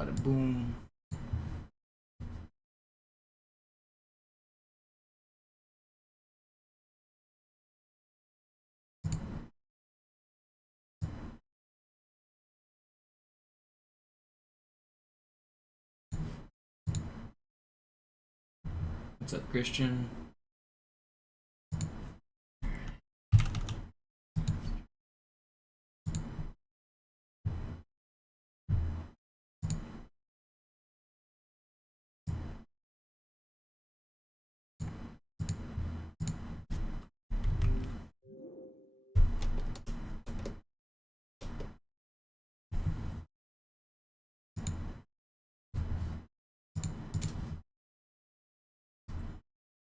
bada boom. What's up, Christian?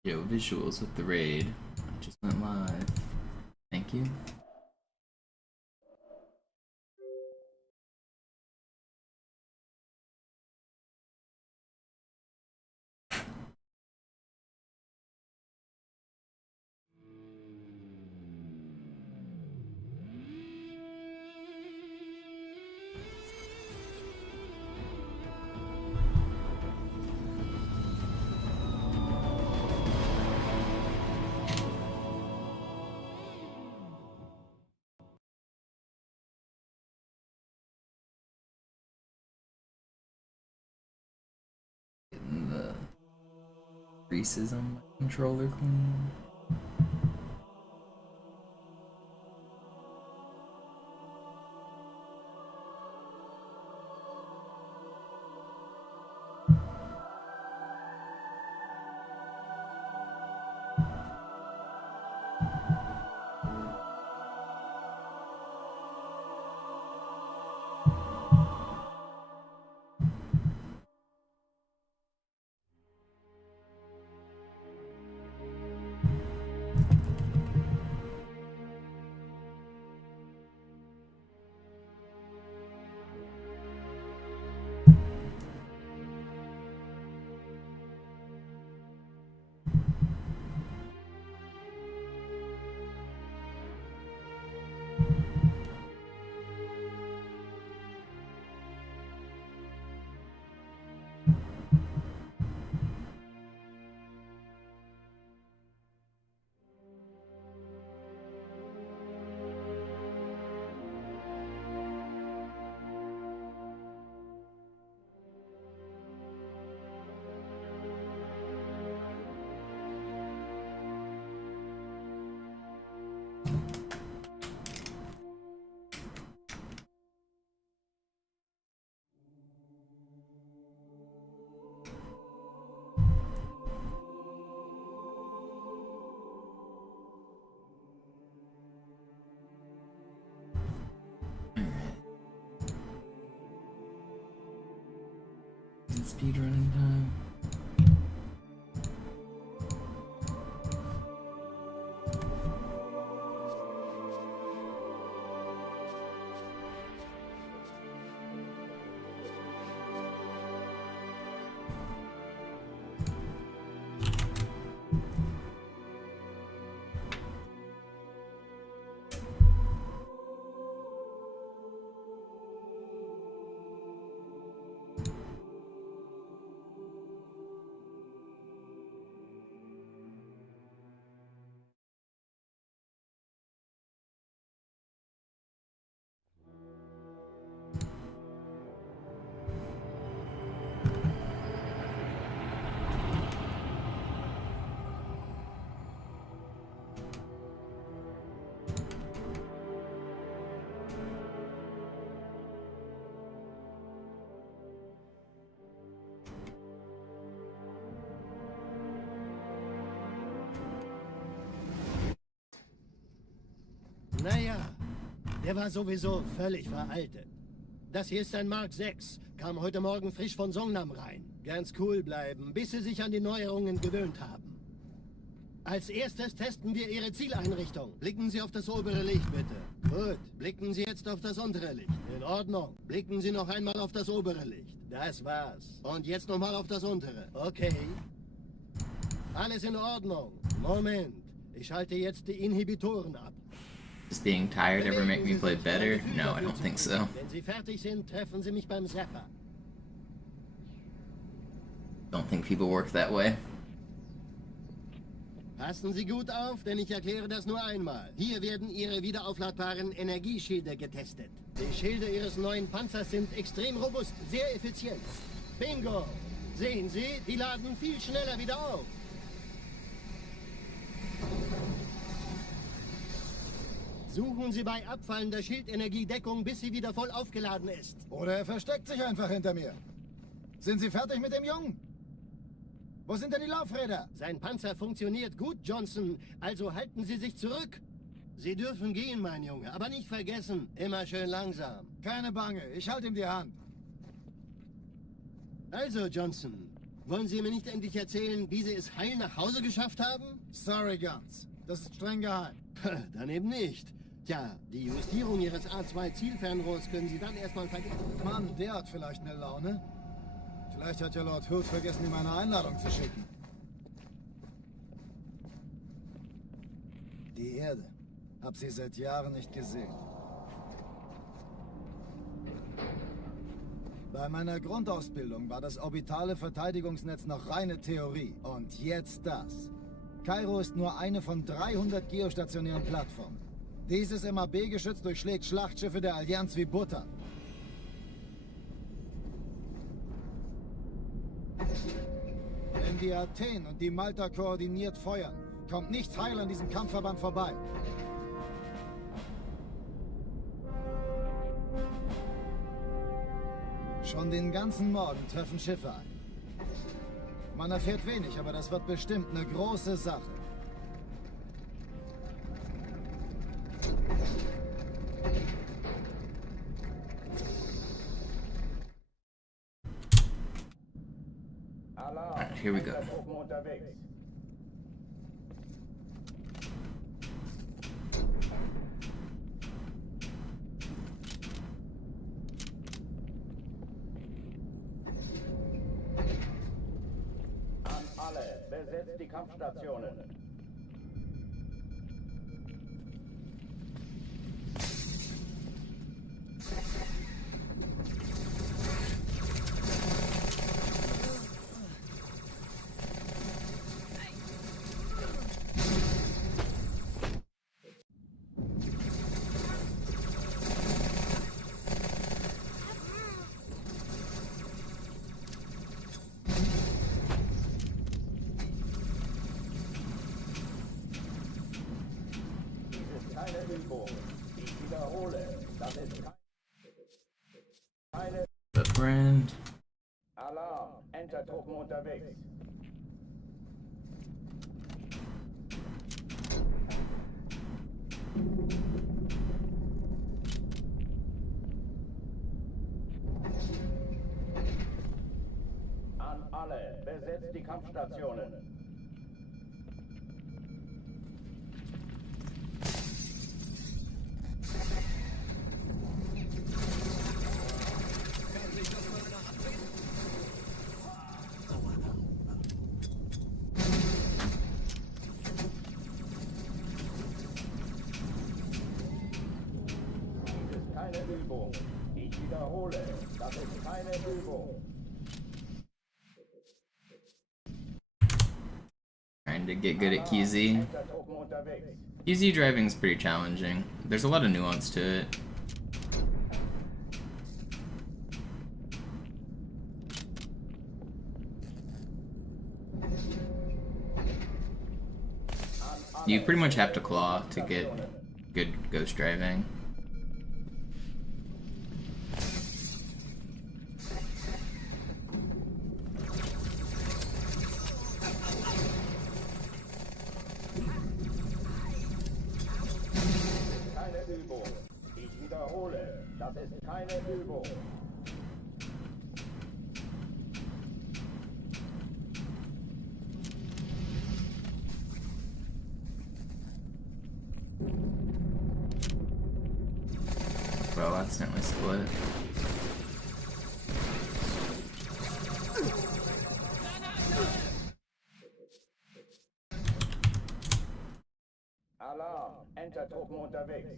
Yo, visuals with the raid. I just went live. Thank you. Getting the creases on my controller clean. Speedrunning time. Naja, der war sowieso völlig veraltet. Das hier ist ein Mark 6. Kam heute Morgen frisch von Songnam rein. Ganz cool bleiben, bis Sie sich an die Neuerungen gewöhnt haben. Als erstes testen wir Ihre Zieleinrichtung. Blicken Sie auf das obere Licht, bitte. Gut, blicken Sie jetzt auf das untere Licht. In Ordnung. Blicken Sie noch einmal auf das obere Licht. Das war's. Und jetzt nochmal auf das untere. Okay. Alles in Ordnung. Moment. Ich schalte jetzt die Inhibitoren ab. Does being tired ever make me play better? No, I don't think so. Wenn Sie fertig sind, treffen Sie mich beim Zapper. Don't think people work that way. Passen Sie gut auf, denn ich erkläre das nur einmal. Hier werden Ihre wiederaufladbaren Energieschilde getestet. Die Schilde Ihres neuen Panzers sind extrem robust, sehr effizient. Bingo! Sehen Sie, die laden viel schneller wieder auf. Suchen Sie bei abfallender Schildenergie Deckung, bis sie wieder voll aufgeladen ist. Oder er versteckt sich einfach hinter mir. Sind Sie fertig mit dem Jungen? Wo sind denn die Laufräder? Sein Panzer funktioniert gut, Johnson, also halten Sie sich zurück. Sie dürfen gehen, mein Junge, aber nicht vergessen, immer schön langsam. Keine Bange, ich halte ihm die Hand. Also, Johnson, wollen Sie mir nicht endlich erzählen, wie Sie es heil nach Hause geschafft haben? Sorry, Guns. Das ist streng geheim. Dann eben nicht. Tja, die Justierung Ihres A2-Zielfernrohrs können Sie dann erstmal vergessen. Mann, der hat vielleicht eine Laune. Vielleicht hat ja Lord Hood vergessen, ihm eine Einladung zu schicken. Die Erde. Hab sie seit Jahren nicht gesehen. Bei meiner Grundausbildung war das orbitale Verteidigungsnetz noch reine Theorie. Und jetzt das. Kairo ist nur eine von 300 geostationären Plattformen. Dieses MAB-Geschütz durchschlägt Schlachtschiffe der Allianz wie Butter. Wenn die Athen und die Malta koordiniert feuern, kommt nichts heil an diesem Kampfverband vorbei. Schon den ganzen Morgen treffen Schiffe ein. Man erfährt wenig, aber das wird bestimmt eine große Sache. Alright, here we go. An alle, besetzt die Kampfstationen. Keine Übung. Ich wiederhole, das ist keine The brand. Alarm. Entertruppen unterwegs. An alle, besetzt die Kampfstationen. Keine Übung. Ich wiederhole, das ist keine Übung. Trying to get good at QZ. Entertruppen unterwegs. QZ driving is pretty challenging. There's a lot of nuance to it. You pretty much have to claw to get good ghost driving. Keine Übung. Ich wiederhole, das ist keine Übung. Bro, accidentally split. Alarm. Entertruppen unterwegs.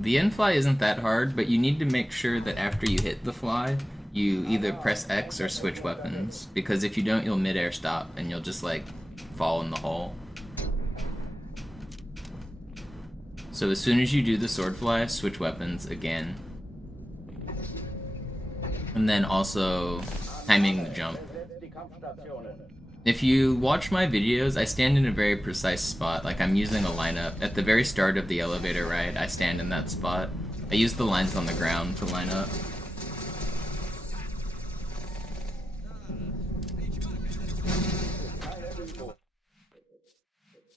The in-fly isn't that hard, but you need to make sure that after you hit the fly, you either press X or switch weapons, because if you don't, you'll mid-air stop, and you'll just, like, fall in the hole. So as soon as you do the sword fly, switch weapons again. And then also timing the jump. If you watch my videos, I stand in a very precise spot, like I'm using a lineup. At the very start of the elevator ride, I stand in that spot. I use the lines on the ground to line up.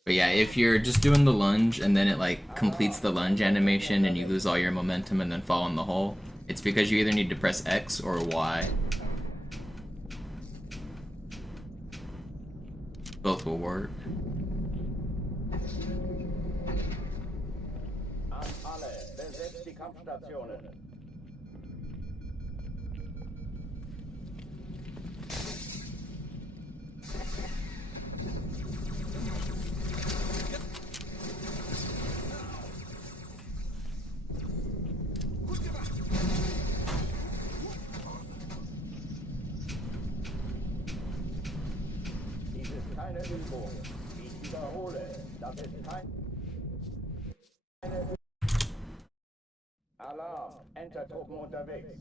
But yeah, if you're just doing the lunge and then it like completes the lunge animation and you lose all your momentum and then fall in the hole, it's because you either need to press X or Y. Both will work. An alle, besetzt die Kampfstationen. Dies ist keine Übung. Ich wiederhole, das ist keine Übung. Alarm, Entertruppen unterwegs.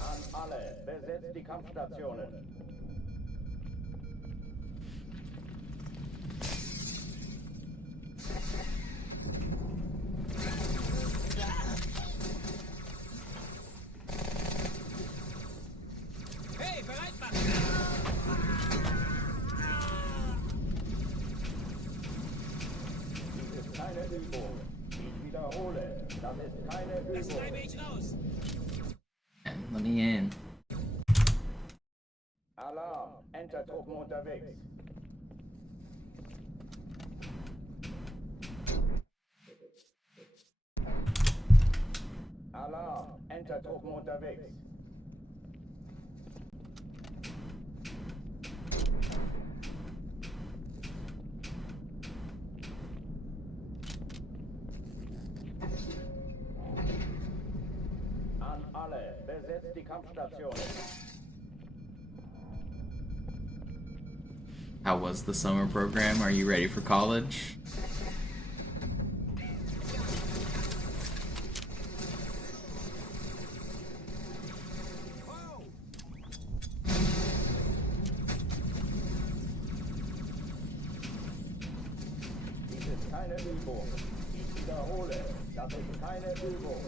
An alle, besetzt die Kampfstationen. Dies ist keine Übung. Ich wiederhole, das ist keine Übung. Let me in. Alarm, Entertruppen unterwegs. Alarm, Entertruppen unterwegs. An alle, besetzt die Kampfstationen. How was the summer program? Are you ready for college? Dies ist keine Übung. Ich wiederhole, das ist keine Übung.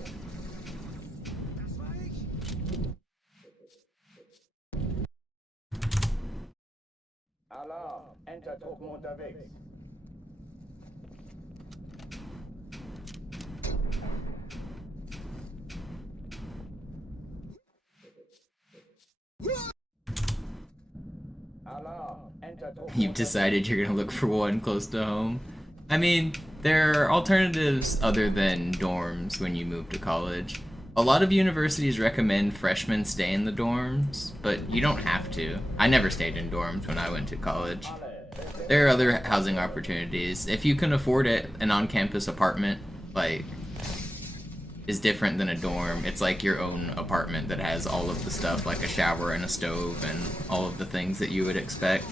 Alarm, Entertruppen unterwegs. Alarm, Entertruppen You've decided you're gonna look for one close to home. I mean, there are alternatives other than dorms when you move to college. A lot of universities recommend freshmen stay in the dorms, but you don't have to. I never stayed in dorms when I went to college. There are other housing opportunities. If you can afford it, an on-campus apartment, like, is different than a dorm. It's like your own apartment that has all of the stuff, like a shower and a stove and all of the things that you would expect.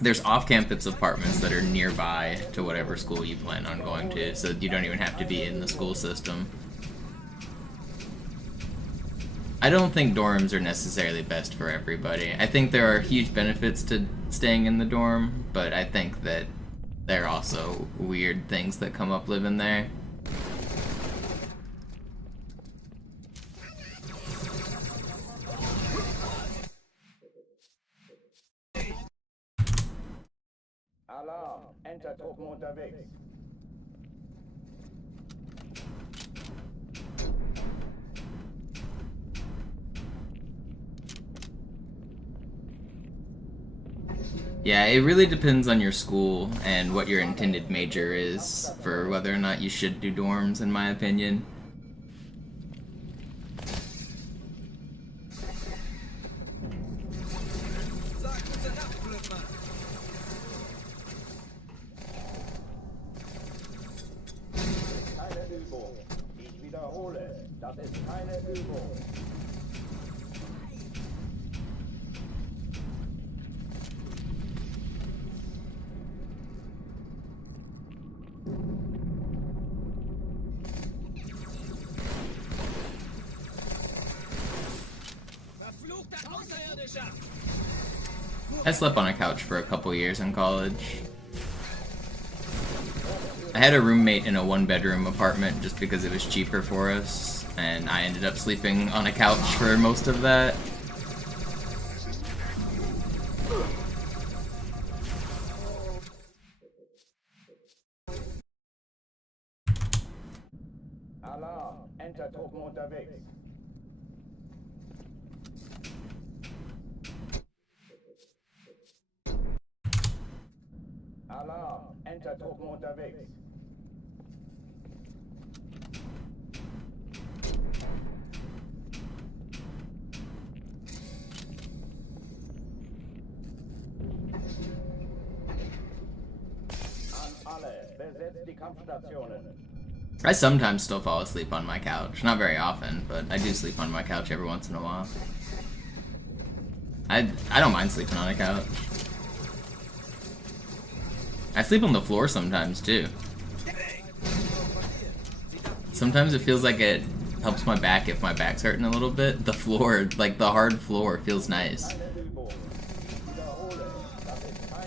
There's off-campus apartments that are nearby to whatever school you plan on going to, so you don't even have to be in the school system. I don't think dorms are necessarily best for everybody. I think there are huge benefits to staying in the dorm, but I think that there are also weird things that come up living there. Alarm, Entertruppen unterwegs. Yeah, it really depends on your school and what your intended major is for whether or not you should do dorms, in my opinion. Das ist keine Übung. I slept on a couch for a couple years in college. I had a roommate in a one-bedroom apartment just because it was cheaper for us, and I ended up sleeping on a couch for most of that. Alarm, Enter-Truppen unterwegs. Alarm, Enter-Truppen unterwegs. An alle, besetzt die Kampfstationen. I sometimes still fall asleep on my couch. Not very often, but I do sleep on my couch every once in a while. I don't mind sleeping on a couch. I sleep on the floor sometimes too. Sometimes it feels like it helps my back if my back's hurting a little bit. The floor, like the hard floor, feels nice.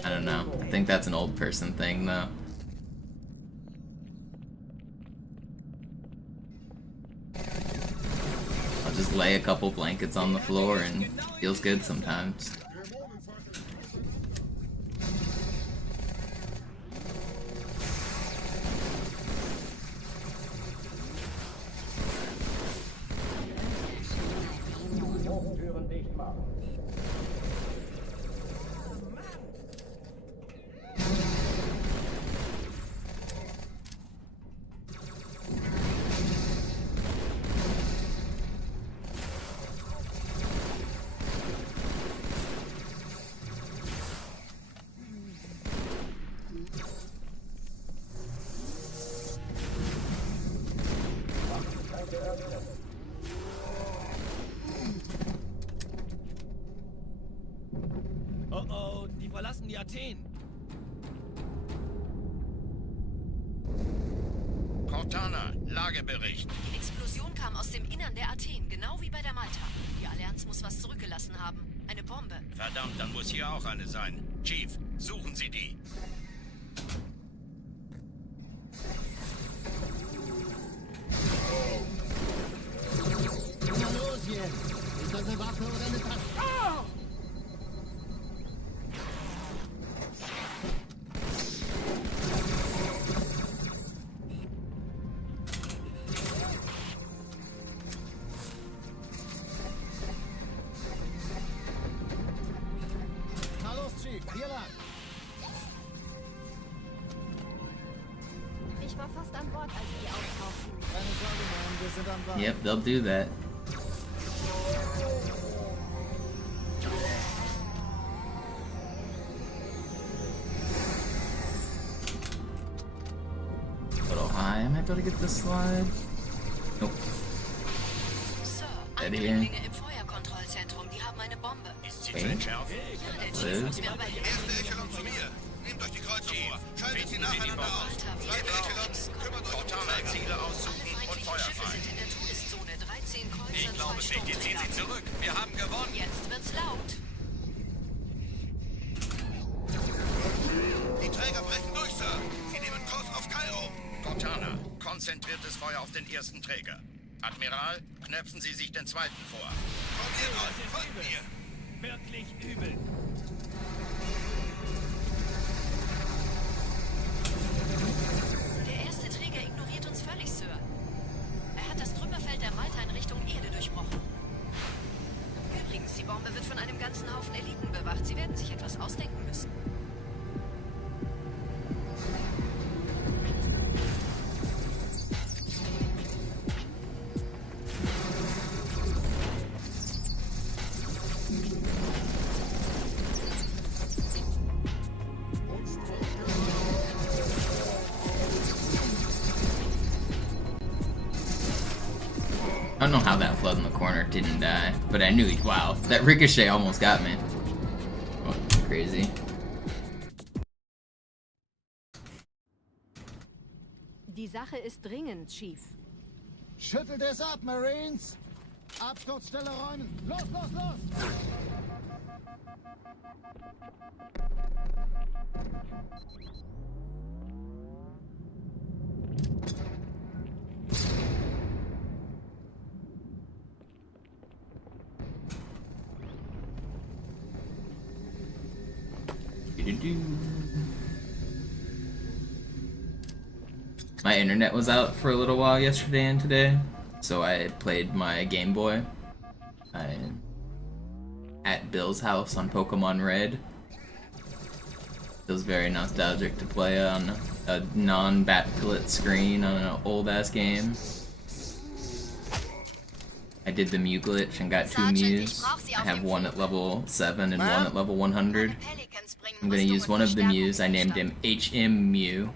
I don't know. I think that's an old person thing though. I'll just lay a couple blankets on the floor and it feels good sometimes. Türen dicht machen. Oh oh, die verlassen die Athen. Cortana, Lagebericht. Die Explosion kam aus dem Innern der Athen, genau wie bei der Malta. Die Allianz muss was zurückgelassen haben. Eine Bombe. Verdammt, dann muss hier auch eine sein. Chief, suchen Sie die. Na los jetzt! Ist das eine Waffe oder eine Tasche? Ah! Na los, Chief, hier lang. Ich war fast an Bord, als die auftauchten. Keine Sorge, Mann, wir sind am Ball. Yep, they'll do that. A little high. I might be able to get this slide. Nope. Sir, Dead here. Eindringlinge im Feuerkontrollzentrum, die haben eine Bombe. Ist sie Okay. zu entschärfen? Ja, der Chief muss mir aber helfen. Erste Echelon zu mir. Nehmt euch die Kreuzer vor. Schaltet sie Finden Sie die nacheinander Bombe. aus. Alter, wie Zweite ist Echelon, das? kümmert euch um die Cortana, Träger. Ziele Alle aussuchen und feindlichen Feuer Schiffe frei. sind in der Todeszone. 13 Kreuzer, Ich 2 glaube nicht, jetzt ziehen Sturmträger. Sie zurück. Wir haben gewonnen. Jetzt wird's laut. Die Träger brechen durch, Sir. Sie nehmen Kurs auf Kairo. Cortana, konzentriertes Feuer auf den ersten Träger. Admiral, knöpfen Sie sich den zweiten vor. Kommt ihr raus, folgt mir. Wirklich übel. Der erste Träger ignoriert uns völlig, Sir. Er hat das Trümmerfeld der Malta in Richtung Erde durchbrochen. Übrigens, die Bombe wird von einem ganzen Haufen Eliten bewacht. Sie werden sich etwas ausdenken müssen. I don't know how that flood in the corner didn't die, but I knew he. Wow, that ricochet almost got me. Oh, crazy. Die Sache ist dringend, Chief. Schüttelt es ab, Marines! Absturzstelle räumen! Los, los, los! My internet was out for a little while yesterday and today, so I played my Game Boy at Bill's house on Pokemon Red. It was very nostalgic to play on a non-backlit screen on an old-ass game. I did the Mew glitch and got 2 Mews. I have one at level 7 and one at level 100. I'm gonna use one of the Mews. I named him HM Mew,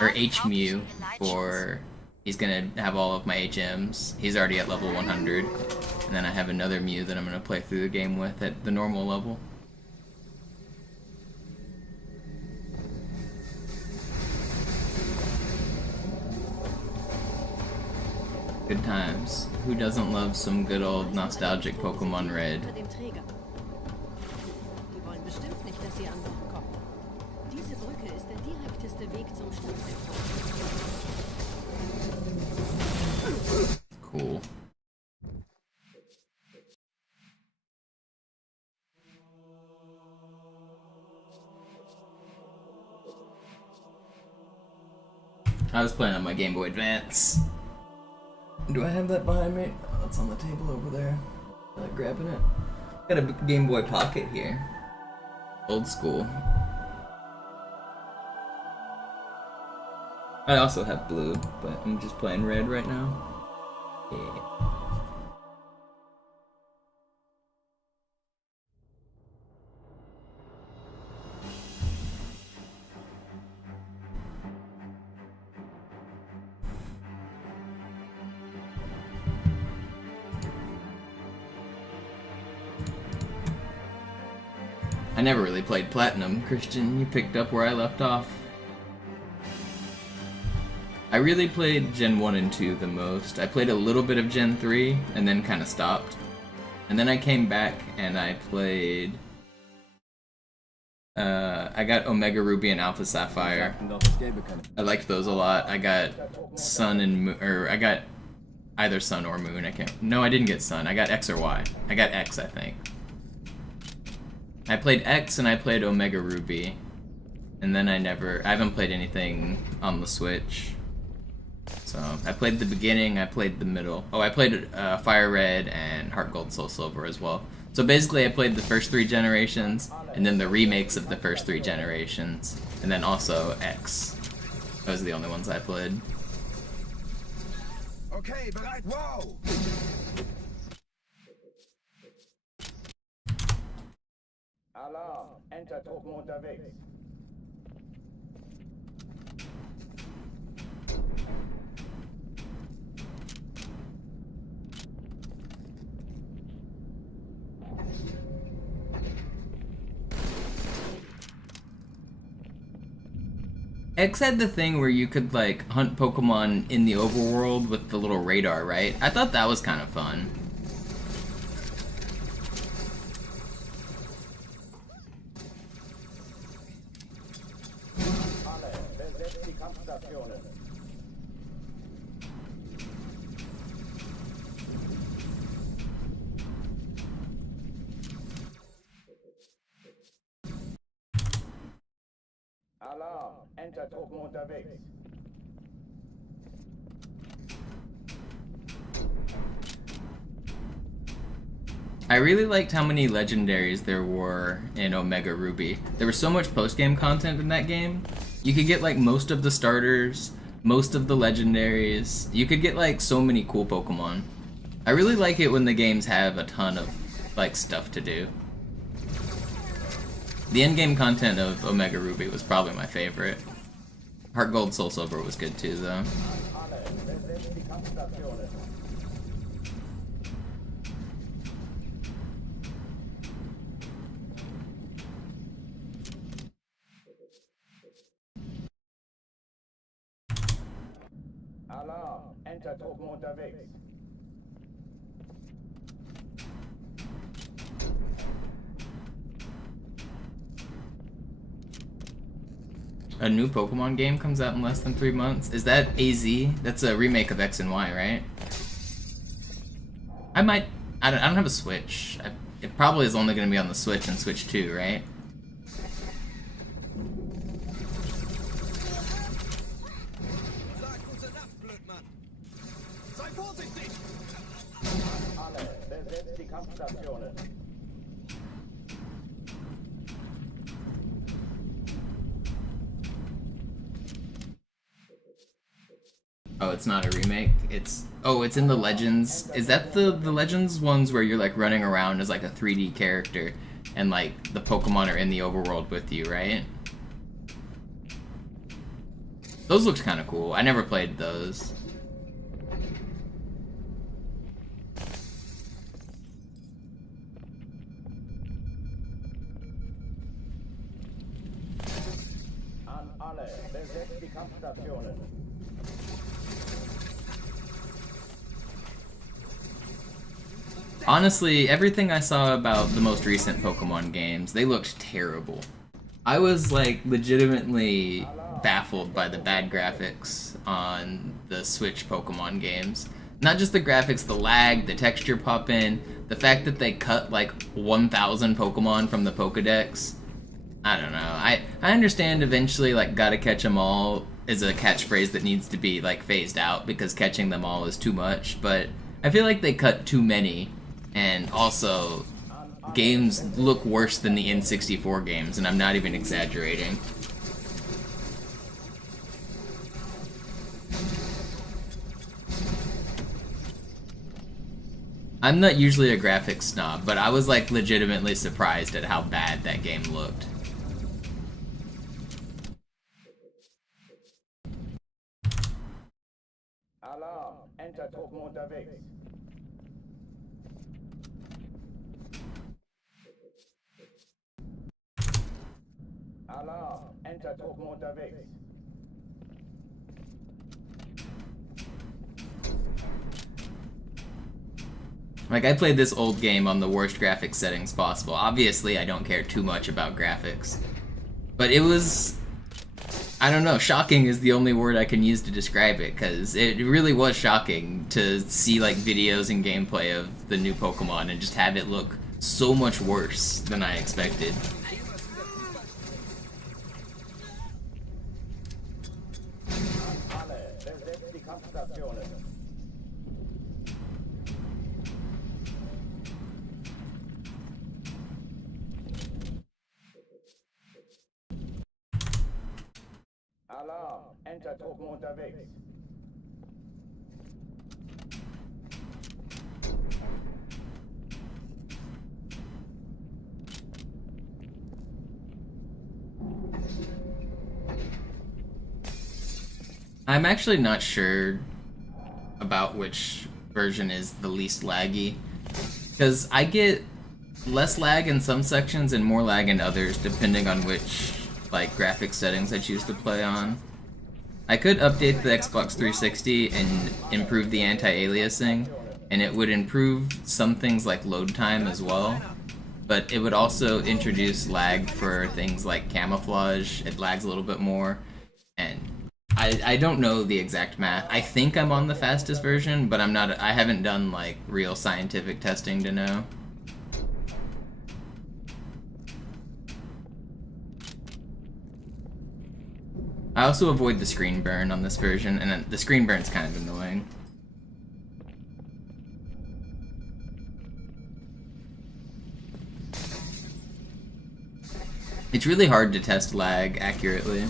or H Mew, for he's gonna have all of my HMs. He's already at level 100. And then I have another Mew that I'm gonna play through the game with at the normal level. Good times. Who doesn't love some good old nostalgic Pokemon Red? Unter dem Träger. Die wollen bestimmt nicht, dass sie an Bord kommen. Diese Brücke ist der direkteste Weg zum Stadtzentrum. Cool. I was playing on my Game Boy Advance. Do I have that behind me? Oh, it's on the table over there. Grabbing it. Got a Game Boy Pocket here. Old school. I also have blue, but I'm just playing red right now. Yeah. I never really played Platinum. Christian, you picked up where I left off. I really played Gen 1 and 2 the most. I played a little bit of Gen 3 and then kind of stopped. And then I came back and I played... I got Omega Ruby and Alpha Sapphire. I liked those a lot. I got Sun and Moon, or I got either Sun or Moon. No, I didn't get Sun. I got X or Y. I got X, I think. I played X and I played Omega Ruby. And then I haven't played anything on the Switch. So, I played the beginning, I played the middle. Oh, I played Fire Red and Heart Gold Soul Silver as well. So basically I played the first 3 generations, and then the remakes of the first 3 generations, and then also X. Those are the only ones I played. Okay, bereit, wow! Alarm, Enter-Truppen unterwegs. X had the thing where you could, like, hunt Pokemon in the overworld with the little radar, right? I thought that was kind of fun. Alle, besetzt die Kampfstationen. Alarm, Enter-Truppen unterwegs. I really liked how many legendaries there were in Omega Ruby. There was so much post-game content in that game. You could get like most of the starters, most of the legendaries. You could get like so many cool Pokemon. I really like it when the games have a ton of like stuff to do. The endgame content of Omega Ruby was probably my favorite. Heart Gold Soul Silver was good too though. Alle, besetzt die Kampfstationen. Enter-Truppen unterwegs. A new Pokemon game comes out in less than 3 months. Is that AZ? That's a remake of X and Y, right? I don't have a Switch. It probably is only going to be on the Switch and Switch 2, right? Alle, besetzt die Kampfstationen. Oh, it's not a remake. It's in the Legends. Is that the Legends ones where you're like running around as like a 3D character and like the Pokemon are in the overworld with you, right? Those looks kind of cool. I never played those. An alle, besetzt die Kampfstationen. Honestly, everything I saw about the most recent Pokemon games, they looked terrible. I was like legitimately baffled by the bad graphics on the Switch Pokemon games. Not just the graphics, the lag, the texture pop in, the fact that they cut like 1,000 Pokemon from the Pokedex. I don't know. I understand eventually like gotta catch them all is a catchphrase that needs to be like phased out because catching them all is too much, but I feel like they cut too many. And also, games look worse than the N64 games, and I'm not even exaggerating. I'm not usually a graphics snob, but I was like legitimately surprised at how bad that game looked. Alarm, Enter-Truppen unterwegs. Alarm, Enter-Truppen unterwegs. Like, I played this old game on the worst graphics settings possible. Obviously, I don't care too much about graphics. But it was... I don't know, shocking is the only word I can use to describe it, because it really was shocking to see, like, videos and gameplay of the new Pokemon and just have it look so much worse than I expected. Alle, besetzt die Kampfstationen. Alarm, Enter-Truppen unterwegs. I'm actually not sure about which version is the least laggy, because I get less lag in some sections and more lag in others depending on which like graphic settings I choose to play on. I could update the Xbox 360 and improve the anti-aliasing, and it would improve some things like load time as well, but it would also introduce lag for things like camouflage. It lags a little bit more, and I don't know the exact math. I think I'm on the fastest version, but I haven't done like real scientific testing to know. I also avoid the screen burn on this version, and the screen burn's kind of annoying. It's really hard to test lag accurately.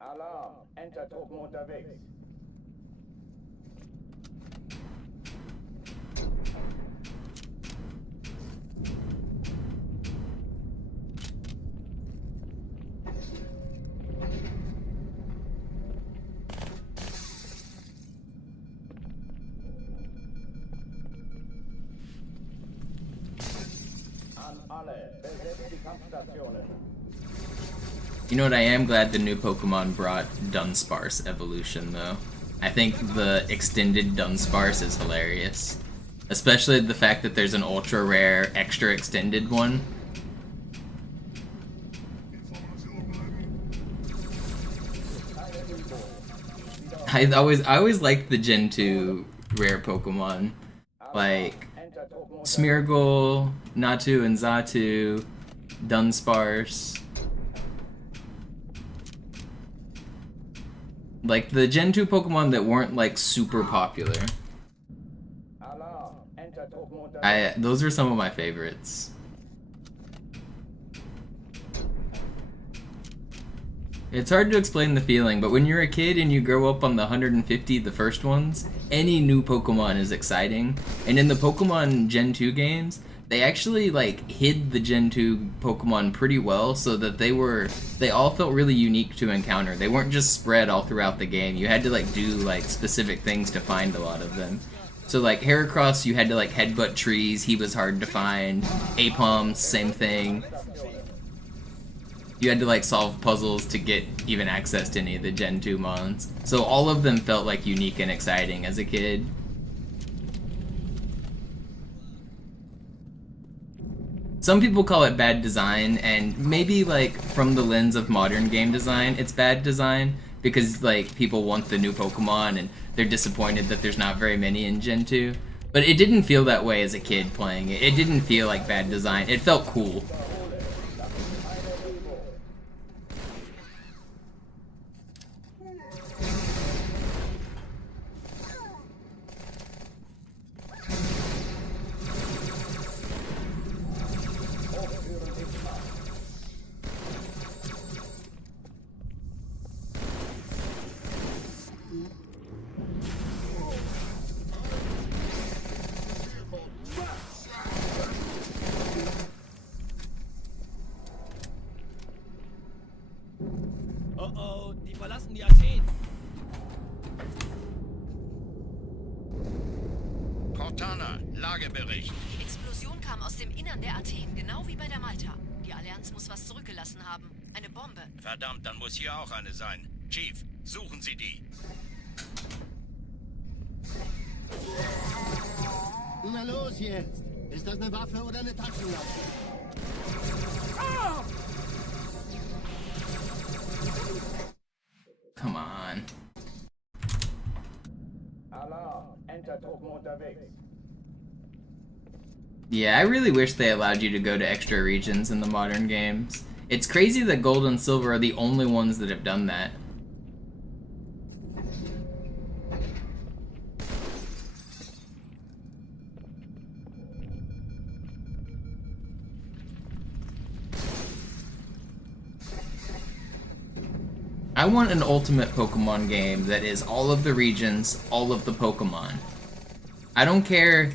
Alarm, Enter-Truppen unterwegs. Alle, besetzt die Kampfstationen. You know what, I am glad the new Pokemon brought Dunsparce evolution, though. I think the extended Dunsparce is hilarious. Especially the fact that there's an ultra rare, extra extended one. I always liked the Gen 2 rare Pokemon. Like Smeargle, Natu and Xatu, Dunsparce. Like the Gen 2 Pokemon that weren't like super popular. Those are some of my favorites. It's hard to explain the feeling, but when you're a kid and you grow up on the 150, the first ones, any new Pokemon is exciting. And in the Pokemon Gen 2 games, they actually like hid the Gen 2 Pokemon pretty well so that they all felt really unique to encounter. They weren't just spread all throughout the game. You had to like do like specific things to find a lot of them. So like Heracross, you had to like headbutt trees, he was hard to find. Apom, same thing. You had to like solve puzzles to get even access to any of the Gen 2 mons. So all of them felt like unique and exciting as a kid. Some people call it bad design, and maybe like from the lens of modern game design, it's bad design because like people want the new Pokemon and they're disappointed that there's not very many in Gen 2. But it didn't feel that way as a kid playing it. It didn't feel like bad design. It felt cool. Oh, die verlassen die Athen. Cortana, Lagebericht. Die Explosion kam aus dem Innern der Athen, genau wie bei der Malta. Die Allianz muss was zurückgelassen haben. Eine Bombe. Verdammt, dann muss hier auch eine sein. Chief, suchen Sie die. Na los jetzt! Ist das eine Waffe oder eine Taschenlampe? Come on. Alarm, Entertruppen unterwegs. Yeah, I really wish they allowed you to go to extra regions in the modern games. It's crazy that Gold and Silver are the only ones that have done that. I want an ultimate Pokemon game that is all of the regions, all of the Pokemon. I don't care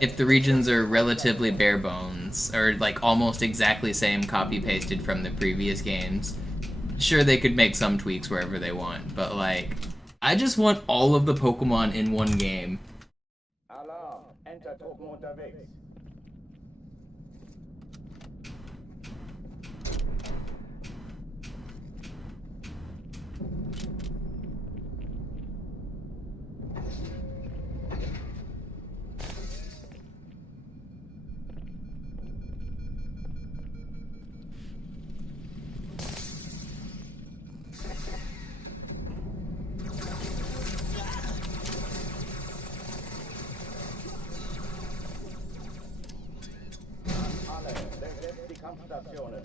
if the regions are relatively bare bones, or like almost exactly same copy-pasted from the previous games. Sure, they could make some tweaks wherever they want, but like, I just want all of the Pokemon in one game. Alarm, Entertruppen unterwegs. Alle, besetzt die Kampfstationen.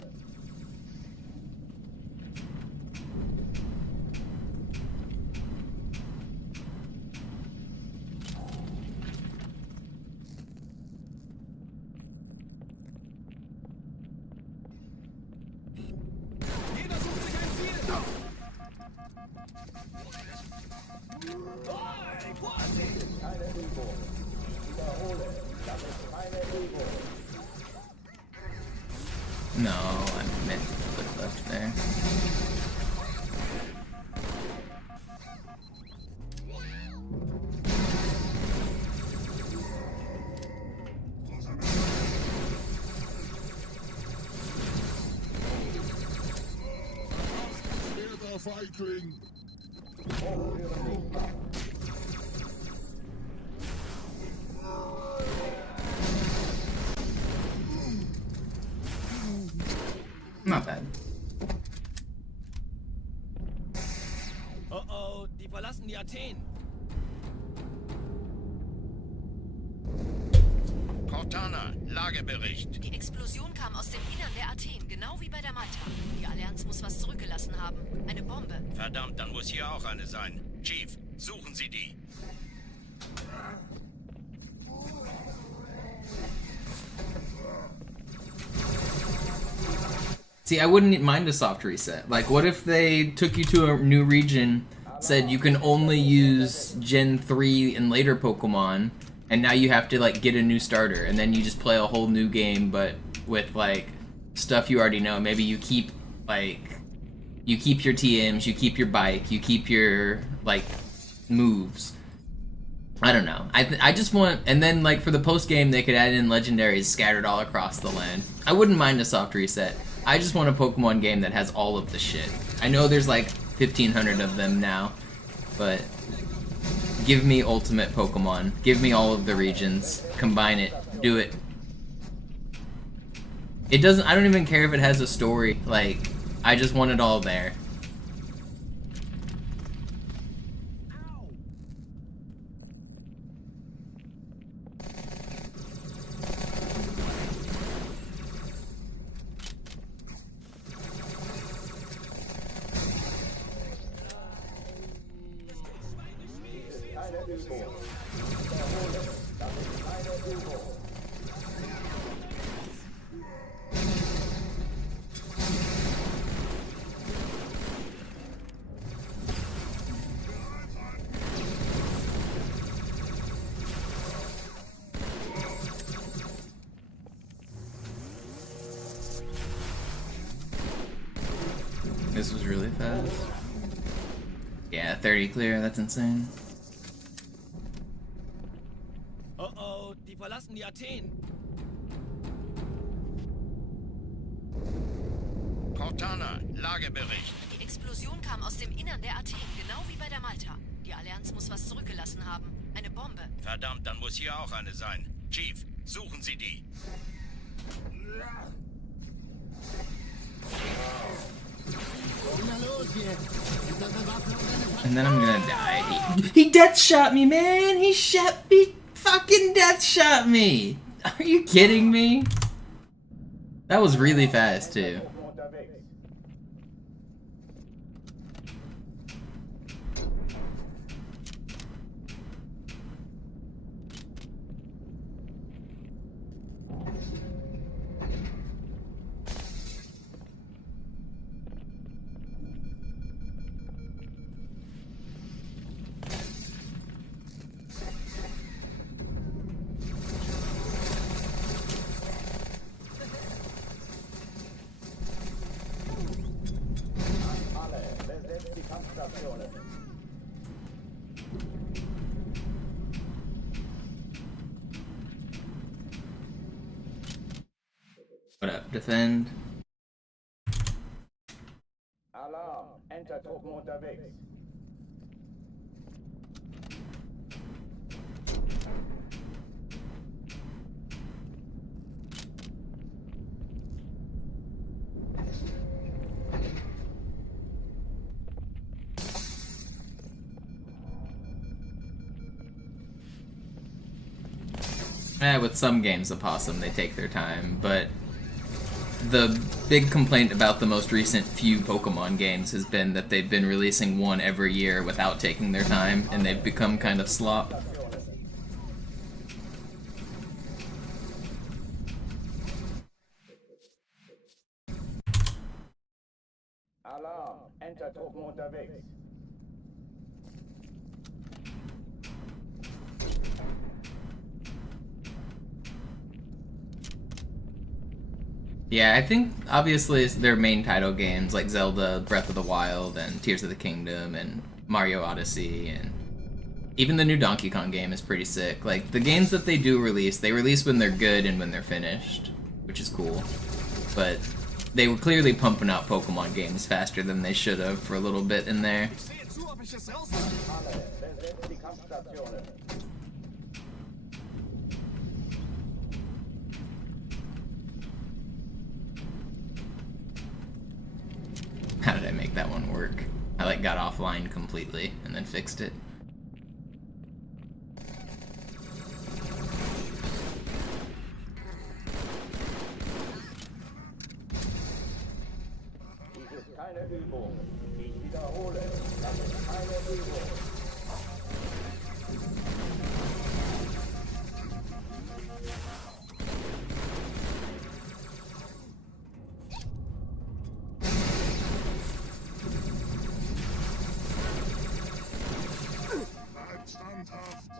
Jeder sucht sich ein Ziel. Vorsicht! Keine Übung. Ich wiederhole, das ist keine Übung. No, I meant to click left there. Feigling! Not bad. Oh oh, die verlassen die Athen. Cortana, Lagebericht. Die Explosion kam aus dem Innern der Athen, genau wie bei der Malta. Die Allianz muss was zurückgelassen haben. Eine Bombe. Verdammt, dann muss hier auch eine sein. Chief, suchen Sie die. See, I wouldn't mind a soft reset. Like, what if they took you to a new region, said you can only use Gen 3 and later Pokemon, and now you have to, like, get a new starter, and then you just play a whole new game, but with, like, stuff you already know. Maybe you keep, like, you keep your TMs, you keep your bike, you keep your, like, moves. I don't know. I just want, and then, like, for the post-game, they could add in legendaries scattered all across the land. I wouldn't mind a soft reset. I just want a Pokemon game that has all of the shit. I know there's like 1,500 of them now, but give me Ultimate Pokemon. Give me all of the regions. Combine it. Do it. It doesn't, I don't even care if it has a story. Like, I just want it all there. This was really fast. Yeah, 30 clear, that's insane. Oh oh, die verlassen die Athen. Cortana, Lagebericht. Die Explosion kam aus dem Innern der Athen, genau wie bei der Malta. Die Allianz muss was zurückgelassen haben. Eine Bombe. Verdammt, dann muss hier auch eine sein. Chief, suchen Sie die. Na los jetzt! Ist das eine Waffe oder eine Peitsche? And then I'm gonna die. He death shot me, man! He fucking death shot me! Are you kidding me? That was really fast, too. Unterwegs. Alle, besetzt die Kampfstationen. What up, defend? Alarm, Entertruppen unterwegs. With some games of Possum, they take their time, but the big complaint about the most recent few Pokemon games has been that they've been releasing one every year without taking their time, and they've become kind of slop. Alarm, Entertruppen unterwegs. Yeah, I think obviously it's their main title games like Zelda, Breath of the Wild, and Tears of the Kingdom, and Mario Odyssey, and even the new Donkey Kong game is pretty sick. Like, the games that they do release, they release when they're good and when they're finished, which is cool. But they were clearly pumping out Pokemon games faster than they should have for a little bit in there. Alle, besetzt die Kampfstationen. How did I make that one work? I like got offline completely and then fixed it. Dies ist keine Übung. Ich wiederhole, das ist keine Übung.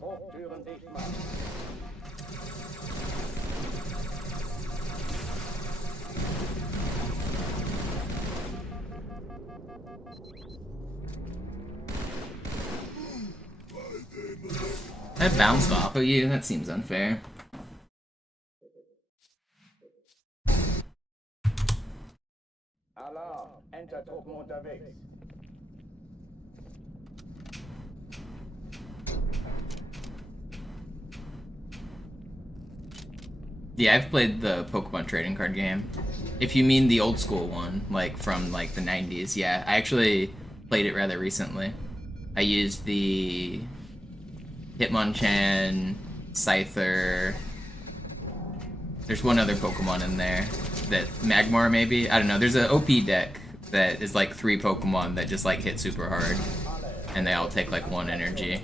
Hochtüren dicht machen. I bounced off of you? That seems unfair. Alarm, Entertruppen unterwegs. Yeah, I've played the Pokemon trading card game. If you mean the old school one, like from like the 90s, yeah, I actually played it rather recently. I used the Hitmonchan, Scyther. There's one other Pokemon in there, that Magmar maybe? I don't know. There's an OP deck that is like 3 Pokemon that just like hit super hard, and they all take like 1 energy.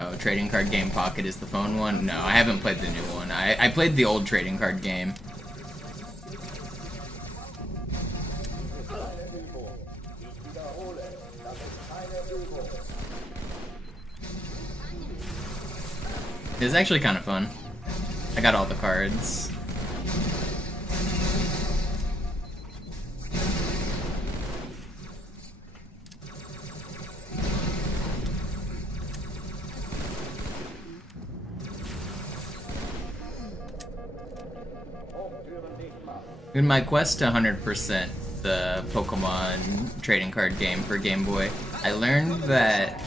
Oh, trading card game Pocket is the phone one? No, I haven't played the new one. I played the old trading card game. It was actually kind of fun. I got all the cards. In my quest to 100% the Pokemon trading card game for Game Boy, I learned that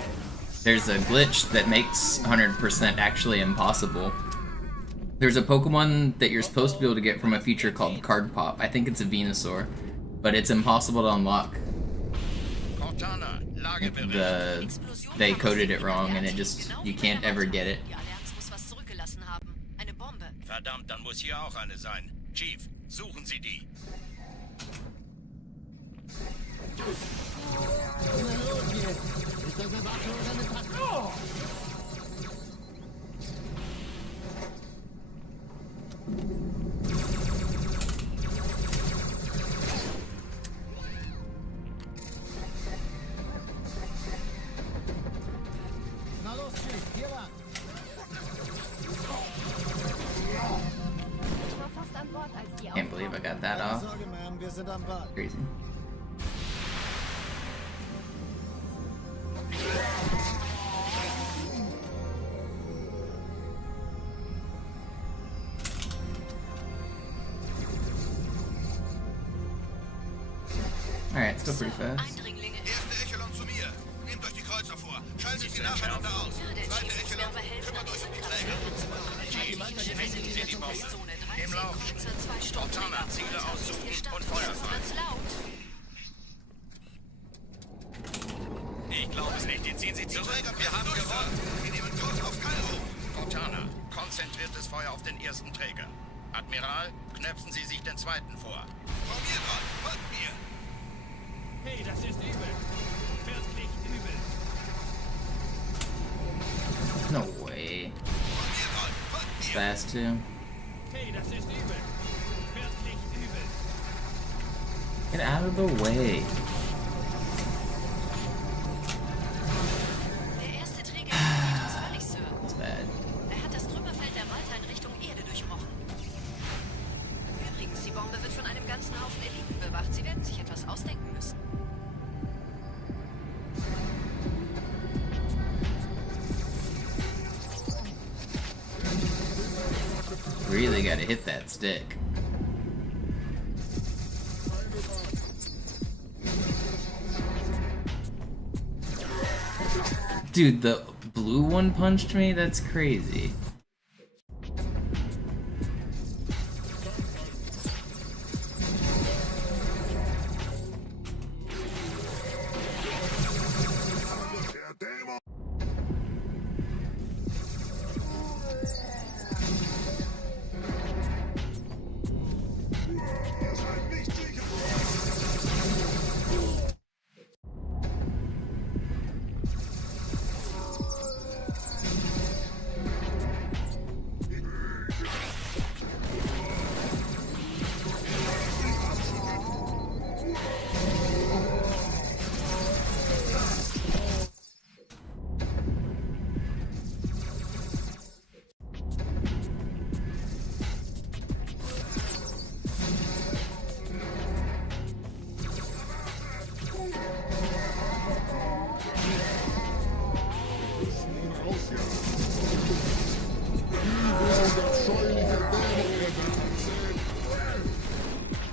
there's a glitch that makes 100% actually impossible. There's a Pokemon that you're supposed to be able to get from a feature called Card Pop. I think it's a Venusaur, but it's impossible to unlock. They coded it wrong and it just, you can't ever get it. Verdammt, dann muss hier auch eine sein. Chief, suchen Sie die. Na los jetzt! Ist das eine Waffe oder eine Patrone? Na los, Chief, hier lang. Can't believe I got that off. Sorge, Ma'am, wir sind am Ball. Crazy. Alright, still pretty fast. Erste Echelon zu mir. Nehmt euch die Kreuzer vor. Schaltet sie nacheinander aus. Zweite Echelon, kümmert euch um die Träger. Sie die Bombe. Im Lauf. Montana, Ziele aussuchen und Feuer fahren. Ich glaube es nicht, die ziehen sich zurück. Wir haben gewonnen. Wir nehmen Kurs auf Kairo. Montana, konzentriertes Feuer auf den ersten Träger. Admiral, knöpfen Sie sich den zweiten vor. Vor mir dran. Folgt mir. Hey, das ist übel. Wirklich übel. No way. Vor mir dran. Folgt It's mir. fast too. Hey, das ist übel. Wirklich übel. Get out of the way. Der erste Träger ignoriert uns völlig, Sir. That's bad. Er hat das Trümmerfeld der Malta in Richtung Erde durchbrochen. Übrigens, die Bombe wird von einem ganzen Haufen Eliten bewacht. Sie werden sich etwas ausdenken müssen. really gotta hit that stick. Dude, the blue one punched me? That's crazy.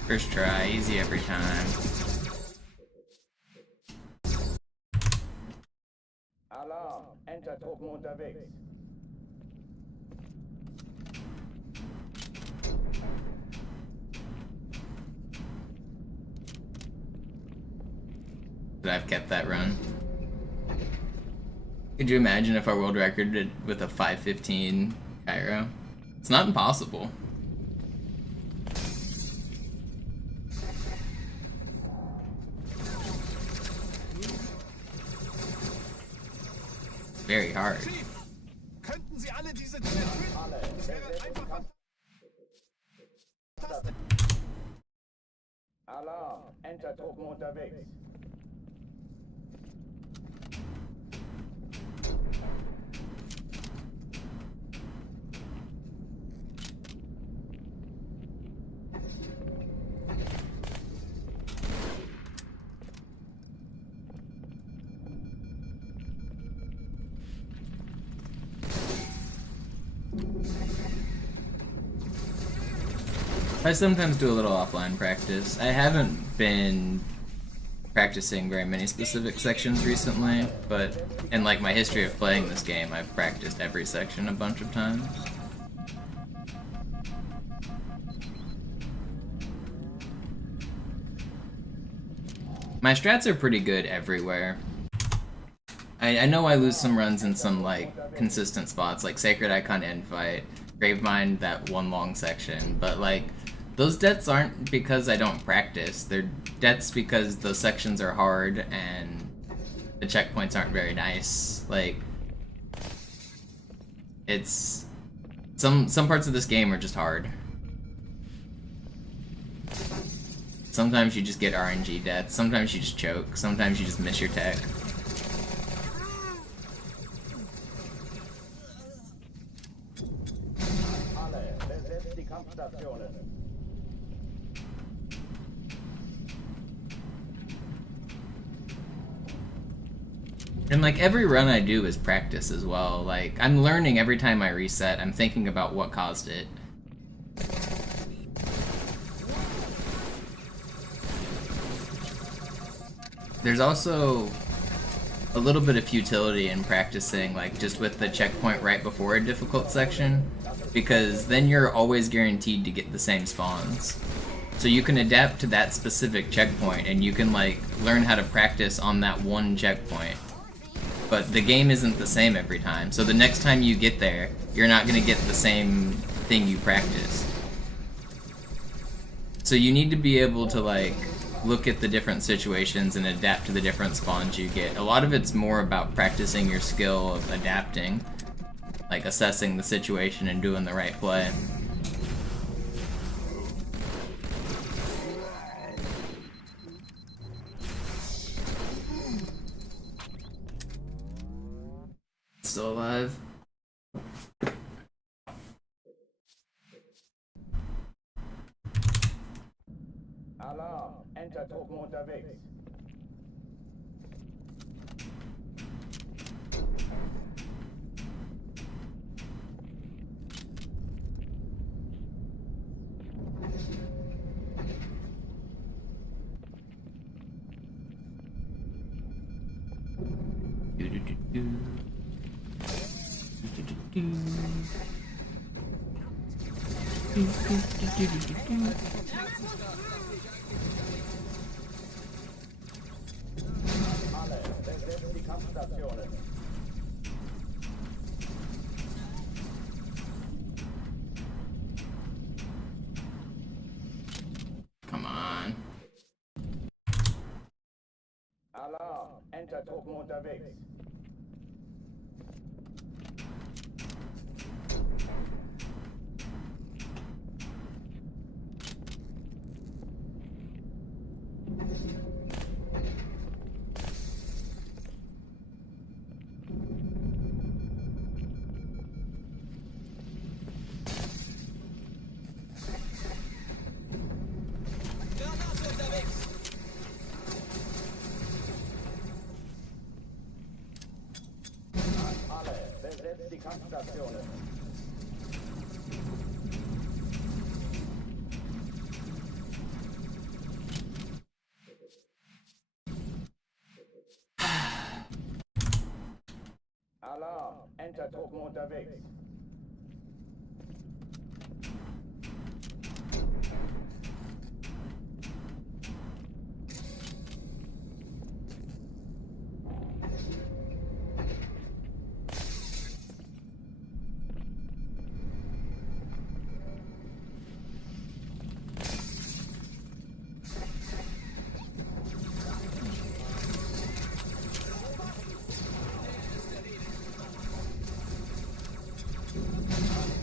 First try, easy every time. Alarm! Enter-Truppen unterwegs. But I've kept that run. Could you imagine if our world record did with a 5:15 Cairo? It's not impossible. Very hard. Könnten Sie alle diese Dinge töten? Es wäre einfach fantastisch. Alarm! Enter-Truppen unterwegs. I sometimes do a little offline practice. I haven't been practicing very many specific sections recently, but in like my history of playing this game, I've practiced every section a bunch of times. My strats are pretty good everywhere. I know I lose some runs in some like consistent spots, like Sacred Icon end fight, Gravemind that one long section, but like those deaths aren't because I don't practice. They're deaths because those sections are hard and the checkpoints aren't very nice. Like it's some parts of this game are just hard. Sometimes you just get RNG deaths, sometimes you just choke, sometimes you just miss your tech. Alle, besetzt die Kampfstationen. And like every run I do is practice as well. Like I'm learning every time I reset. I'm thinking about what caused it. There's also a little bit of futility in practicing, like just with the checkpoint right before a difficult section, because then you're always guaranteed to get the same spawns. So you can adapt to that specific checkpoint and you can like learn how to practice on that one checkpoint. But the game isn't the same every time, so the next time you get there, you're not going to get the same thing you practiced. So you need to be able to like look at the different situations and adapt to the different spawns you get. A lot of it's more about practicing your skill of adapting, like assessing the situation and doing the right play. Still alive? Alarm! Enter-Truppen unterwegs. Du, du, du, du. Du, du, du, du. Du, du, du, du, du, du. Alle, besetzt die Kampfstationen. Come on. Alarm, Enter-Truppen unterwegs. Granate unterwegs. Alle, besetzt die Kampfstationen. Alarm, Enter-Truppen unterwegs.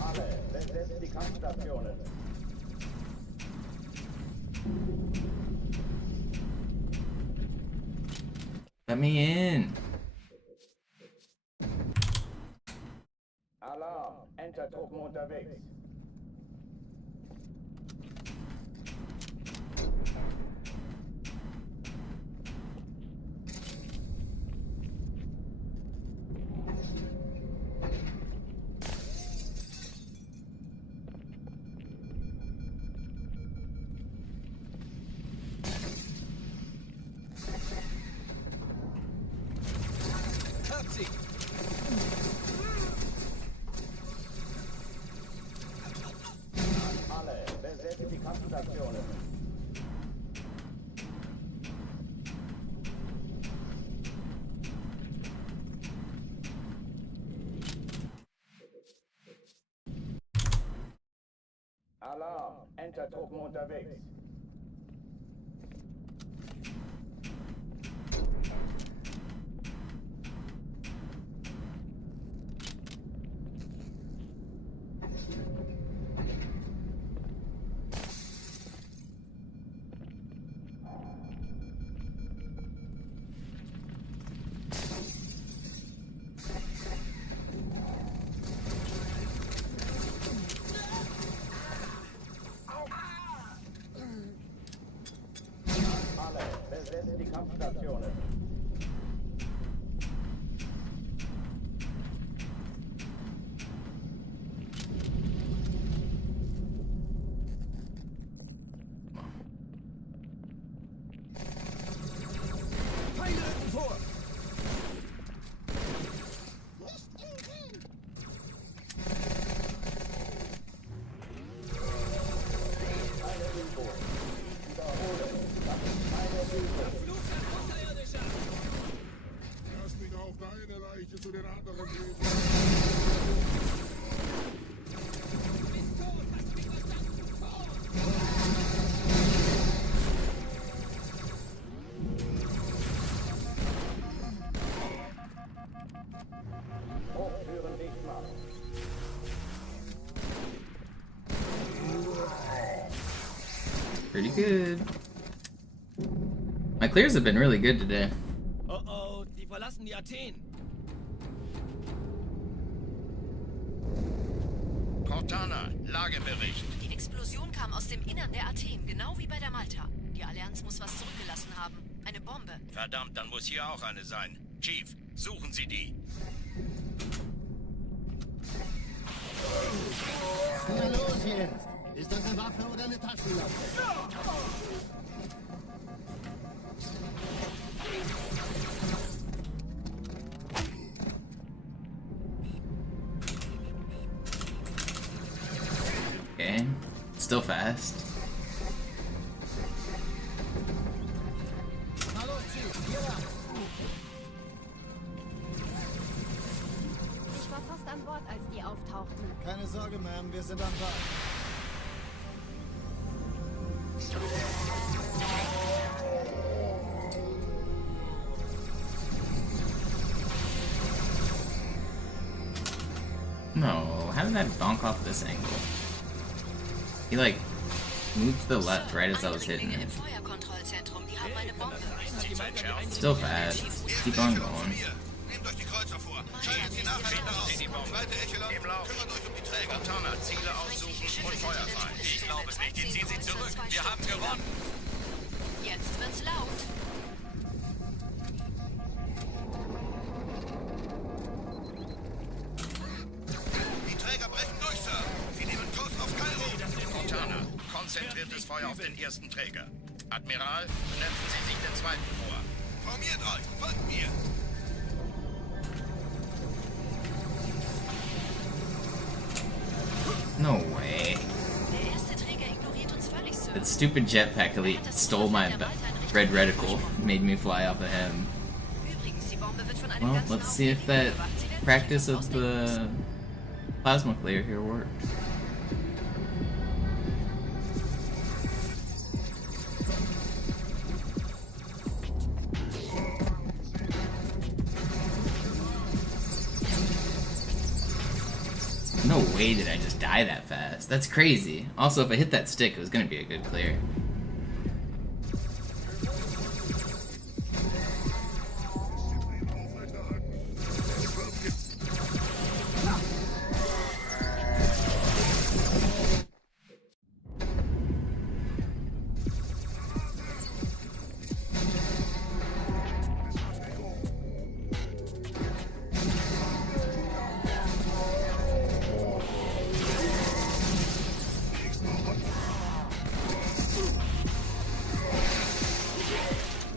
Alle, besetzt die Kampfstationen. Let me in. Alarm, Enter-Truppen unterwegs. Hab sie. Alle, besetzt die Kampfstationen. Alarm, Enter-Truppen unterwegs. Alle, besetzt die Kampfstationen. Feinde rücken vor. Keine Info. Wiederhole, das ist keine Info. Flugzeug Außerirdischer. Lass mich auch deine Leiche zu den anderen geben. Du bist tot. Hast du mich verstanden? Tot. Hochführen dicht machen. Pretty good. My clears have been really good today. Oh oh, die verlassen die Athen. Cortana, Lagebericht. Die Explosion kam aus dem Innern der Athen, genau wie bei der Malta. Die Allianz muss was zurückgelassen haben. Eine Bombe. Verdammt, dann muss hier auch eine sein. Chief, suchen Sie die. Na los jetzt! Ist das eine Waffe oder eine Taschenlampe? Still fast. Na los, Chief, hier lang. Ich war fast an Bord, als die auftauchten. Keine Sorge, Ma'am, wir sind am Ball. No, how did that bonk off this angle? He like moved to the left right as I was hitting Eindringlinge it. im Feuerkontrollzentrum, die haben eine Bombe. Still fast. Keep on going. Nehmt euch die Kreuzer vor. Schaltet sie nacheinander aus. Zweite Echelon, kümmert euch um die Träger. Montana, Ziele aussuchen und Feuer frei. Ich glaube es nicht, die ziehen sie zurück. Wir haben gewonnen. Jetzt wird's laut. Die Träger brechen durch, Sir. Sie nehmen Kurs auf Kairo. Montana, konzentriertes Feuer auf den ersten Träger. Admiral, knöpfen Sie sich den zweiten vor. Formiert euch, folgt mir. No way. Der erste Träger ignoriert uns völlig, Sir. That stupid jetpack elite stole my red reticle. Made me fly off of him. Übrigens, die Bombe wird von einem Well, ganzen let's Haufen see if that Eliten bewacht. Sie werden practice sich of ausdenken the müssen. plasma clear here worked. No way did I just die that fast. That's crazy. Also, if I hit that stick, it was gonna be a good clear.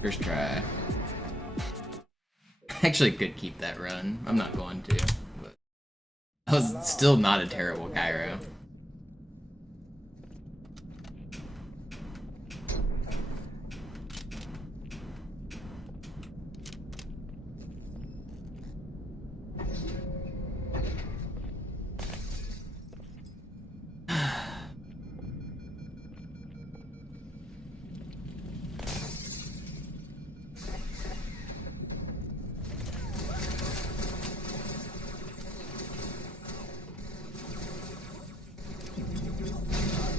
First try. Actually could keep that run. I'm not going to. But that was still not a terrible Cairo.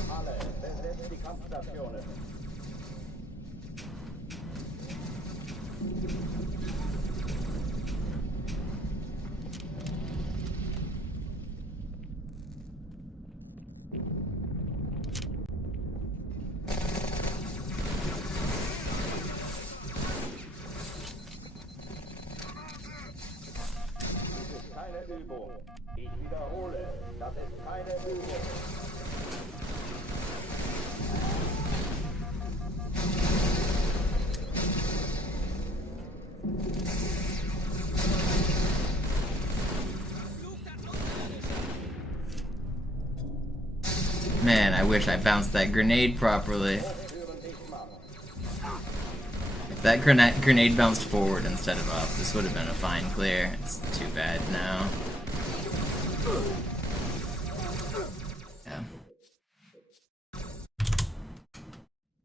Alle, besetzt die Kampfstationen. Das ist keine Übung. Ich wiederhole, das ist keine Übung. Man, I wish I bounced that grenade properly. If that grenade bounced forward instead of up, this would have been a fine clear. It's too bad now. Yeah.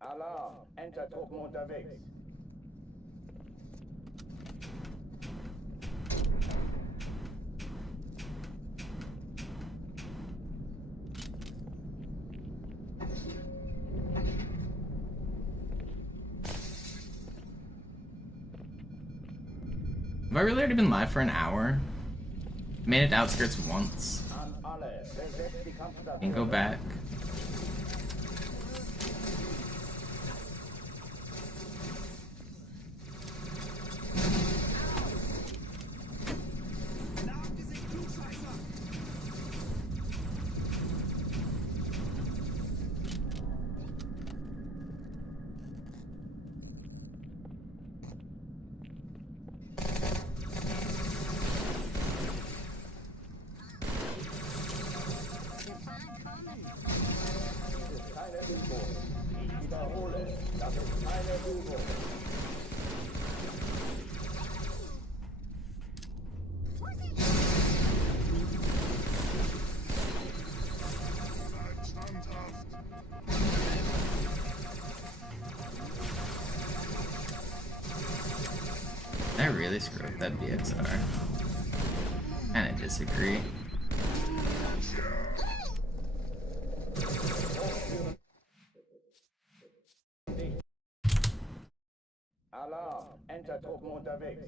Alarm, Entertruppen unterwegs. Have I really already been live for an hour? Made it to outskirts once. An alle, besetzt die Kampfstationen. And go back. really screw up that BXR? Kinda disagree. Alarm! Enter-Truppen unterwegs.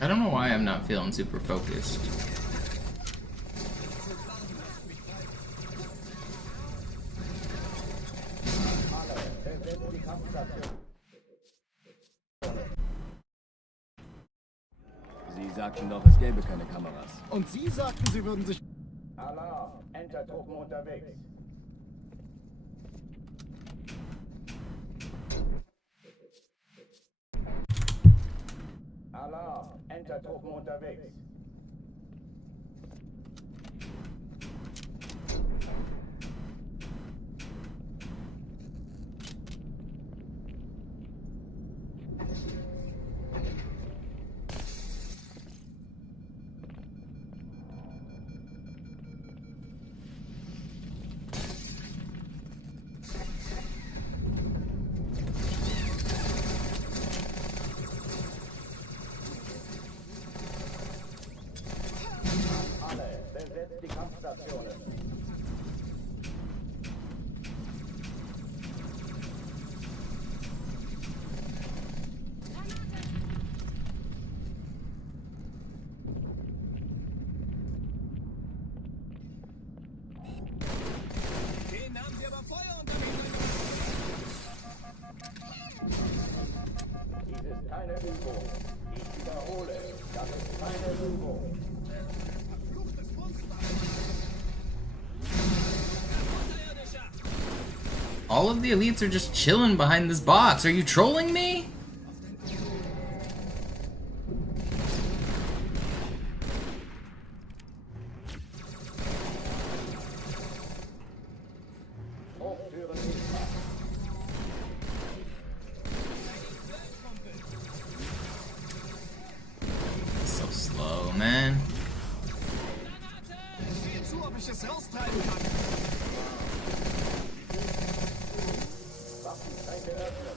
I don't know why I'm not feeling super focused. Sie sagten doch, es gäbe keine Kameras. Und Sie sagten, Sie würden sich... Alarm! Enter-Truppen unterwegs. Alarm! Enter-Truppen unterwegs. Alle, besetzt die Kampfstationen. Den haben sie aber Feuer unter den Dies ist keine Übung. Ich wiederhole, das ist keine Übung. All of the elites are just chilling behind this box. Are you trolling me? Hochführen sichtbar. So slow, man. Sieh zu, ob ich es raustreiben kann. Waffenschränke öffnen.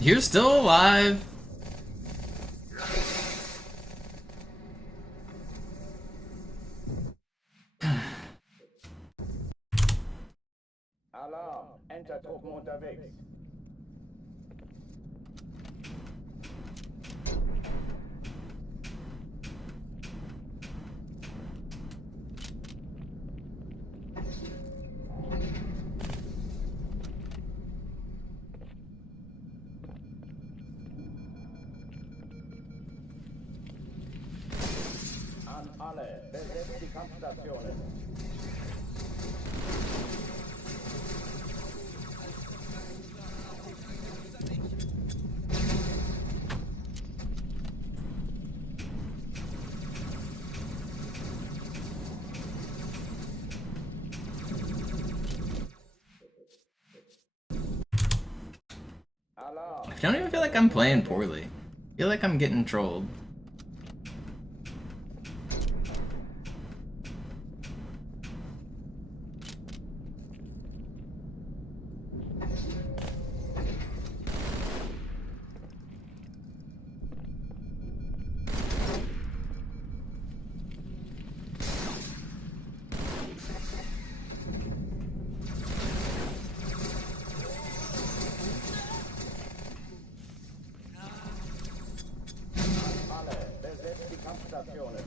You're still alive. Alarm! Enter-Truppen unterwegs. An alle, besetzt die Kampfstationen. Alarm! I don't even feel like I'm playing poorly. I feel like I'm getting trolled. Alle, besetzt die Kampfstationen.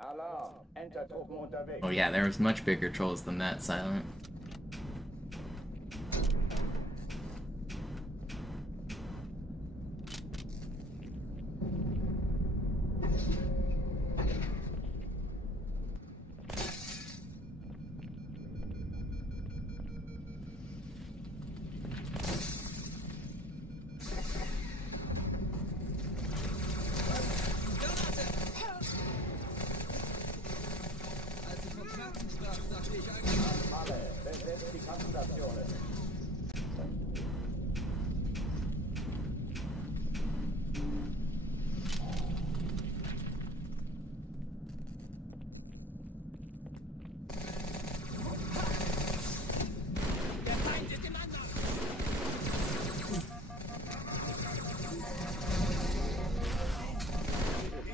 Alarm! Enter-Truppen unterwegs. Oh yeah, there was much bigger trolls than that, Silent. Alle, besetzt die Kampfstationen.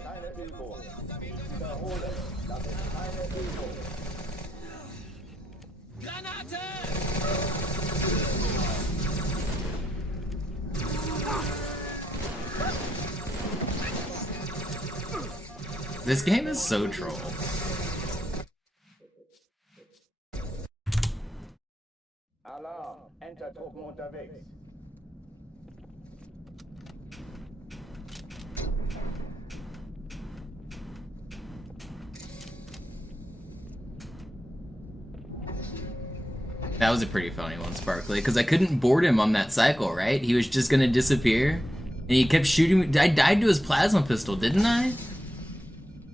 Keine Übung. Ich wiederhole, das ist keine Übung. This game is so troll. Alarm, Entertruppen unterwegs. That was a pretty funny one, Sparkly, because I couldn't board him on that cycle, right? He was just gonna disappear, and he kept shooting me. I died to his plasma pistol, didn't I?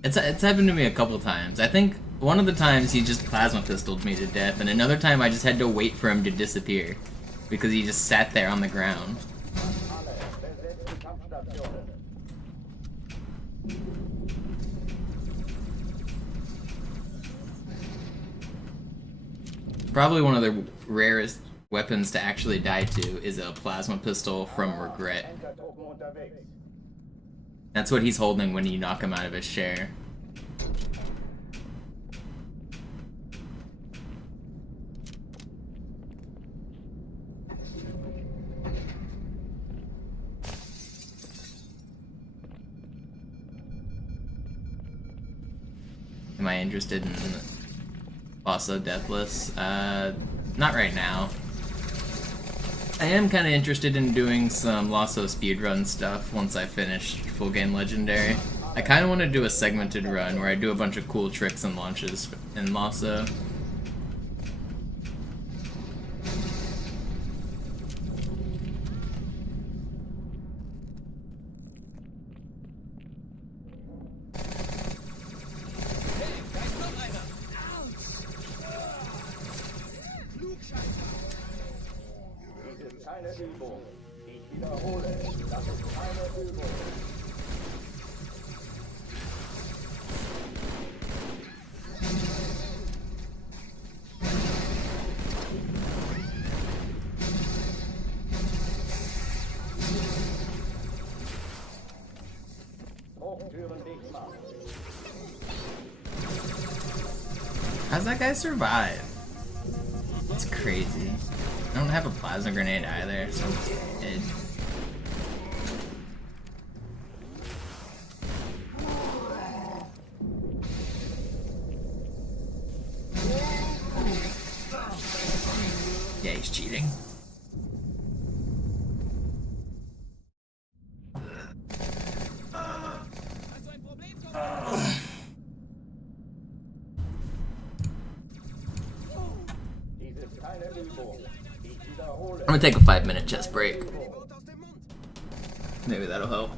It's happened to me a couple times. I think one of the times he just plasma pistoled me to death, and another time I just had to wait for him to disappear, because he just sat there on the ground. Alle, besetzt die Kampfstationen. Probably one of the rarest weapons to actually die to is a plasma pistol from Regret. Entertruppen unterwegs. That's what he's holding when you knock him out of his chair. Am I interested in Lasso Deathless? Not right now. I am kind of interested in doing some Lasso speedrun stuff once I finish full game Legendary. I kind of want to do a segmented run where I do a bunch of cool tricks and launches in Lasso. Dies ist keine Übung. Ich wiederhole, das ist keine Übung. Hochtüren dicht machen. How's that guy survive? It's crazy. I don't have a plasma grenade either, so I'm just dead. Yeah, he's cheating. Dies ist keine Übung. Ich wiederhole. I'm gonna take a 5-minute chest break. Maybe that'll help.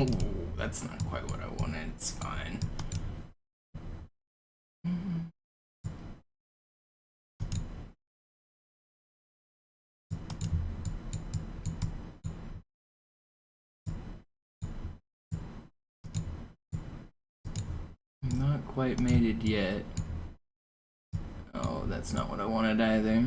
Ooh, that's not quite what I wanted. It's fine. Not quite mated yet. Oh, that's not what I wanted either.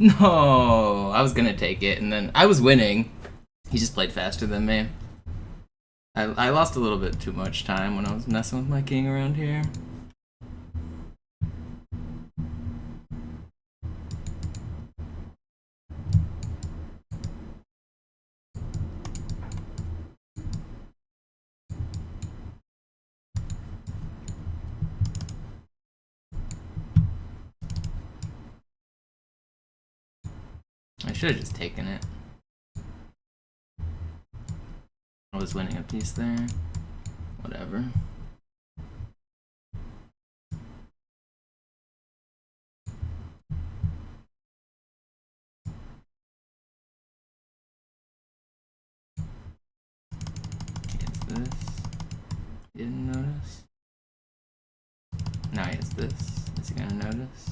No, I was gonna take it, and then I was winning. He just played faster than me. I lost a little bit too much time when I was messing with my king around here. I should have just taken it. I was winning a piece there. Whatever. It's this. He didn't notice. Now he has this. Is he gonna notice?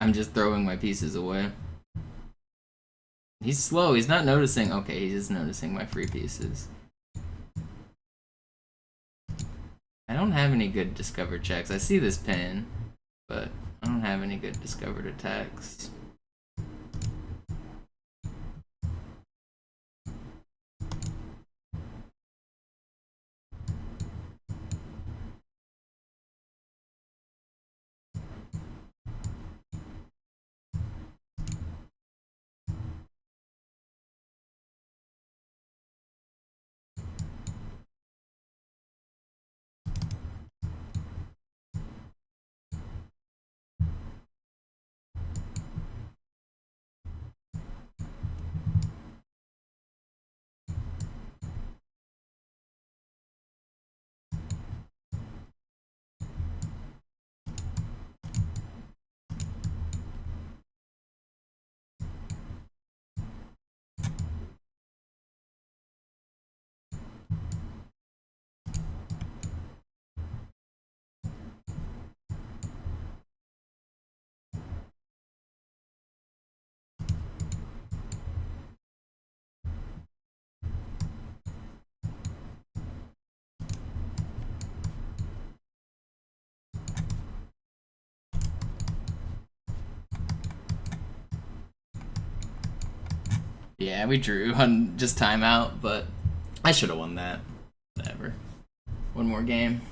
I'm just throwing my pieces away. He's slow, he's not noticing. Okay, he's just noticing my free pieces. I don't have any good discovered checks. I see this pin, but I don't have any good discovered attacks. Yeah, we drew on just timeout, but I should have won that. Whatever. One more game.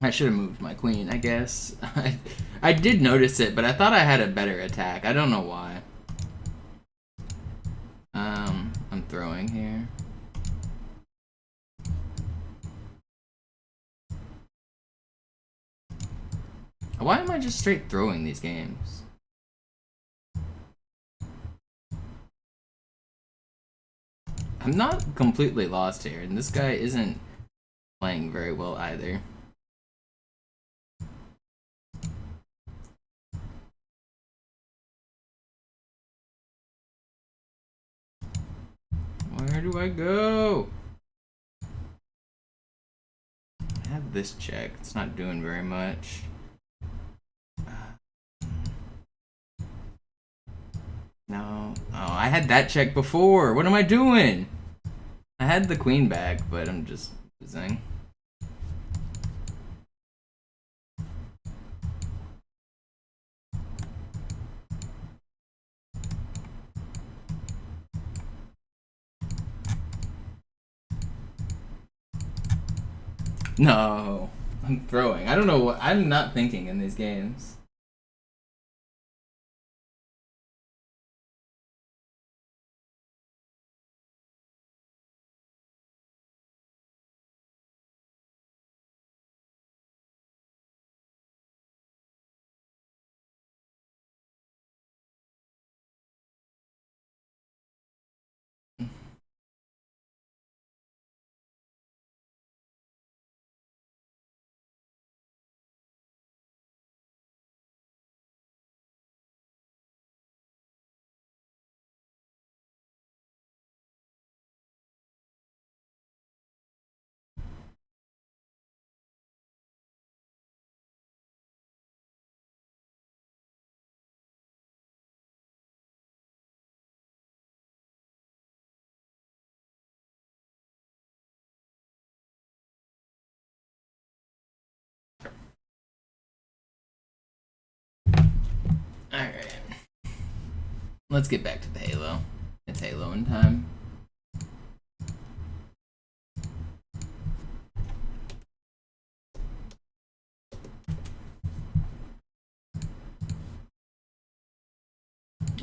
I should have moved my queen, I guess. I did notice it, but I thought I had a better attack. I don't know why. throwing here. Why am I just straight throwing these games? I'm not completely lost here, and this guy isn't playing very well either. Where do I go? I have this check. It's not doing very much. No. Oh, I had that check before. What am I doing? I had the queen back, but I'm just losing. No, I'm throwing. I don't know what I'm not thinking in these games. Alright. Let's get back to the Halo. It's Halo in time.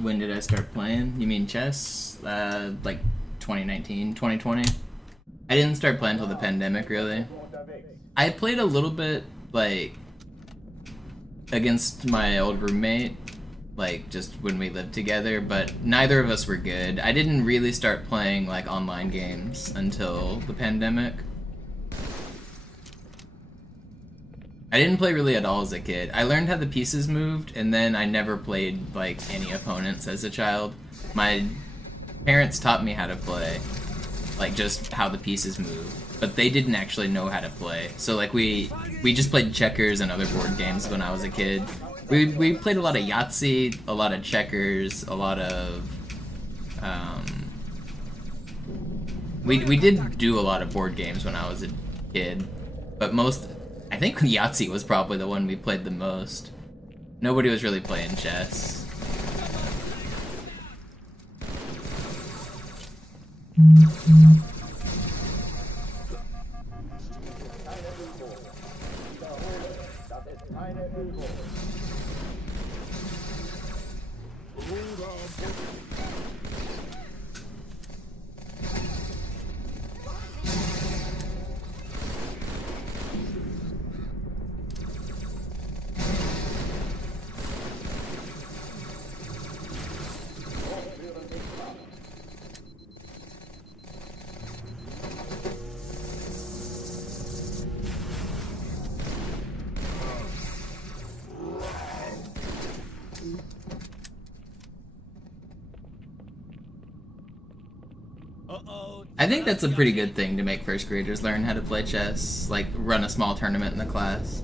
When did I start playing? You mean chess? Like 2019, 2020? I didn't start playing until the pandemic, really. I played a little bit, like, against my old roommate, like, just when we lived together, but neither of us were good. I didn't really start playing, like, online games until the pandemic. I didn't play really at all as a kid. I learned how the pieces moved, and then I never played, like, any opponents as a child. My parents taught me how to play, like, just how the pieces move, but they didn't actually know how to play. So, like, we just played checkers and other board games when I was a kid. We played a lot of Yahtzee, a lot of checkers, a lot of, we did do a lot of board games when I was a kid, but I think Yahtzee was probably the one we played the most. Nobody was really playing chess. I think that's a pretty good thing to make first graders learn how to play chess, like run a small tournament in the class.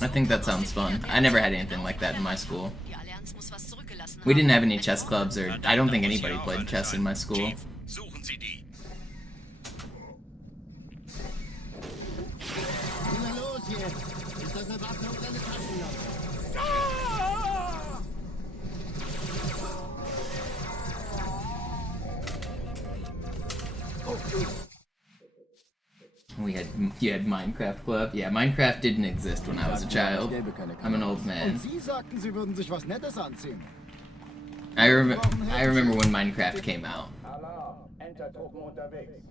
I think that sounds fun. I never had anything like that in my school. We didn't have any chess clubs, or I don't think anybody played chess in my school. You had Minecraft Club? Yeah, Minecraft didn't exist when I was a child. I'm an old man. Und Sie sagten, Sie würden sich was Nettes anziehen. I remember when Minecraft came out. Alarm! Enter-Truppen unterwegs.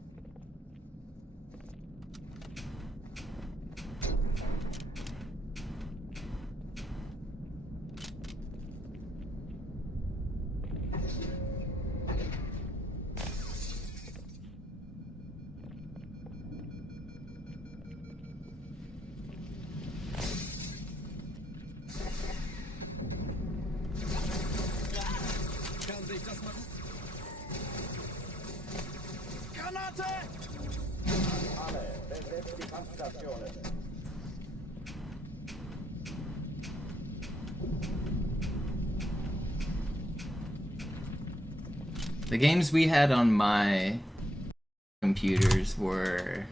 Alle, besetzt die Kampfstationen. The games we had on my computers were,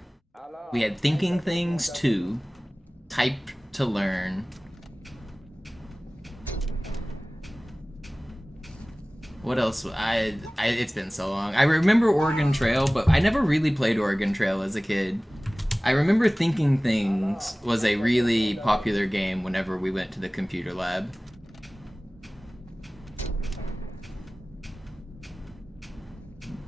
we had Thinking Things 2, Type to Learn. What else? It's been so long. I remember Oregon Trail, but I never really played Oregon Trail as a kid. I remember Thinking Things was a really popular game whenever we went to the computer lab.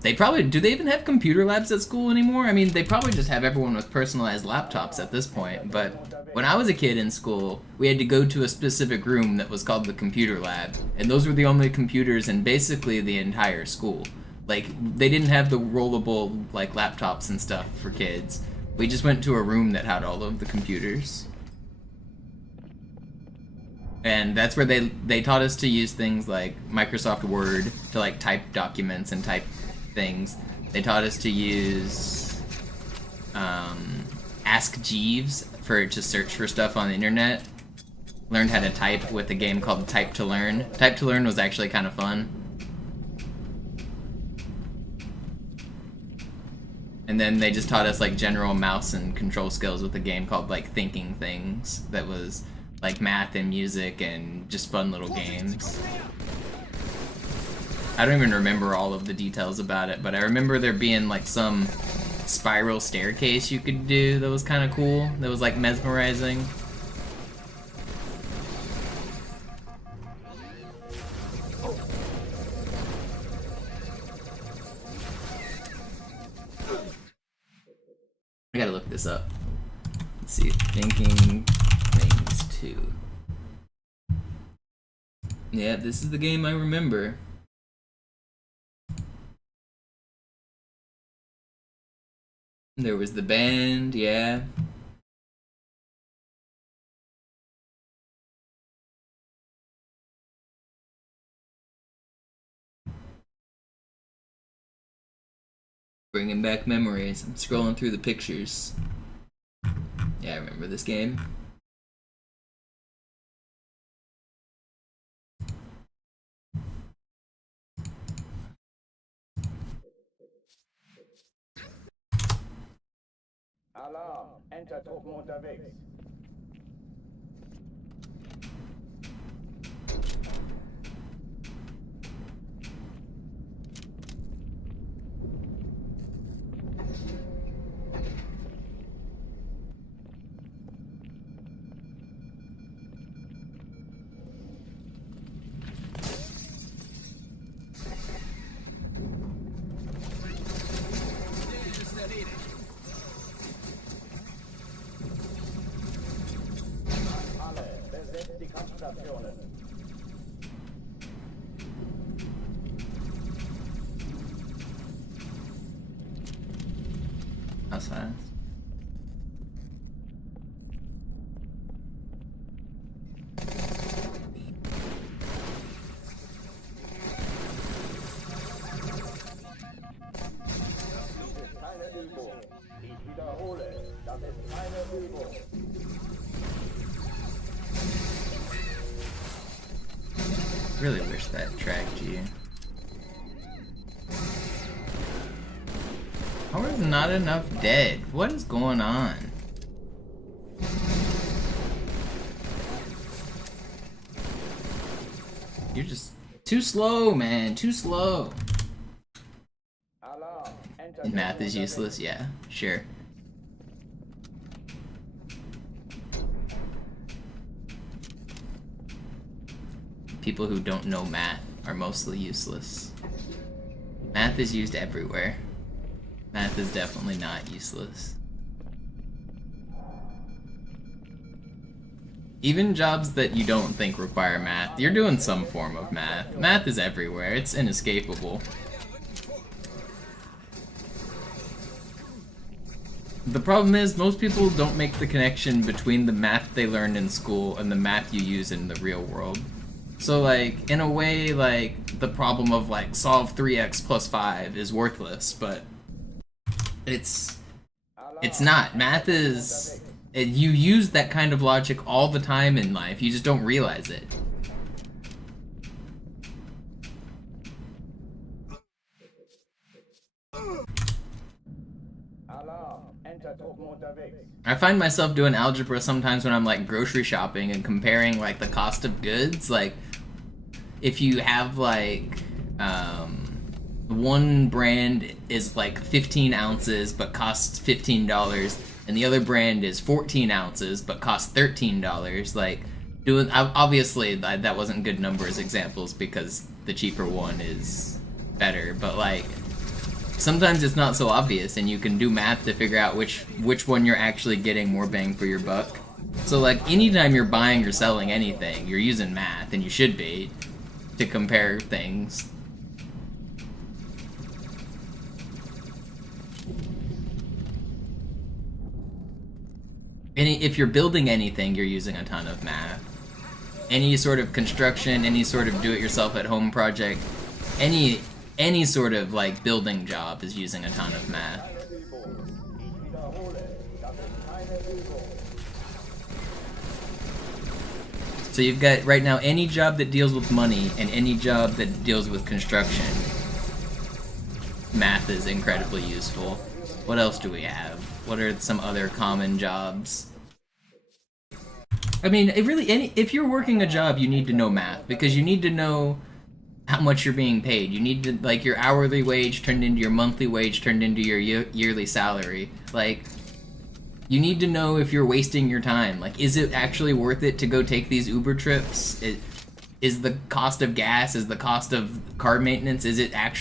Do they even have computer labs at school anymore? I mean, they probably just have everyone with personalized laptops at this point, but when I was a kid in school, we had to go to a specific room that was called the computer lab, and those were the only computers in basically the entire school. Like, they didn't have the rollable, like, laptops and stuff for kids. We just went to a room that had all of the computers. And that's where they taught us to use things like Microsoft Word to, like, type documents and type things. They taught us to use Ask Jeeves to search for stuff on the internet. Learned how to type with a game called Type to Learn. Type to Learn was actually kind of fun. And then they just taught us like general mouse and control skills with a game called like Thinking Things that was like math and music and just fun little games. I don't even remember all of the details about it, but I remember there being like some spiral staircase you could do that was kind of cool, that was like mesmerizing. I gotta look this up. Let's see, Thinking Things 2. Yeah, this is the game I remember. There was the band, yeah. Bringing back memories. I'm scrolling through the pictures. Yeah, I remember this game. Alarm! Enter-Truppen unterwegs. Die Kampfstationen. That's fast. Keine Übung. Ich wiederhole, das ist keine Übung. Really wish that tracked you. How is not enough dead? What is going on? You're just too slow, man. Too slow. Math is useless? Yeah, sure. People who don't know math. are mostly useless. Math is used everywhere. Math is definitely not useless. Even jobs that you don't think require math, you're doing some form of math. Math is everywhere, it's inescapable. The problem is, most people don't make the connection between the math they learned in school and the math you use in the real world. So like, in a way, like, the problem of like, solve 3x plus 5 is worthless, but it's not. Math is... You use that kind of logic all the time in life, you just don't realize it. I find myself doing algebra sometimes when I'm like grocery shopping and comparing like the cost of goods. Like, if you have like, one brand is like 15 ounces but costs $15, and the other brand is 14 ounces but costs $13, like, obviously that wasn't good numbers examples because the cheaper one is better, but like, sometimes it's not so obvious and you can do math to figure out which one you're actually getting more bang for your buck. So like, anytime you're buying or selling anything, you're using math, and you should be, to compare things. If you're building anything, you're using a ton of math. Any sort of construction, any sort of do-it-yourself-at-home project, any sort of like building job is using a ton of math. So you've got right now any job that deals with money and any job that deals with construction. Math is incredibly useful. What else do we have? What are some other common jobs? I mean, if you're working a job, you need to know math, because you need to know how much you're being paid. You need to, like, your hourly wage turned into your monthly wage turned into your yearly salary. Like, you need to know if you're wasting your time. Like, is it actually worth it to go take these Uber trips? Is the cost of gas, is the cost of car maintenance,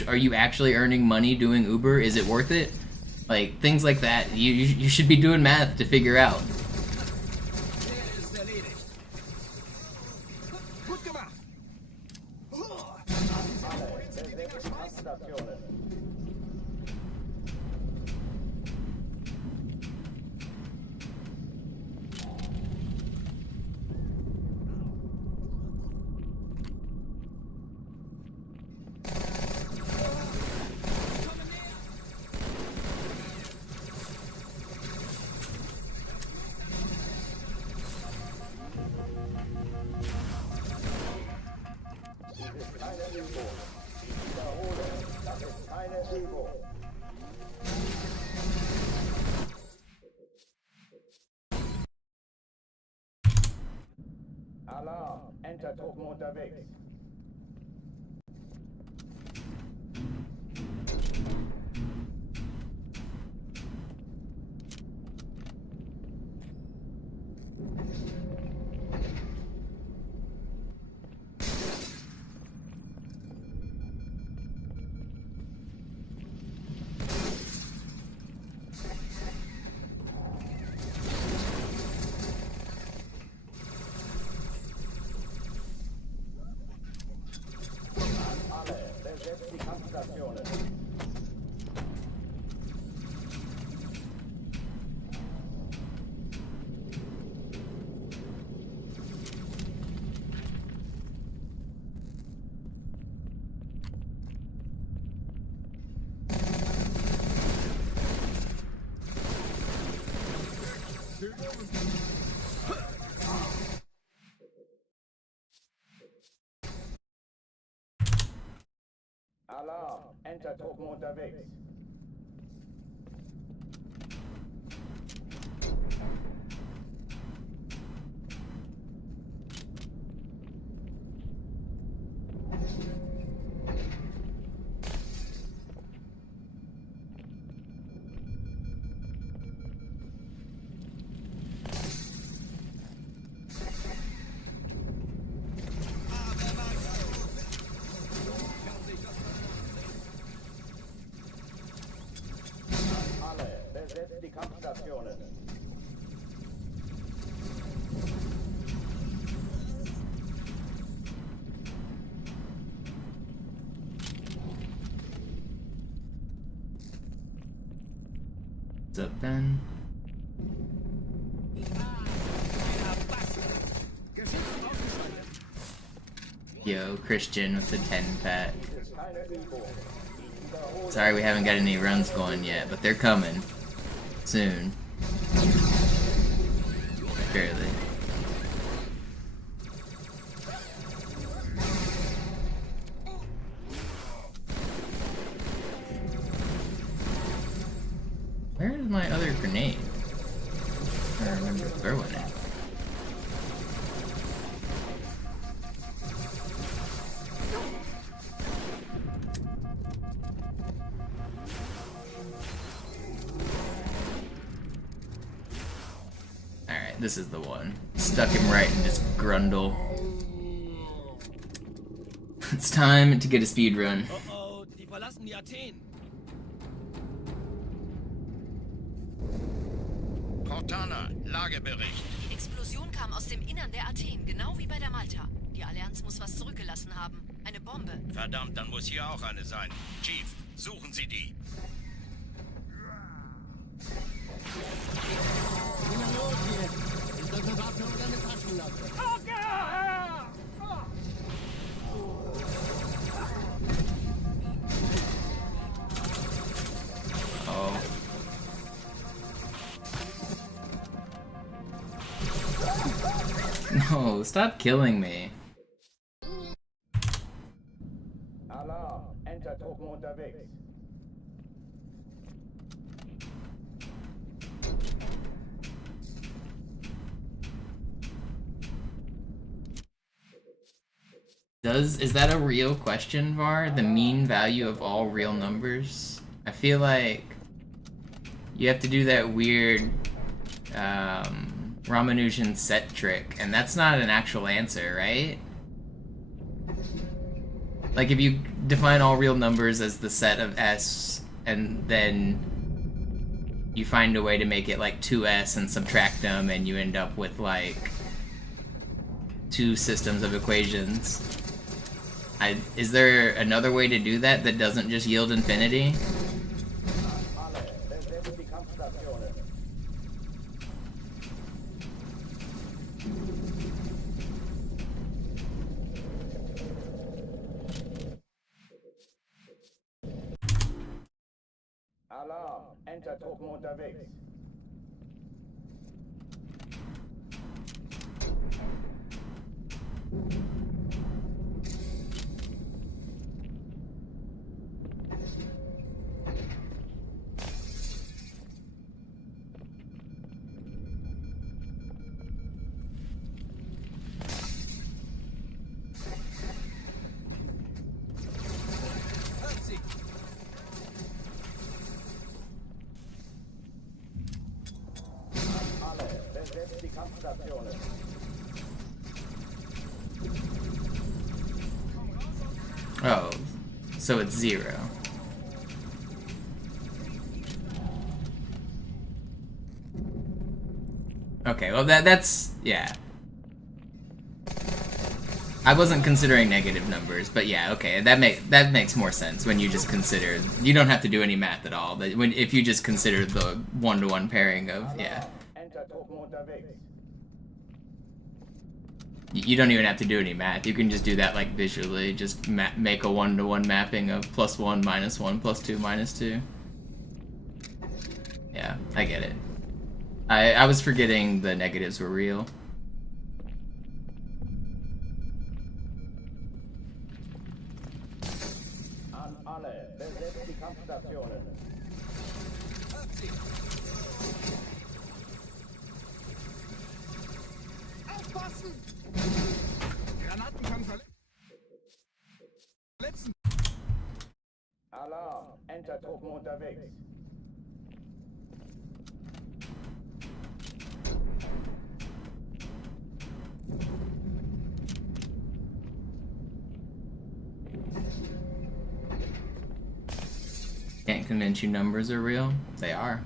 are you actually earning money doing Uber? Is it worth it? Like, things like that, you should be doing math to figure out. Alarm, Enter-Truppen unterwegs. Alarm, Enter-Truppen unterwegs. Kampfstationen. What's up, Ben? Yo, Christian with the 10 pack. Sorry we haven't got any runs going yet, but they're coming. Soon. Barely. Where is my other grenade? I don't remember throwing it. Alright, this is the one. Stuck him right in his grundle. It's time to get a speed run. Oh, die verlassen die Athen. Cortana, Lagebericht. Die Explosion kam aus dem Innern der Athen, genau wie bei der Malta. Die Allianz muss was zurückgelassen haben. Eine Bombe. Verdammt, dann muss hier auch eine sein. Chief, suchen Sie die. Na los jetzt! Ist das eine Waffe oder eine Taschenlampe? Oh. No, stop killing me. Alarm, Enter-Truppen unterwegs. Is that a real question, Var? The mean value of all real numbers? I feel like you have to do that weird Ramanujan set trick, and that's not an actual answer, right? Like if you define all real numbers as the set of S, and then you find a way to make it like 2S and subtract them, and you end up with like two systems of equations. Is there another way to do that that doesn't just yield infinity? Alle, besetzt die Kampfstationen. Alarm, Enter-Truppen unterwegs. Alle, besetzt die Kampfstationen. Oh, so it's 0. Okay, well that's yeah. I wasn't considering negative numbers, but yeah, okay, that makes more sense when you just consider, you don't have to do any math at all. But if you just consider the one-to-one pairing of, yeah. Enter-Truppen unterwegs. You don't even have to do any math. You can just do that like visually. Just make a one-to-one mapping of +1, -1, +2, -2. Yeah, I get it. I was forgetting the negatives were real. An alle, besetzt die Kampfstationen. Aufpassen! Granaten kann verletzen. Alarm, Enter-Truppen unterwegs. Can't convince you numbers are real? They are.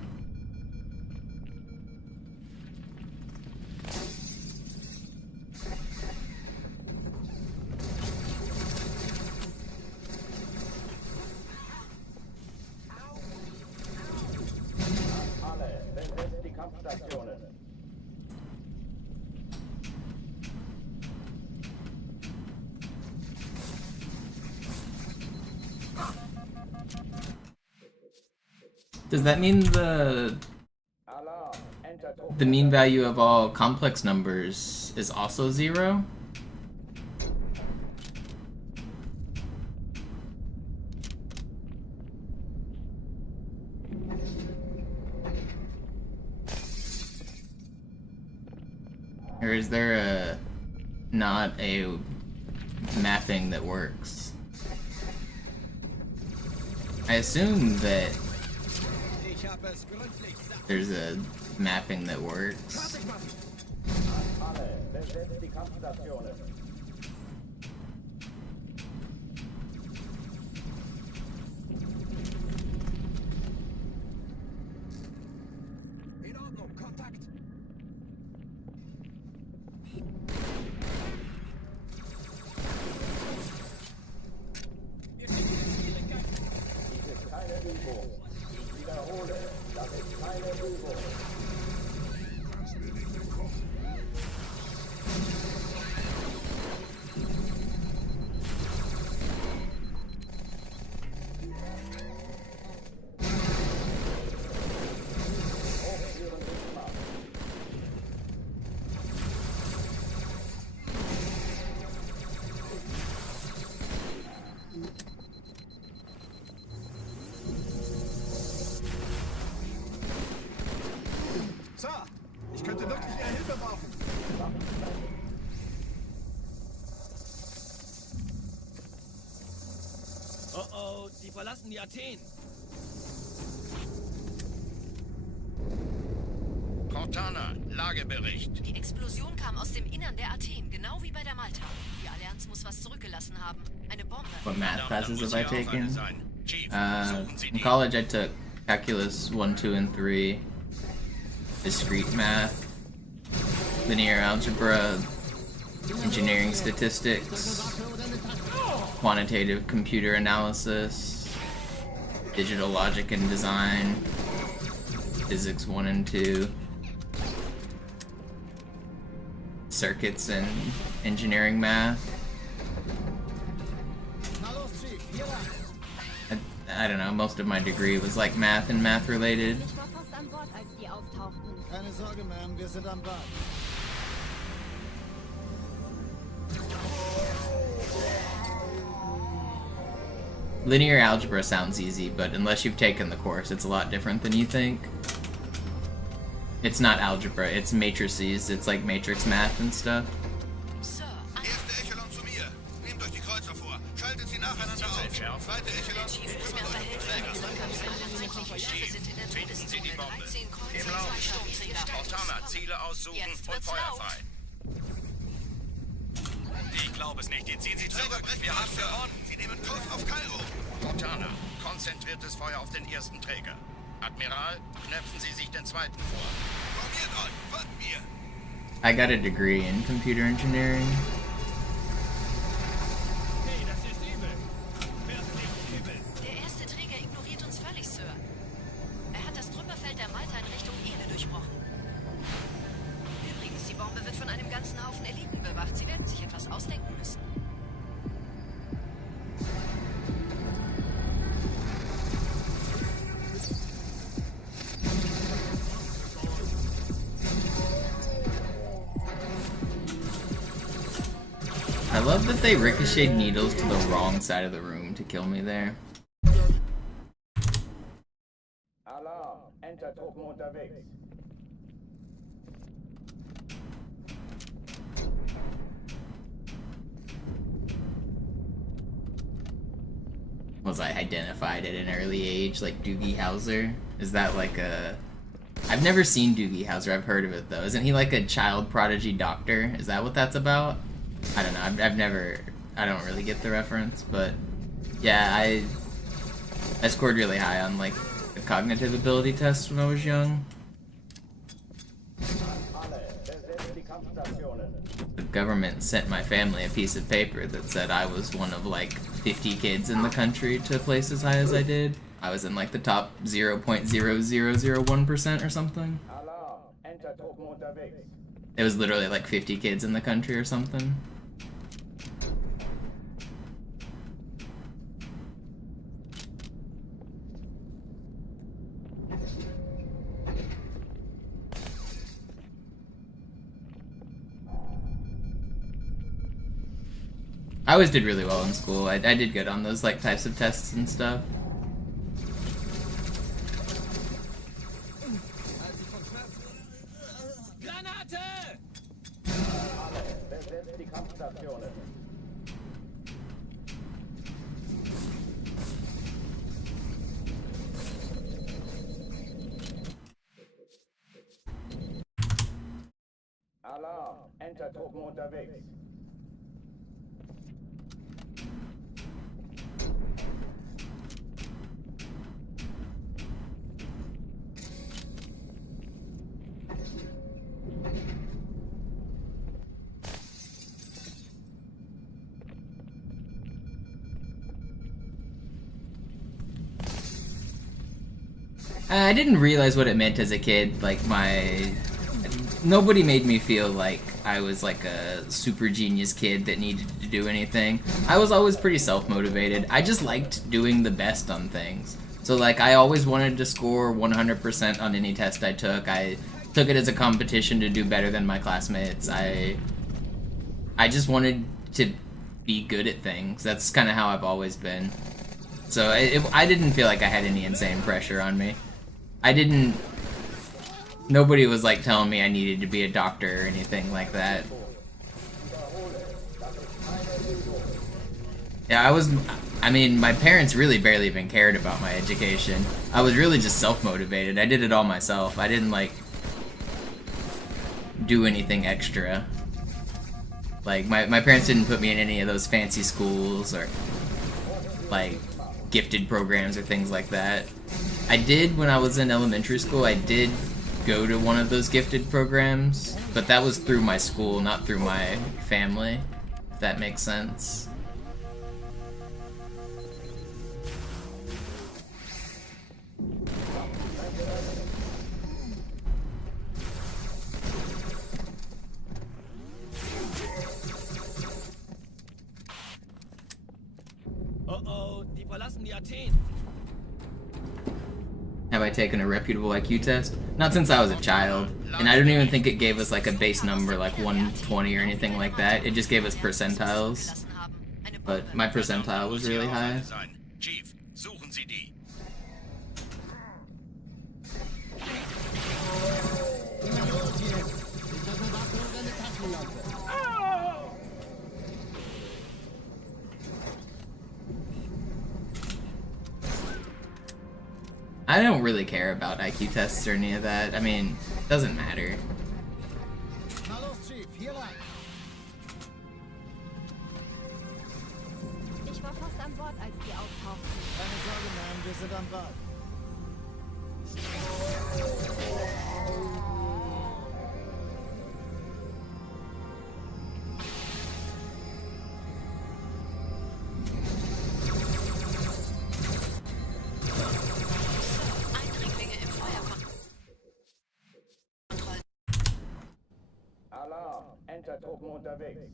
Does that mean the Alarm. Enter the mean value of all complex numbers is also 0? Or is there not a mapping that works? I assume that there's a mapping that works. Alle, besetzt die Kampfstationen. In Ordnung, Kontakt. Dies ist keine Übung. Ich wiederhole, das ist keine Übung. Sir, ich könnte wirklich Ihre Hilfe brauchen. Oh oh, sie verlassen die Athen. Cortana, Lagebericht. Die Explosion kam aus dem Innern der Athen, genau wie bei der Malta. Die Allianz muss was zurückgelassen haben. Eine Bombe. What math classes have I taken? Chief, Uh, suchen Sie in die. college I took calculus 1, 2, and 3, discrete math, linear algebra, engineering statistics, quantitative computer analysis, digital logic and design, physics 1 and 2, circuits and engineering math. I don't know, most of my degree was like math and math related. Ich war fast an Bord, als die auftauchten. Keine Sorge, Ma'am, wir sind am Bad. Linear algebra sounds easy, but unless you've taken the course, it's a lot different than you think. It's not algebra, it's matrices, it's like matrix math and stuff. Sir, Erste Echelon zu mir. Nehmt euch die Kreuzer vor. Schaltet sie nacheinander auf. Zweite Echelon. Chief ist mir aber Hilfe. Die tatsächlichen Schiffe sind in der Finden Sie die Todeszone. Bombe. 13 Kreuzer, Im 2 Lauf. Sturmträger. Cortana, Ziele aussuchen Jetzt und wird's Feuer laut. frei. Ich glaube es nicht, die ziehen sie Träger zurück. brechen Wir haben Panzer. gewonnen. Sie nehmen Kurs auf Kairo. Cortana, konzentriertes Feuer auf den ersten Träger. Admiral, knöpfen Sie sich den zweiten vor. Formiert euch, folgt mir. I got a degree in computer engineering. Hey, das ist übel. Werden Sie übel. Der erste Träger ignoriert uns völlig, Sir. Er hat das Trümmerfeld der Malta in Richtung Erde durchbrochen. Übrigens, die Bombe wird von einem ganzen Haufen Eliten bewacht. Sie werden sich etwas ausdenken müssen. I love that they ricocheted needles to the wrong side of the room to kill me there. Alarm. Enter-Truppen unterwegs. Was I identified at an early age like Doogie Howser? Is that like a... I've never seen Doogie Howser, I've heard of it though. Isn't he like a child prodigy doctor? Is that what that's about? I don't know, I've never... I don't really get the reference, but... Yeah, I scored really high on like the cognitive ability test when I was young. Alle, besetzt die Kampfstationen. The government sent my family a piece of paper that said I was one of like 50 kids in the country to place as high as I did. I was in like the top 0.0001% or something. Alarm. Enter-Truppen unterwegs. It was literally like 50 kids in the country or something. I always did really well in school. I did good on those like types of tests and stuff. Granate! Besetzt die Kampfstationen. Alarm! Enter-Truppen unterwegs. I didn't realize what it meant as a kid. Like nobody made me feel like I was like a super genius kid that needed to do anything. I was always pretty self-motivated. I just liked doing the best on things. So like I always wanted to score 100% on any test I took. I took it as a competition to do better than my classmates. I just wanted to be good at things. That's kind of how I've always been. So I didn't feel like I had any insane pressure on me. Nobody was like telling me I needed to be a doctor or anything like that. Yeah, I mean, my parents really barely even cared about my education. I was really just self-motivated. I did it all myself. I didn't like do anything extra. Like my parents didn't put me in any of those fancy schools or like gifted programs or things like that. I did when I was in elementary school. I did go to one of those gifted programs, but that was through my school, not through my family, if that makes sense. Oh, die verlassen die Athen. Have I taken a reputable IQ test? Not since I was a child, and I don't even think it gave us like a base number like 120 or anything like that. It just gave us percentiles, but my percentile was really high. Chief, suchen Sie die. I don't really care about IQ tests or any of that. I mean, it doesn't matter. Na los, Chief, hier lang. Ich war fast an Bord, als die auftauchten. Keine Sorge, Ma'am, wir sind am Bad. Eindringlinge im Alarm! Enter-Truppen unterwegs.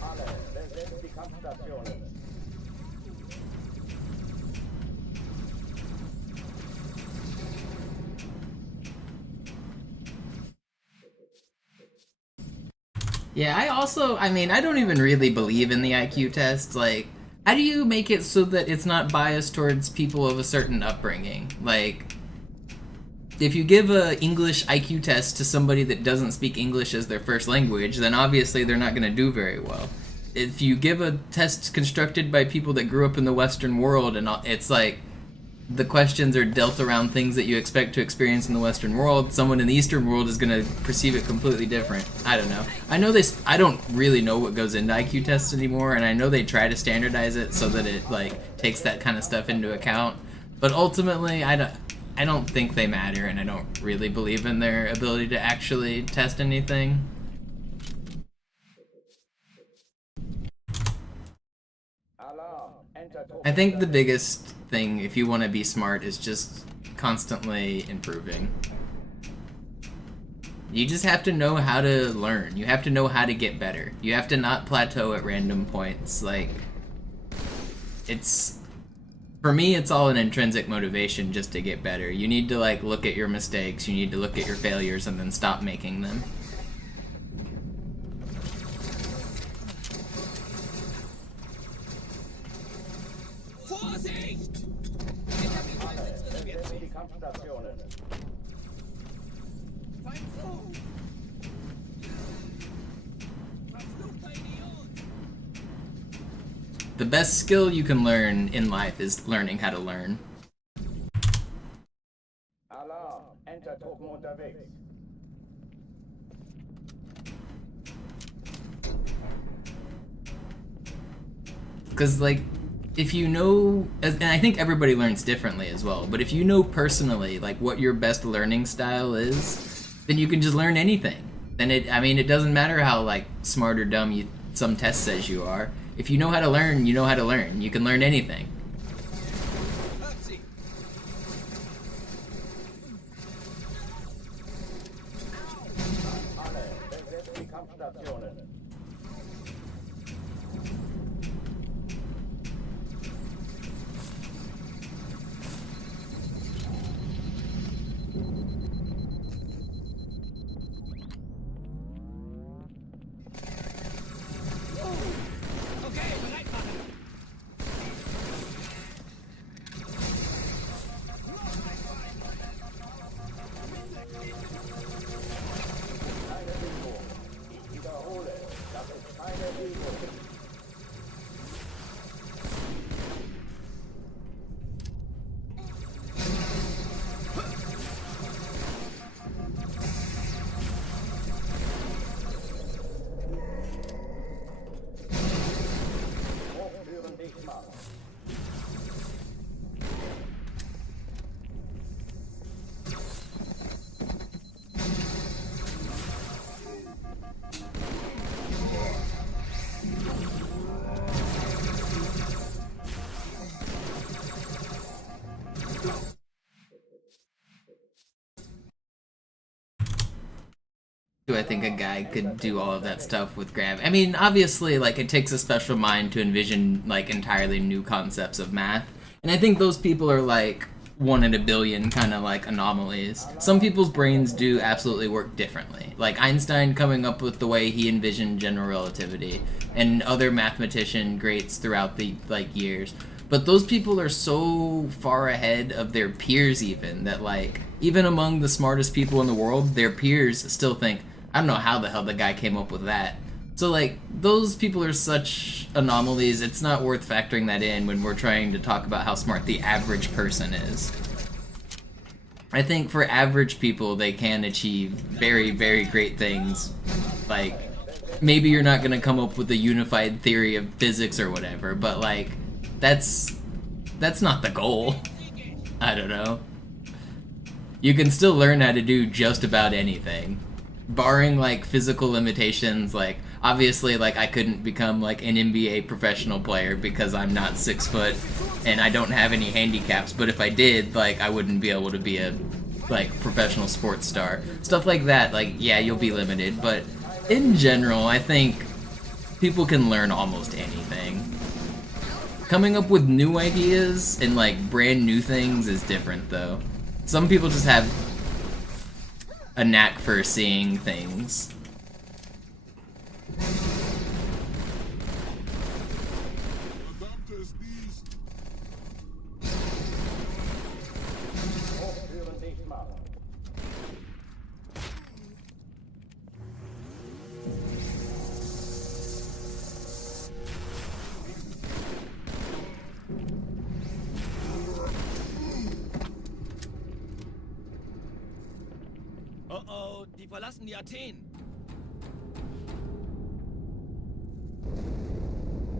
Alle, besetzt die Kampfstationen. Yeah, I mean, I don't even really believe in the IQ test. Like, how do you make it so that it's not biased towards people of a certain upbringing? Like, if you give a English IQ test to somebody that doesn't speak English as their first language, then obviously they're not going to do very well. If you give a test constructed by people that grew up in the Western world, and it's like the questions are dealt around things that you expect to experience in the Western world, someone in the Eastern world is going to perceive it completely different. I don't know. I don't really know what goes into IQ tests anymore, and I know they try to standardize it so that it like takes that kind of stuff into account. But ultimately, I don't think they matter, and I don't really believe in their ability to actually test anything. I think the biggest thing, if you want to be smart, is just constantly improving. You just have to know how to learn. You have to know how to get better. You have to not plateau at random points. Like, it's... For me, it's all an intrinsic motivation just to get better. You need to, like, look at your mistakes, you need to look at your failures, and then stop making them. Vorsicht! Besetzen die Kampfstationen. Feindflug! Verfluchter Idiot! The best skill you can learn in life is learning how to learn. Alarm! Entertruppen unterwegs. Because, like, if you know, and I think everybody learns differently as well, but if you know personally, like, what your best learning style is, then you can just learn anything. Then it doesn't matter how, like, smart or dumb some test says you are. If you know how to learn, you know how to learn. You can learn anything. Alle, besetzt die Kampfstationen. Okay, bereit machen! Keine Übung. Ich wiederhole, das ist keine Übung. Hochtüren dicht machen. Do I think a guy could do all of that stuff with gravity? I mean, obviously, like, it takes a special mind to envision, like, entirely new concepts of math. And I think those people are, like, 1 in a billion kind of, like, anomalies. Some people's brains do absolutely work differently. Like, Einstein coming up with the way he envisioned general relativity, and other mathematician greats throughout the, like, years. But those people are so far ahead of their peers even, that, like, even among the smartest people in the world, their peers still think, I don't know how the hell the guy came up with that. So, like, those people are such anomalies, it's not worth factoring that in when we're trying to talk about how smart the average person is. I think for average people, they can achieve very, very great things. Like, maybe you're not gonna come up with a unified theory of physics or whatever, but, like, that's not the goal. I don't know. You can still learn how to do just about anything. Barring, like, physical limitations, like, obviously, like, I couldn't become, like, an NBA professional player because I'm not 6 foot and I don't have any handicaps, but if I did, like, I wouldn't be able to be a, like, professional sports star. Stuff like that, like, yeah, you'll be limited, but in general, I think people can learn almost anything. Coming up with new ideas and, like, brand new things is different, though. Some people just have a knack for seeing things. Hochtüren dicht machen. Oh oh, die verlassen die Athen.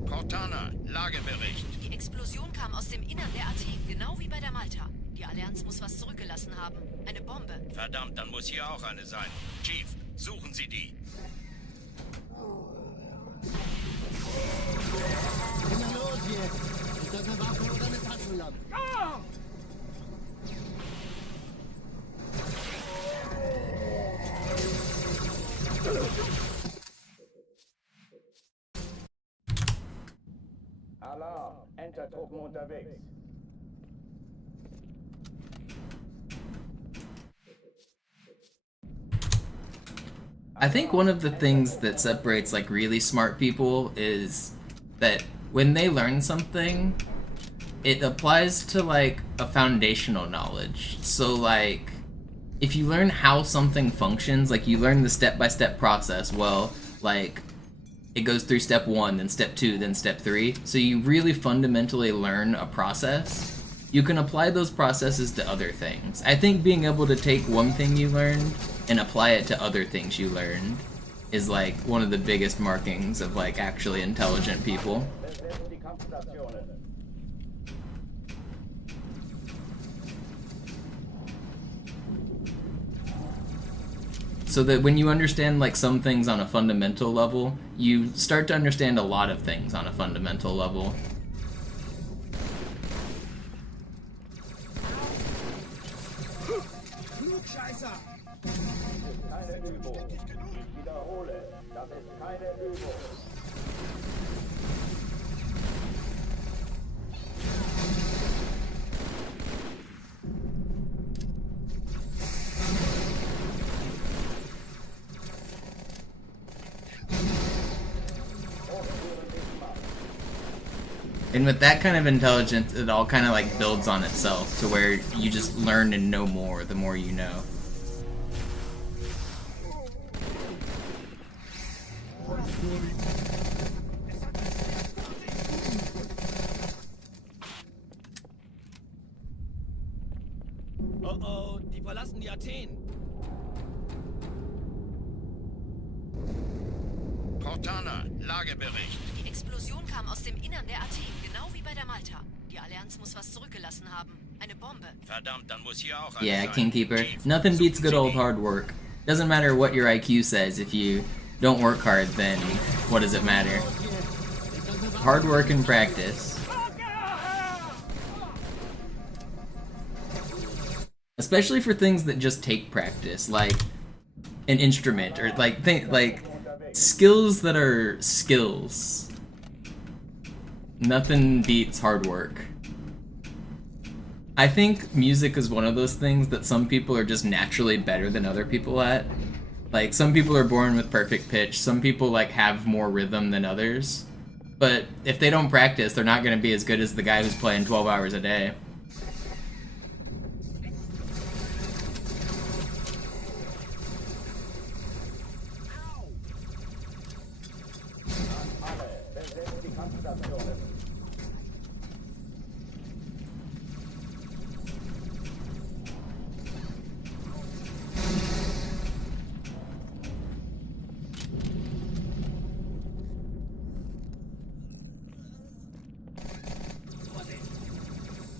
Cortana, Lagebericht. Die Explosion kam aus dem Innern der Athen, genau wie bei der Malta. Die Allianz muss was zurückgelassen haben. Eine Bombe. Verdammt, dann muss hier auch eine sein. Chief, suchen Sie die. Na los jetzt! Ist das eine Waffe oder eine Taschenlampe? Alarm! Entertruppen unterwegs. I think one of the things that separates like really smart people is that when they learn something, it applies to like a foundational knowledge. So like if you learn how something functions, like you learn the step-by-step process, well, like it goes through step 1, then step 2, then step 3. So you really fundamentally learn a process. You can apply those processes to other things. I think being able to take one thing you learned and apply it to other things you learned is like one of the biggest markings of like actually intelligent people. Besetzt die Kampfstationen. So that when you understand like some things on a fundamental level, you start to understand a lot of things on a fundamental level. Keine Übung. Ich wiederhole, das ist keine Übung. And with that kind of intelligence, it all kind of like builds on itself to where you just learn and know more the more you know. Oh oh, die verlassen die Athen. Cortana, Lagebericht. Die Explosion kam aus dem Innern der Athen, genau wie bei der Malta. Die Allianz muss was zurückgelassen haben. Eine Bombe. Verdammt, dann muss hier auch eine Yeah, sein. Kingkeeper. Chief, Nothing beats good suchen old Sie hard work. Doesn't matter what your IQ says, if you don't work hard, then what does it matter? Hard work and practice. Especially for things that just take practice, like an instrument, or like skills that are skills. Nothing beats hard work. I think music is one of those things that some people are just naturally better than other people at. Like, some people are born with perfect pitch, some people like have more rhythm than others. But if they don't practice, they're not going to be as good as the guy who's playing 12 hours a day. alle. Besetzt die Kampfstationen.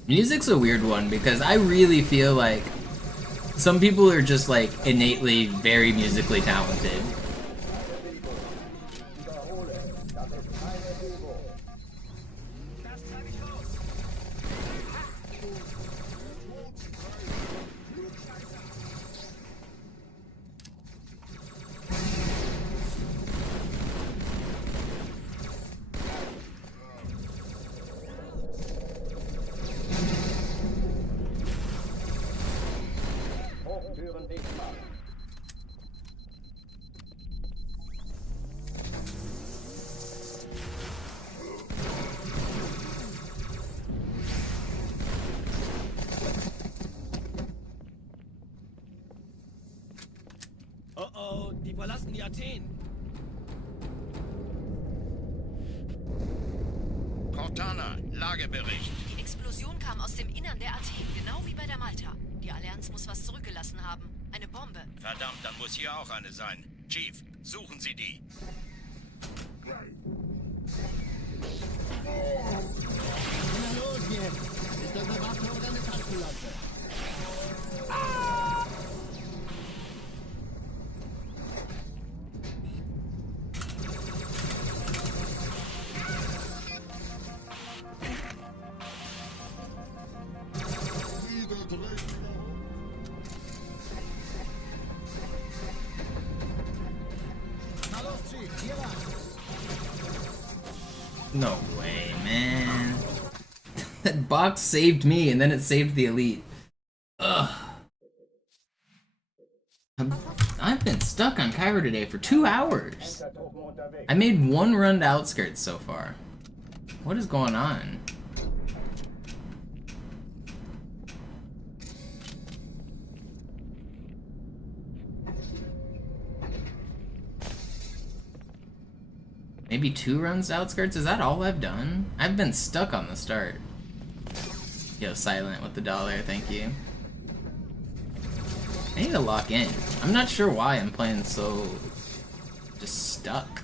Music's a weird one because I really feel like some people are just like innately very musically talented. Wiederhole, das ist keine Übung. Das treibe ich raus. Hochtüren dicht machen. Oh oh, die verlassen die Athen. Cortana, Lagebericht. Die Explosion kam aus dem Innern der Athen, genau wie bei der Malta. Die Allianz muss was zurückgelassen haben. Eine Bombe. Verdammt, dann muss hier auch eine sein. Chief, suchen Sie die. Na los jetzt! Ist das eine Waffe oder eine Taschenlampe? Na los, Chief, hier lang. No way, man. That box saved me, and then it saved the elite. Ugh. I've been stuck on Cairo today for 2 hours. I made 1 run to outskirts so far. What is going on? Maybe 2 runs to outskirts? Is that all I've done? I've been stuck on the start. Yo, silent with the $1, thank you. I need to lock in. I'm not sure why I'm playing so... just stuck.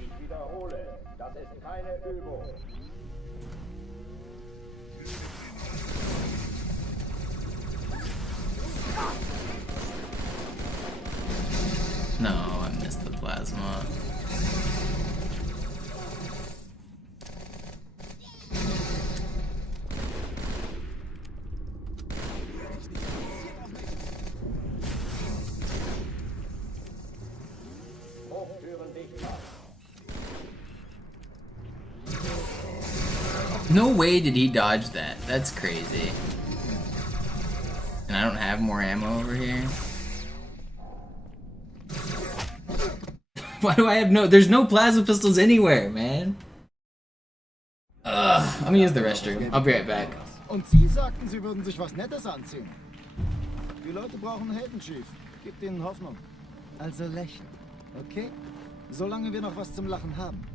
Ich wiederhole, das ist keine Übung. No, I missed the plasma. No way did he dodge that. That's crazy. And I don't have more ammo over here. Why do I have no... There's no plasma pistols anywhere, man. Ugh, I'm gonna use the restroom. I'll be right back. Und Sie sagten, Sie würden sich was Nettes anziehen. Die Leute brauchen Helden, Chief. Gibt ihnen Hoffnung. Also lächeln, okay? Solange wir noch was zum Lachen haben.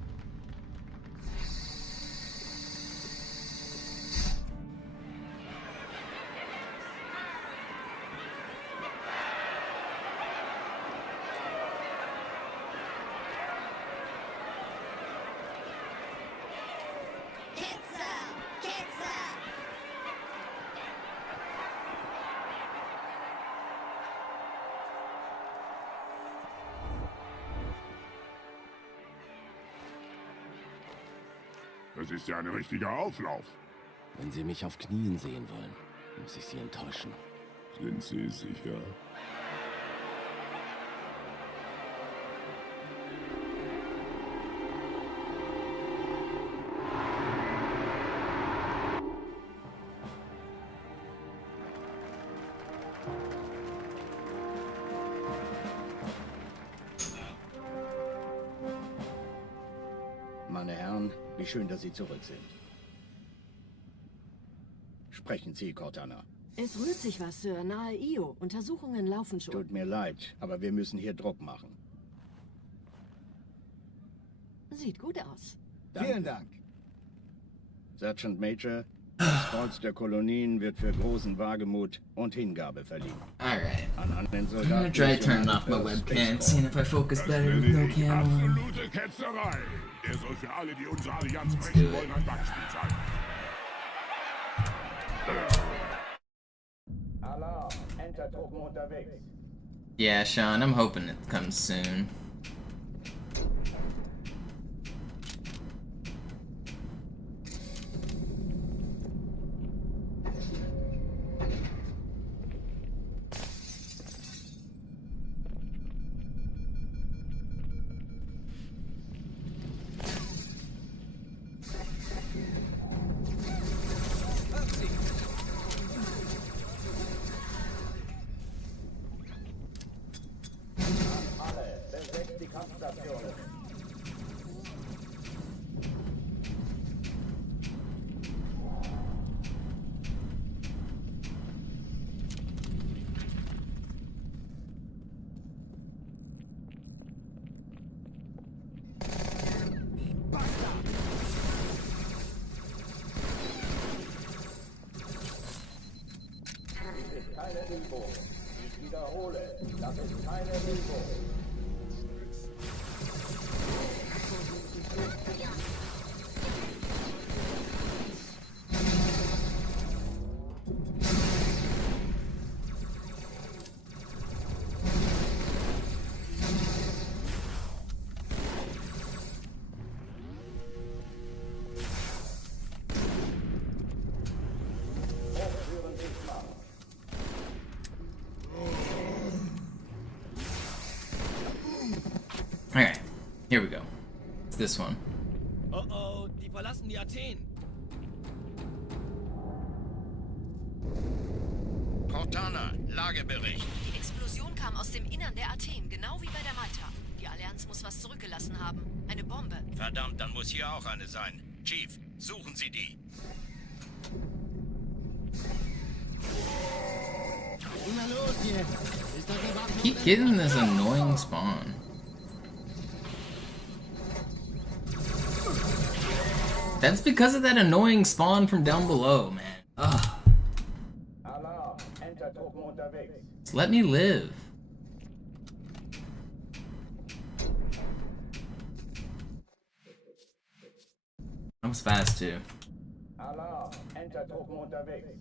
Das ist ja ein richtiger Auflauf. Wenn Sie mich auf Knien sehen wollen, muss ich Sie enttäuschen. Sind Sie sicher? Meine Herren, wie schön, dass Sie zurück sind. Sprechen Sie, Cortana. Es rührt sich was, Sir. Nahe Io. Untersuchungen laufen schon. Tut mir leid, aber wir müssen hier Druck machen. Sieht gut aus. Danke. Vielen Dank. Sergeant Major, das Kreuz der Kolonien wird für großen Wagemut und Hingabe verliehen. Alright. An den I'm gonna Soldaten try turning off my webcam, seeing if I focus better with no cam on. Absolute Ketzerei. Er soll für alle, die unsere Allianz brechen wollen, ein Beispiel sein. Alarm, Entertruppen unterwegs. Yeah, Sean, I'm hoping it comes soon. Besetzt die Kampfstationen. Dies ist keine Übung. Ich wiederhole. wiederhole, das ist keine Übung. Okay, here we go. It's this one. Oh oh, die verlassen die Athen. Cortana, Lagebericht. Die Explosion kam aus dem Innern der Athen, genau wie bei der Malta. Die Allianz muss was zurückgelassen haben. Eine Bombe. Verdammt, dann muss hier auch eine sein. Chief, suchen Sie die. Immer los hier. Ist das eine Waffe? Keep getting this annoying spawn. That's because of that annoying spawn from down below, man. Ugh. Alarm, Entertruppen unterwegs. Just let me live. That was fast too. Alarm, Entertruppen unterwegs.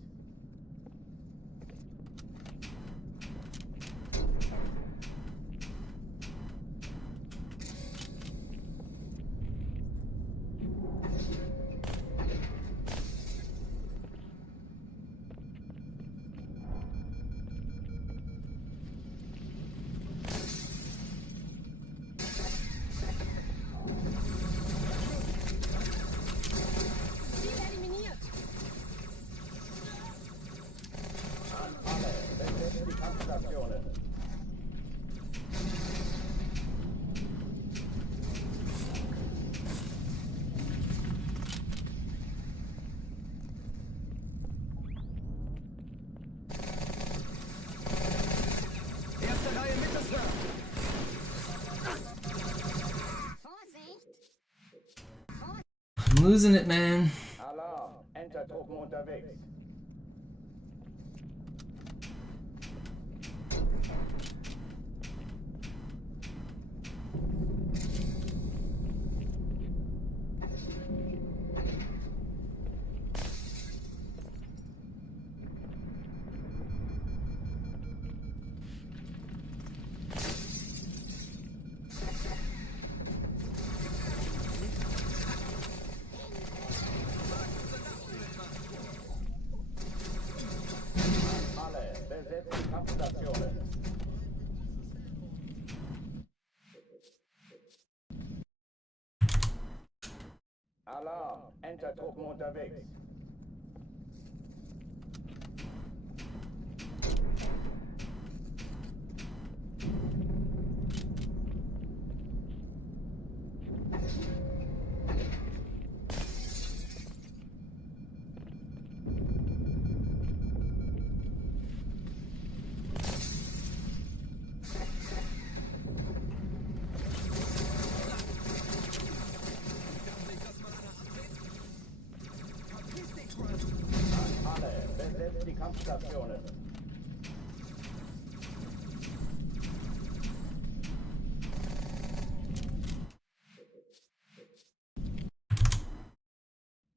I'm losing it, man. Alarm, Entertruppen unterwegs. Besetzt die Kampfstationen. Alarm, Entertruppen unterwegs. Besetzt die Kampfstationen.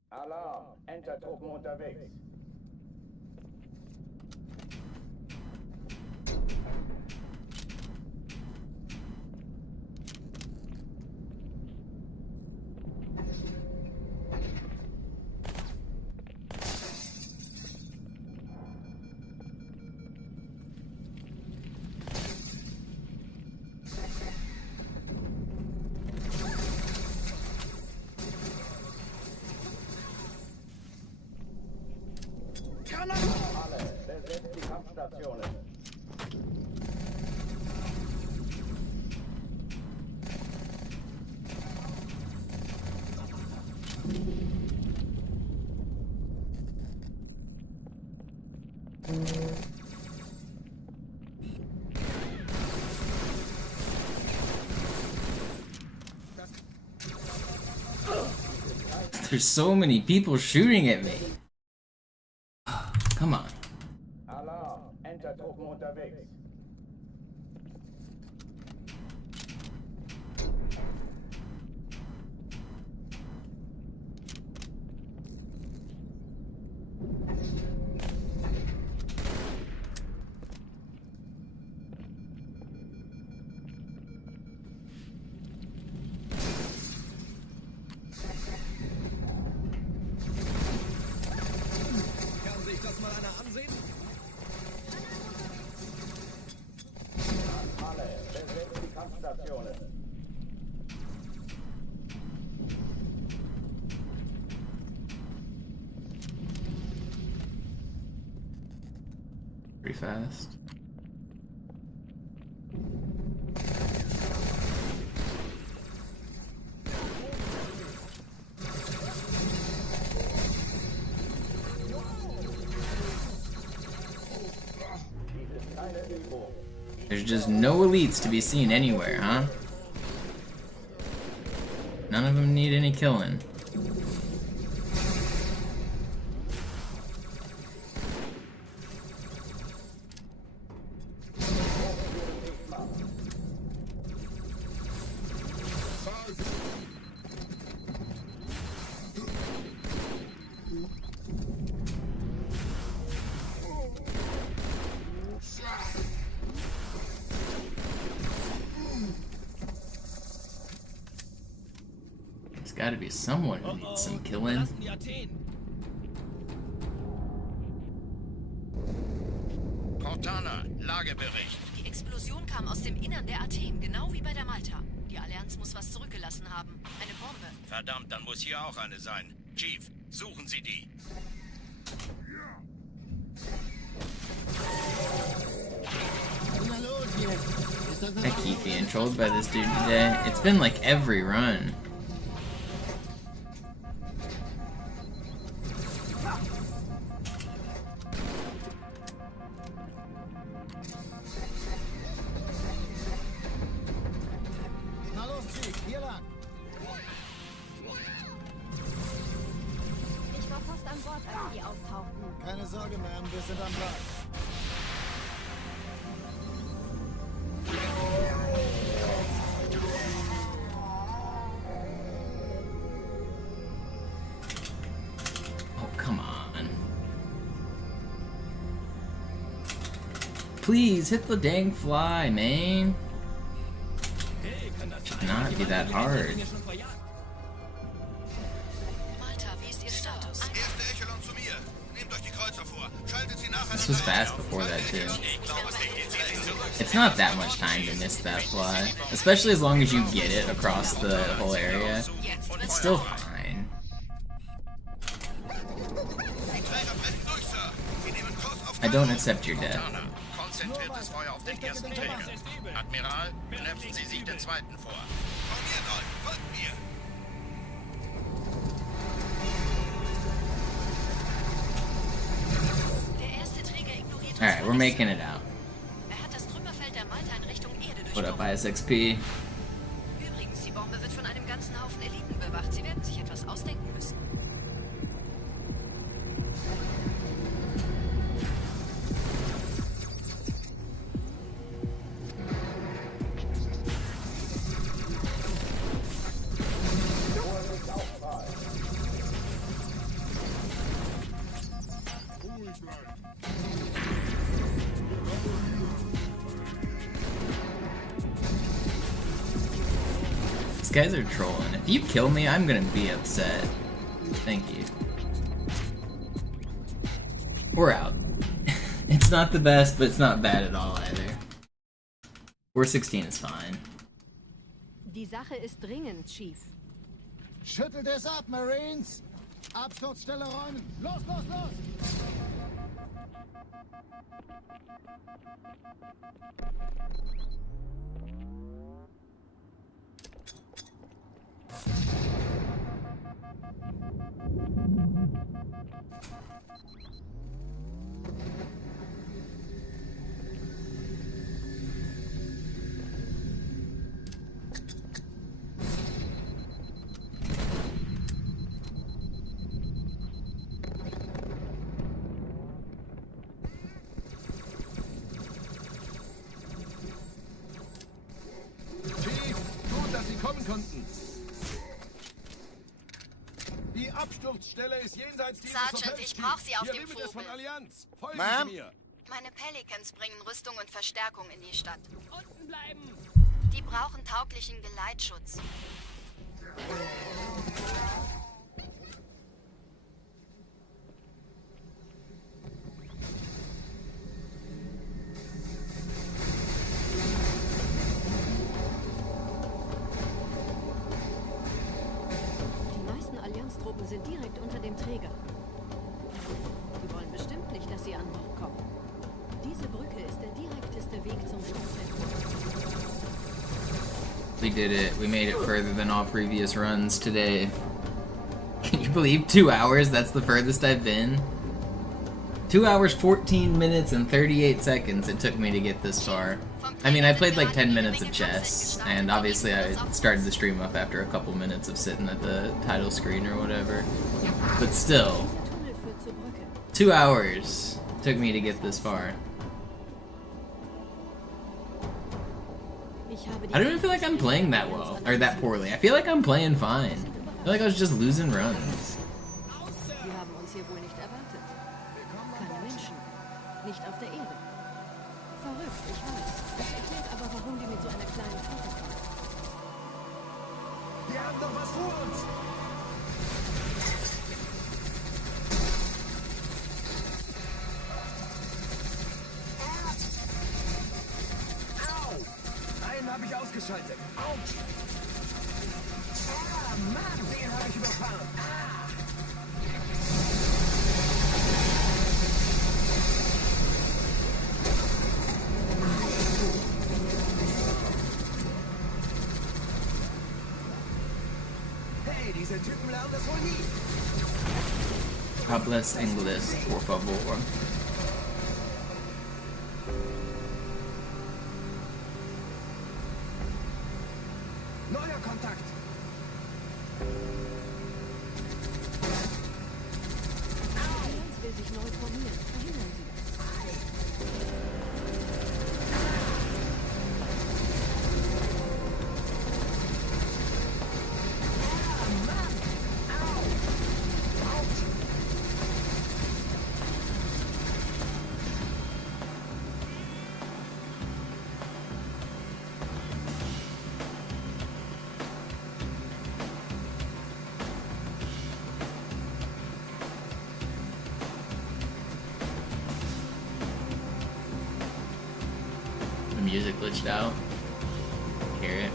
Alarm, Entertruppen unterwegs. Alle, besetzt die Kampfstationen. There's so many people shooting at me. Come on. Alarm, Entertruppen unterwegs. Sonne besetzt die Kampfstationen. Pretty fast. There's just no elites to be seen anywhere, huh? None of them need any killing. There's gotta be someone who needs some killing. Cortana, Lagebericht. Die Explosion kam aus dem Innern der Athen, genau wie bei der Malta. Die Allianz muss was zurückgelassen haben. Eine Bombe. Verdammt, dann muss hier auch eine sein. Chief, suchen Sie die. Na los jetzt! Ist das noch I keep being trolled by this dude today. It's been like every run. Na los, Chief, hier lang. Ich war fast an Bord, als die auftauchten. Keine Sorge, Ma'am, wir sind am Bord. Oh, come on. Please hit the dang fly, man. Should not be that hard. Malta, wie ist Ihr Status? Erste Echelon zu mir. Nehmt euch die Kreuzer vor. Schaltet sie nachher. This was fast before that too. It's not that much time to miss that fly, especially as long as you get it across the whole area. It's still fine. I don't accept your death. Konzentriertes Feuer auf den ersten Träger. Admiral, knöpfen Sie sich den zweiten vor. Formiert euch, folgt mir. Der erste Träger ignoriert uns. Alright, we're making it out. Er hat das Trümmerfeld der Malta in Richtung Erde What up, durchbohrt. ISXP? Übrigens, die Bombe wird von einem ganzen Haufen Eliten bewacht. Sie werden sich etwas ausdenken müssen. These guys are trolling. If you kill me, I'm gonna be upset. Thank you. We're out. It's not the best, but it's not bad at all either. 416 is fine. Die Sache ist dringend, Chief. Schüttelt es ab, Marines! Absturzstelle räumen! Los, los, los! Chief, gut, dass Sie kommen konnten. Die Absturzstelle ist jenseits dieses Sergeant, Hotels, ich brauch Sie auf Hier dem wimmelt es von Vogel. Allianz. Folgen Ma'am? Sie mir. Meine Pelicans bringen Rüstung und Verstärkung in die Stadt. Unten bleiben! Die brauchen tauglichen Geleitschutz. sind direkt unter dem Träger. Die wollen bestimmt nicht, dass sie an Bord kommen. Diese Brücke ist der direkteste Weg zum Stadtzentrum. We did it. We made it further than all previous runs today. Can you believe 2 hours? That's the furthest I've been. 2 hours, 14 minutes, and 38 seconds it took me to get this far. I mean, I played like 10 minutes of chess, and obviously I started the stream up after a couple minutes of sitting at the title screen or whatever. But still, 2 hours took me to get this far. I don't even feel like I'm playing that well, or that poorly. I feel like I'm playing fine. I feel like I was just losing runs. Wir haben uns hier wohl nicht erwartet. Keine Menschen. Nicht auf der Erde. Verrückt, ich weiß. Das erklärt aber, warum die mit so einer kleinen Flotte kommen. Wir haben doch was vor uns! Habe ich ausgeschaltet. Autsch! Ah, Mann, den habe ich überfahren. Hey, diese Typen lernen das wohl nie. Hablas English, por favor. Neuer Kontakt! Allianz will sich neu formieren. Verhindern Sie das. The music glitched out. Hear it.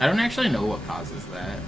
I don't actually know what causes that.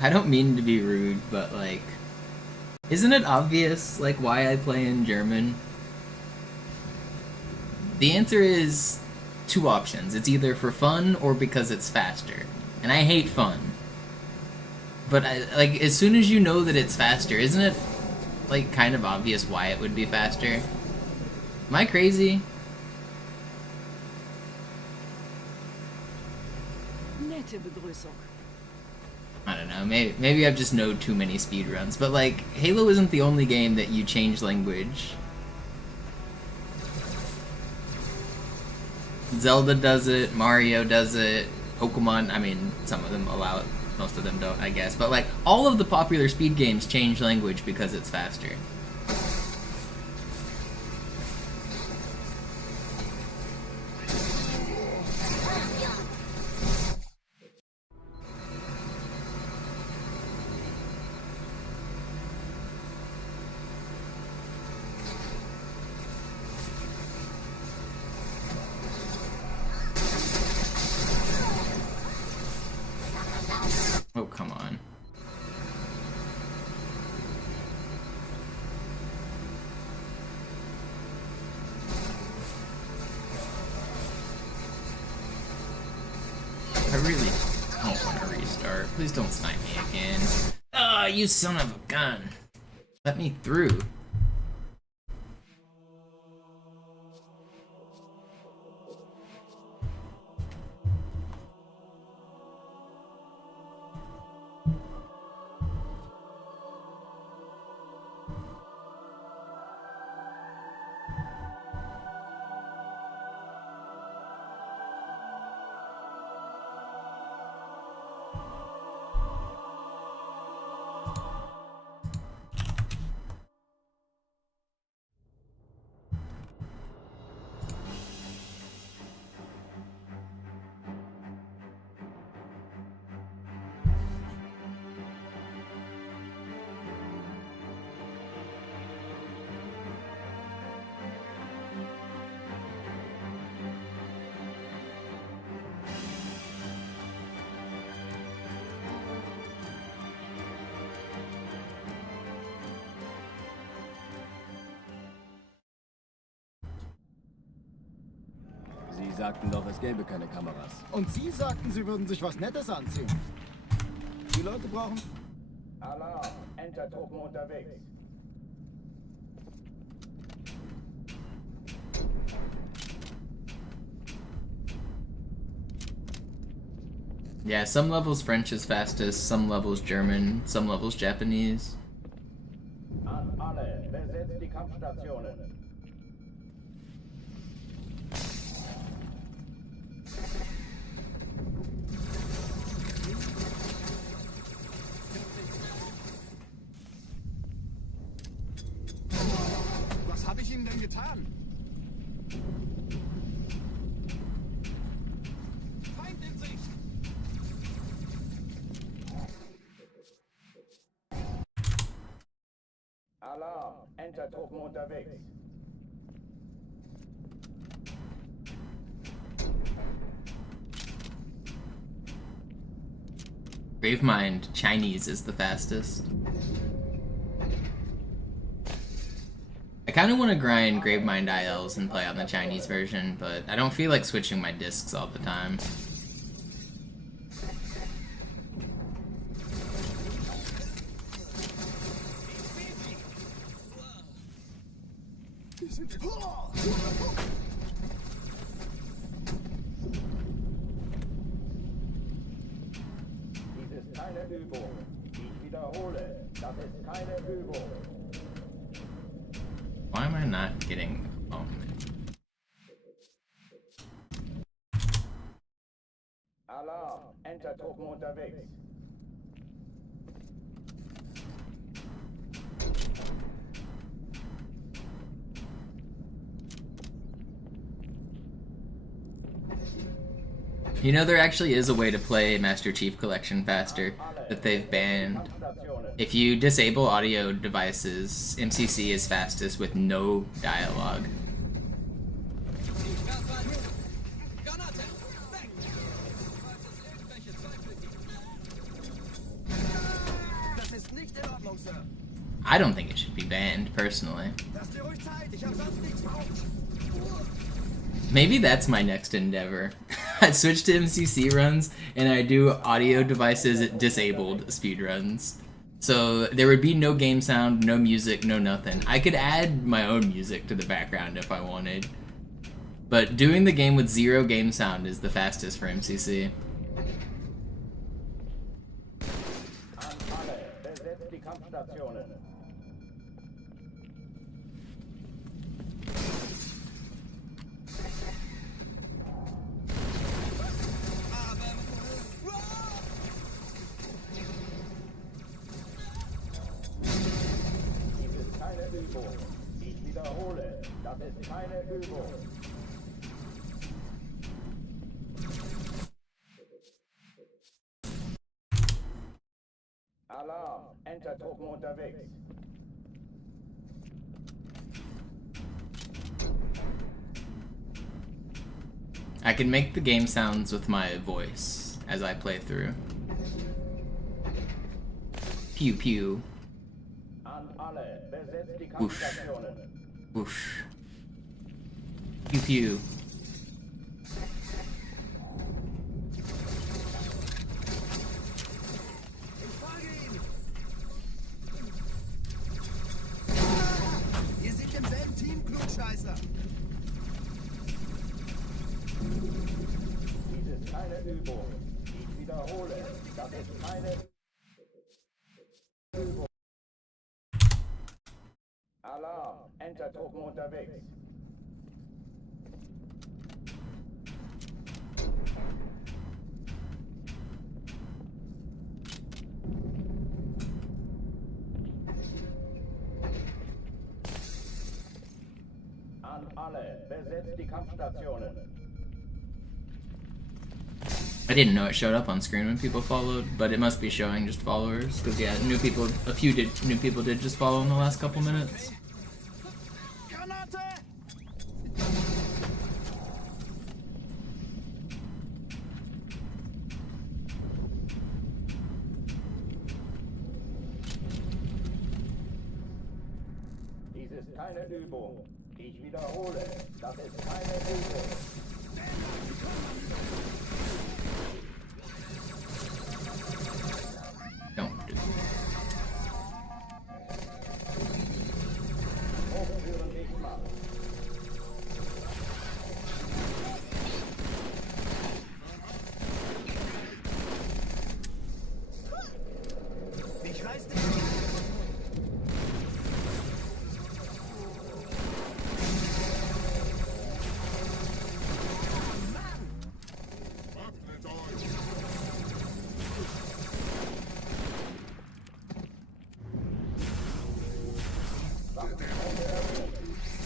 I don't mean to be rude, but like, isn't it obvious like why I play in German? The answer is two options. It's either for fun or because it's faster. And I hate fun. But like as soon as you know that it's faster, isn't it like kind of obvious why it would be faster? Am I crazy? Nette Begrüßung. I don't know, maybe I've just know too many speedruns, but like, Halo isn't the only game that you change language. Zelda does it, Mario does it, Pokemon, I mean, some of them allow it, most of them don't, I guess, but like, all of the popular speed games change language because it's faster. Oh, come on. I really don't want to restart. Please don't snipe me again. Ah, you son of a gun. Let me through. Sie sagten doch, es gäbe keine Kameras. Und Sie sagten, Sie würden sich was Nettes anziehen. Die Leute brauchen... Alarm! Entertruppen unterwegs. Yeah, some levels French is fastest, some levels German, some levels Japanese. An alle, besetzt die Kampfstationen. Was habe ich Ihnen denn getan? Feind in Sicht! Alarm! Entertruppen unterwegs. Gravemind Chinese is the fastest. I kind of want to grind Gravemind ILs and play on the Chinese version, but I don't feel like switching my discs all the time. Dies ist keine Übung. Ich wiederhole, das ist keine Übung. Why am I not getting a moment? Alarm! Entertruppen unterwegs. You know, there actually is a way to play Master Chief Collection faster that they've banned. If you disable audio devices, MCC is fastest with no dialogue. I don't think it should be banned, personally. Maybe that's my next endeavor. I switch to MCC runs and I do audio devices disabled speedruns. So there would be no game sound, no music, no nothing. I could add my own music to the background if I wanted. But doing the game with zero game sound is the fastest for MCC. An alle, besetzt die Kampfstationen. Dies ist keine Übung. Ich wiederhole, das ist keine Übung. Alarm! Entertruppen unterwegs. I can make the game sounds with my voice as I play through. Pew pew. An alle, besetzt die Whoosh. Kampfstationen. Whoosh. Pew pew. keine Übung. Ich wiederhole, das ist keine Übung. Alarm, Entertruppen unterwegs. An alle, besetzt die Kampfstationen. I didn't know it showed up on screen when people followed, but it must be showing just followers, because yeah, new people did just follow in the last couple minutes. Dies ist keine Übung. Ich wiederhole, das ist keine Übung. Don't do it. Hochführen nicht machen. Ich weiß nicht.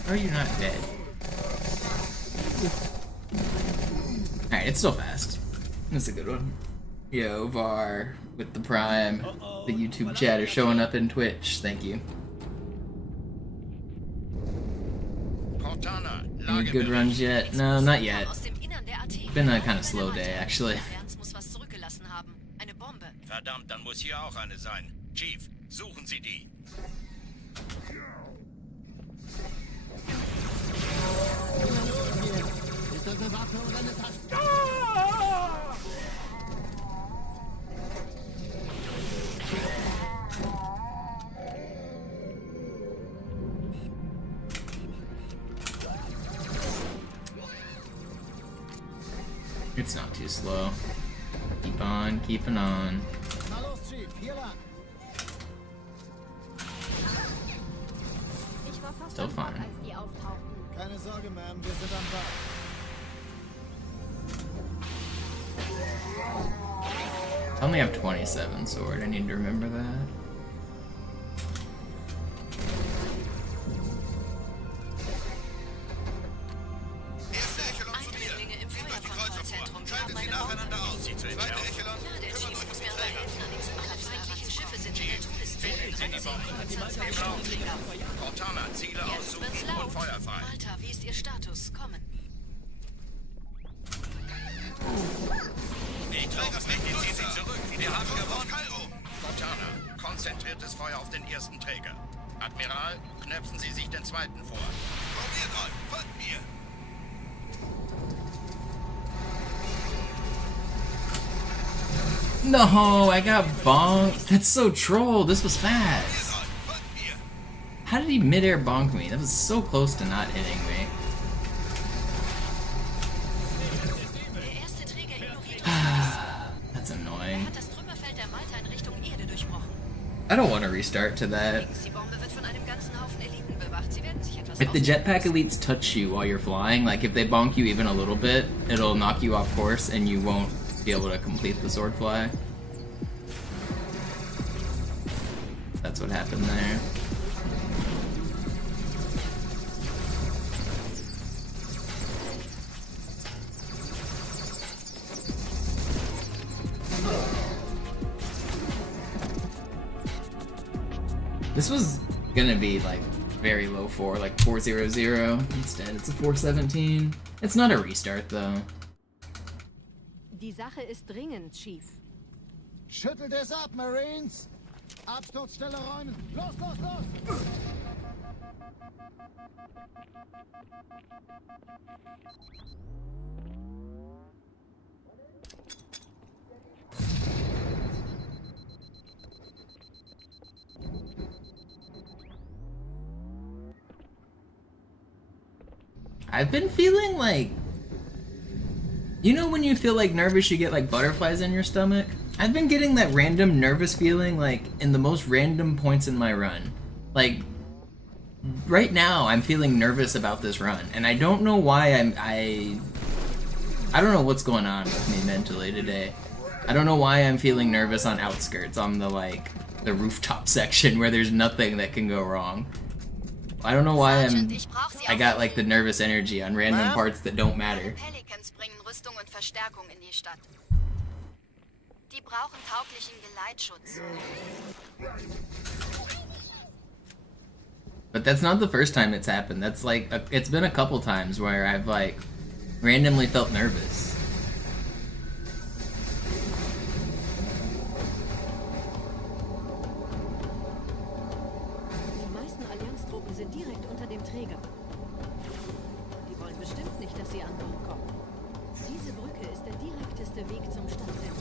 How are you not dead? Alright, it's still fast. That's a good one. Yo, Var, with the Prime. The YouTube chat is showing up in Twitch. Thank you. Cortana, Any good runs yet? No, not yet. Been a kind of slow day, actually. Verdammt, dann muss hier auch eine sein. Chief, suchen Sie die. Ist das eine Waffe oder eine Tasche? It's not too slow. Keep on, keeping on. Na los, Chief, hier lang. Ich war fast Still am Bug, fine. als die auftauchten. Keine Sorge, Ma'am, wir sind am Ball. I only have 27 sword. I need to remember that. Erste Echelon zu mir. Eindringlinge im Geht durch die Kreuzer vor. Feuerkontrollzentrum. Wir Schaltet haben sie eine Bombe. nacheinander aus. Sie zu Ja, entfernen. der Chief muss mir aber helfen, an den Zugriff feindliche Schiffe sind in der Todeszone. Finden Sie die Bombe. Zwei Sturmflieger. Cortana, Ziele Jetzt aussuchen wird's und laut. Feuer frei. Malta, wie ist Ihr Status? Kommen. Die Trägerfläche ziehen sich zurück. Wir haben gewonnen. Cortana, konzentriertes Feuer auf den ersten Träger. Admiral, knöpfen Sie sich den zweiten vor. Probiert mal, folgt mir. No, I got bonked. That's so troll. This was fast. How did he midair bonk me? That was so close to not hitting me. Der erste Träger ignoriert That's annoying. hat das Trümmerfeld der Malta in Richtung Erde durchbrochen. I don't want to restart to that. Die Bombe wird von einem ganzen Haufen Eliten bewacht. Sie werden sich etwas If the jetpack elites touch you while you're flying, like if they bonk you even a little bit, it'll knock you off course and you won't be able to complete the sword fly. That's what happened there. This was gonna be like very low 4, like 400. Instead, it's a 417. It's not a restart though. Die Sache ist dringend, Chief. Schüttelt es ab, Marines! Absturzstelle räumen! Los, los, los! I've been feeling like You know when you feel like nervous, you get like butterflies in your stomach? I've been getting that random nervous feeling like in the most random points in my run. Like right now I'm feeling nervous about this run, and I don't know why. I don't know what's going on with me mentally today. I don't know why I'm feeling nervous on outskirts, on the rooftop section where there's nothing that can go wrong. I don't know why I got like the nervous energy on random parts that don't matter. Pelicans bringen Rüstung und Verstärkung in die Stadt. Die brauchen tauglichen Geleitschutz. But that's not the first time it's happened. That's like it's been a couple times where I've like randomly felt nervous. Die meisten Allianztruppen sind direkt unter dem Träger. Die wollen bestimmt nicht, dass sie an Bord kommen. Diese Brücke ist der direkteste Weg zum Stadtzentrum.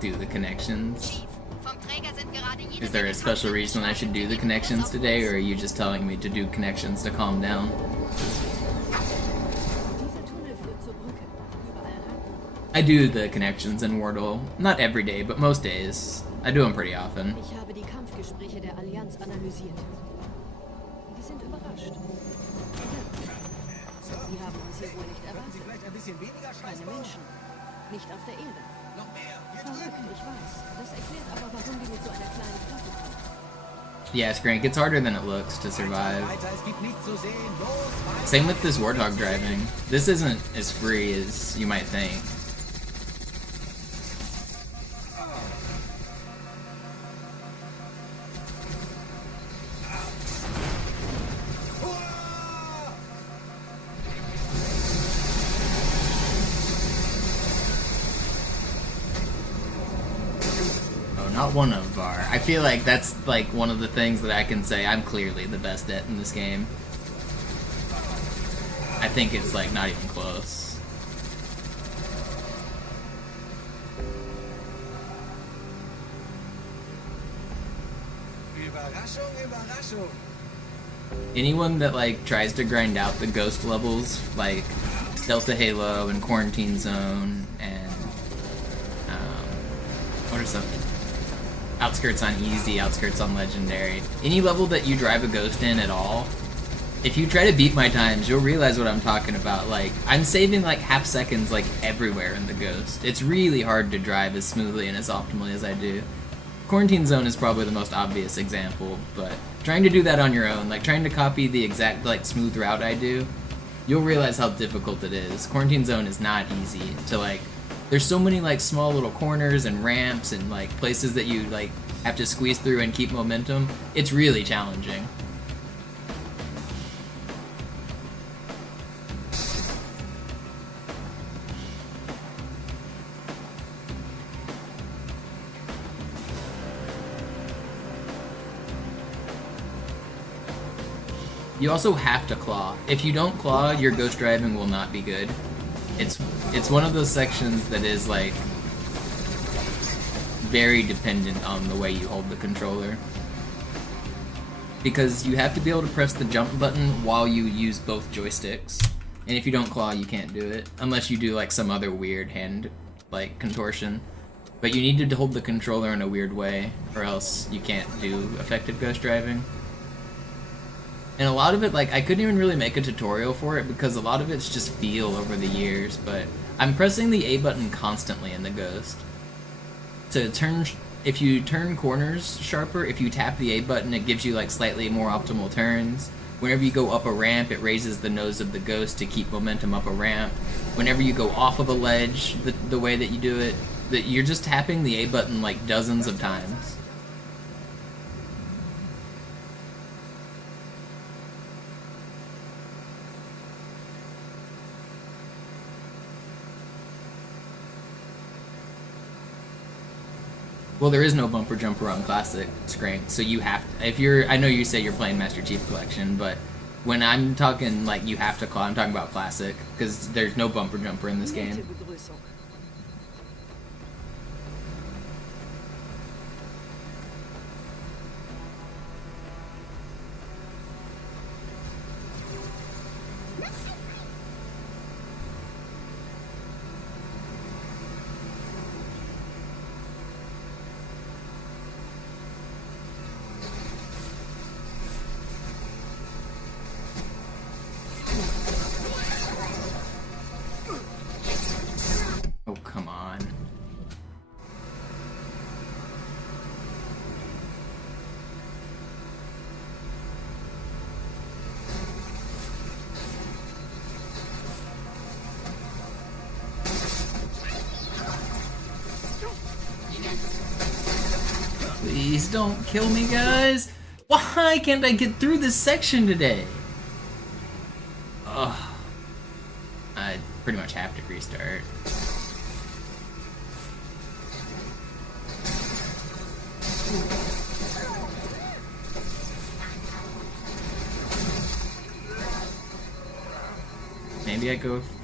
Do the connections. Chief, vom Träger sind gerade jede Is there a special reason I should do the connections today, or are you just telling me to do connections to calm down? Dieser Tunnel führt zur Brücke. Überall Rampen. I do the connections in Wordle. Not every day, but most days. I do them pretty often. Ich habe die Kampfgespräche der Allianz analysiert. Die sind überrascht. Die haben uns hier wohl nicht erwartet. Keine Menschen. Nicht auf der Erde. Verrückt, ich weiß. Das erklärt aber, warum die mit so einer kleinen Flotte kommen. Yeah, Skrank, it's harder than it looks to survive. Same with this Warthog driving. This isn't as free as you might think. Not one of our. I feel like that's like one of the things that I can say I'm clearly the best at in this game. I think it's like not even close. Anyone that like tries to grind out the ghost levels like Delta Halo and Quarantine Zone and what are some Outskirts on easy, outskirts on legendary. Any level that you drive a ghost in at all, if you try to beat my times, you'll realize what I'm talking about. Like, I'm saving like half seconds like everywhere in the ghost. It's really hard to drive as smoothly and as optimally as I do. Quarantine Zone is probably the most obvious example, but trying to do that on your own, like trying to copy the exact like smooth route I do, you'll realize how difficult it is. Quarantine Zone is not easy to like. There's so many like small little corners and ramps and like places that you like have to squeeze through and keep momentum. It's really challenging. You also have to claw. If you don't claw, your ghost driving will not be good. It's one of those sections that is like very dependent on the way you hold the controller. Because you have to be able to press the jump button while you use both joysticks. And if you don't claw, you can't do it. Unless you do like some other weird hand like contortion. But you need to hold the controller in a weird way, or else you can't do effective ghost driving. And a lot of it, like, I couldn't even really make a tutorial for it because a lot of it's just feel over the years, but I'm pressing the A button constantly in the Ghost. To turn, if you turn corners sharper, if you tap the A button, it gives you, like, slightly more optimal turns. Whenever you go up a ramp, it raises the nose of the Ghost to keep momentum up a ramp. Whenever you go off of a ledge, the way that you do it, that you're just tapping the A button, like, dozens of times. Well, there is no bumper jumper on Classic Scrank, so you have to, if you're, I know you say you're playing Master Chief Collection, but when I'm talking, like, you have to claw, I'm talking about Classic, because there's no bumper jumper in this game. don't kill me, guys! Why can't I get through this section today? Ugh. I pretty much have to restart. Maybe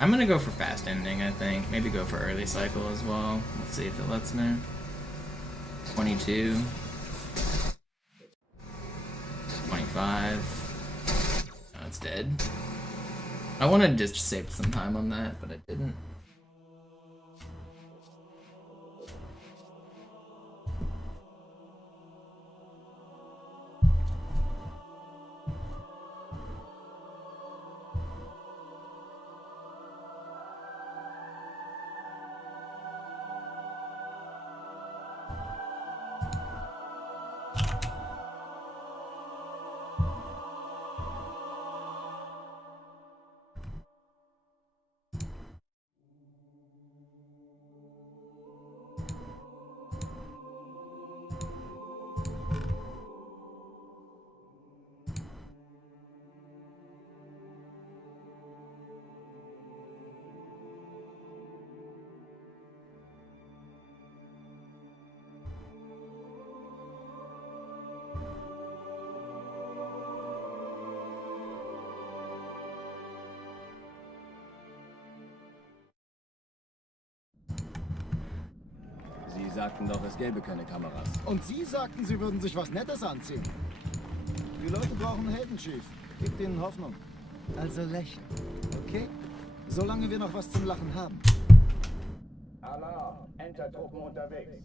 I'm gonna go for fast ending, I think. Maybe go for early cycle as well. Let's see if it lets me. 22. 25. Oh, it's dead. I wanted to just save some time on that, but I didn't. Sie sagten doch, es gäbe keine Kameras. Und Sie sagten, Sie würden sich was Nettes anziehen. Die Leute brauchen einen Helden, Chief. Gebt ihnen Hoffnung. Also lächeln, okay? Solange wir noch was zum Lachen haben. Alarm! Enter-Truppen unterwegs.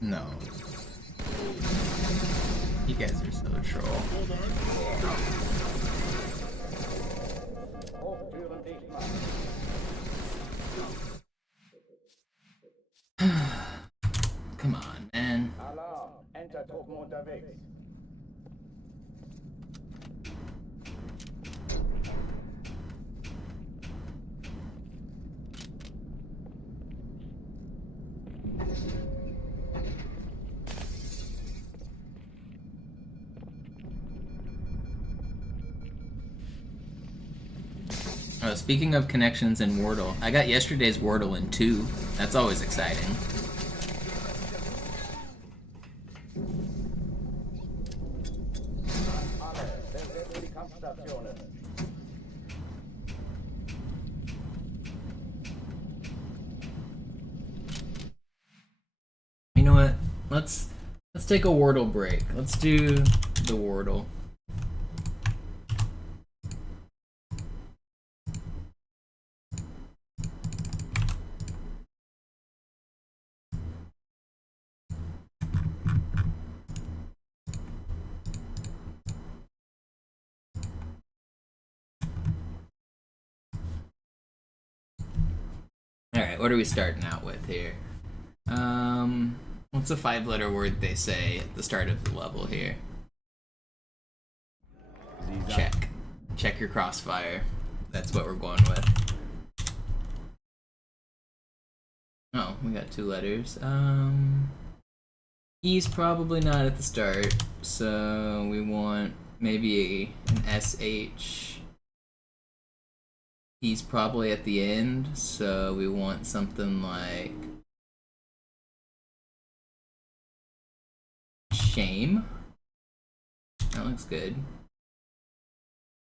No. You guys are so troll. Come on, man. Alarm! Enter-Truppen unterwegs. Oh, speaking of connections in Wordle, I got yesterday's Wordle in 2. That's always exciting. You know what? Let's take a Wordle break. Let's do the Wordle. Alright, what are we starting out with here? What's a 5-letter word they say at the start of the level here? Check. Check your crossfire. That's what we're going with. Oh, we got 2 letters. E's probably not at the start, so we want maybe an SH. E's probably at the end, so we want something like shame. That looks good.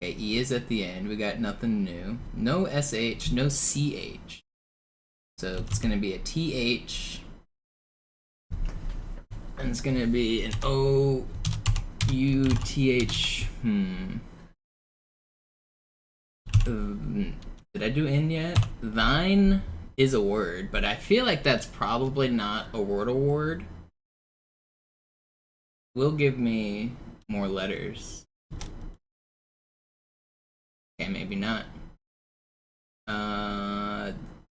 Okay, E is at the end. We got nothing new. No SH, no CH. So it's gonna be a TH. And it's gonna be an OUTH. Did I do N yet? Thine is a word, but I feel like that's probably not a Wordle word. Will give me more letters. Okay, maybe not.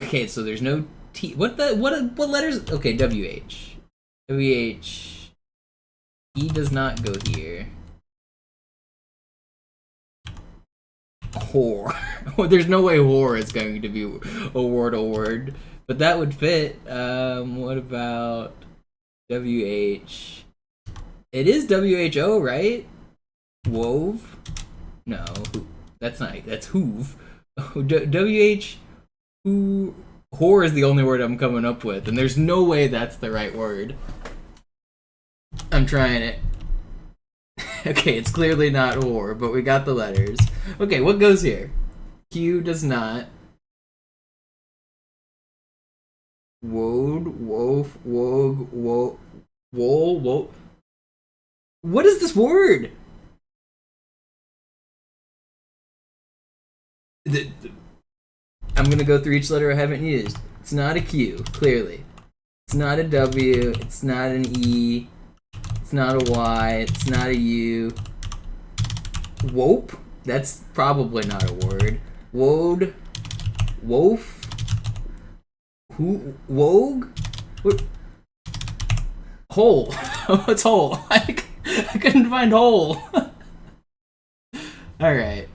Okay, so there's no T. What letters? Okay, WH. WH. E does not go here. Whore. There's no way whore is going to be a Wordle word, but that would fit. What about WH? It is WHO, right? Wove? No, that's not. That's hoove. WH. Who? Whore is the only word I'm coming up with, and there's no way that's the right word. I'm trying it. Okay, it's clearly not whore, but we got the letters. Okay, what goes here? Q does not. Wode, wof, wog, wo, wol, wo. What is this word? I'm gonna go through each letter I haven't used. It's not a Q, clearly. It's not a W. It's not an E. It's not a Y. It's not a U. Wope? That's probably not a word. Wode. Wof. Who? Wogue? What? Hole. What's hole? I couldn't find hole. Alright.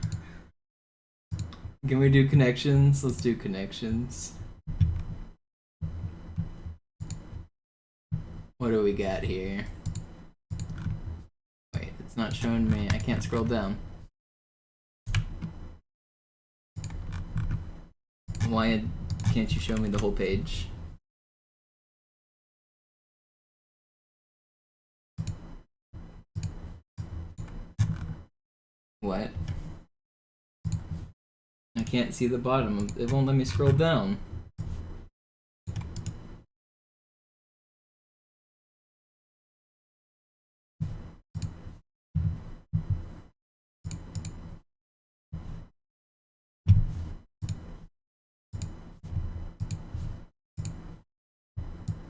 Can we do connections? Let's do connections. What do we got here? Wait, it's not showing me. I can't scroll down. Why can't you show me the whole page? What? I can't see the bottom. It won't let me scroll down.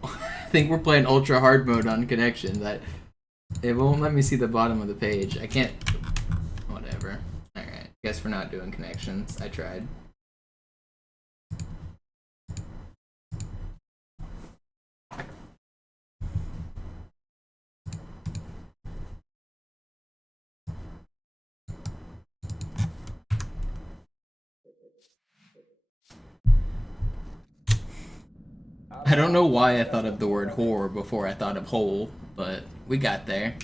I think we're playing ultra hard mode on connections. It won't let me see the bottom of the page. I can't. Whatever. Alright. Guess we're not doing connections. I tried. I don't know why I thought of the word whore before I thought of hole, but we got there.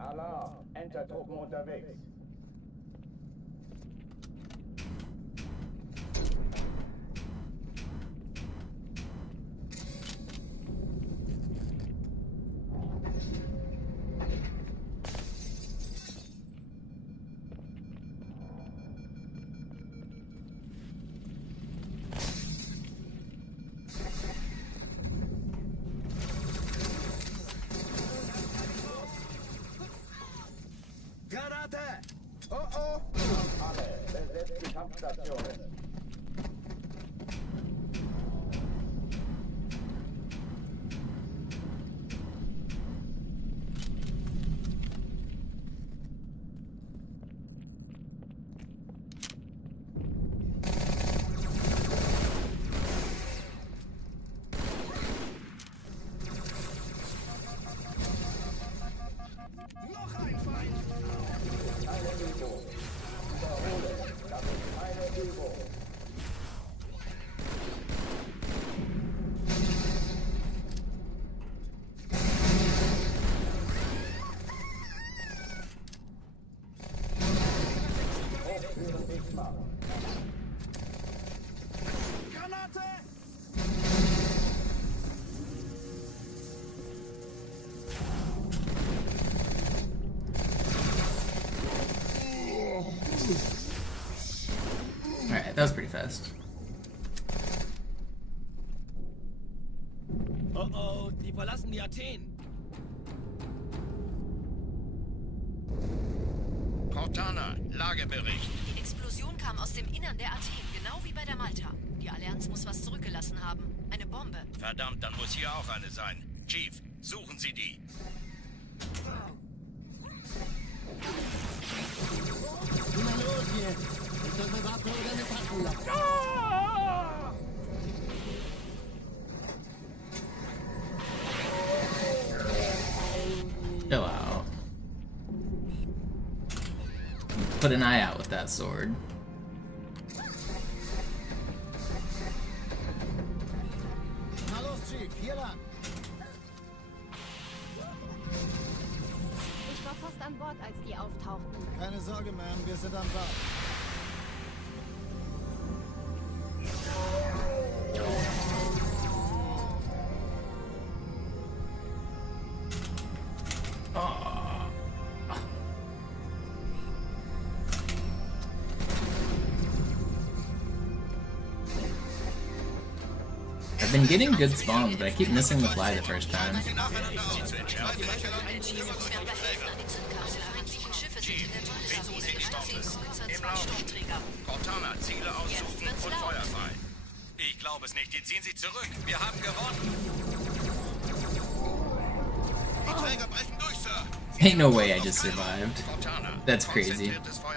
Alarm! Entertruppen unterwegs. Granate! Oh oh! Alle, besetzt die Kampfstationen. Alright, that was pretty fast. Oh oh, die verlassen die Athen. Cortana, Lagebericht. Die Explosion kam aus dem Innern der Athen, genau wie bei der Malta. Die Allianz muss was zurückgelassen haben. Eine Bombe. Verdammt, dann muss hier auch eine sein. Chief, suchen Sie die. Na los jetzt! Ist das eine Waffe oder eine Taschenlampe? Chill out. Put an eye out with that sword. Na los, Chief, hier lang! Ich war fast an Bord, als die auftauchten. Keine Sorge, Ma'am, wir sind am Bord. I've been getting good spawns, but I keep missing the fly the first time. Cortana, Ziele aussuchen und Feuer frei. Ich glaube es nicht. Die ziehen sich zurück. Wir haben gewonnen. Die Träger brechen durch, Sir. Ain't no way I just survived. That's crazy.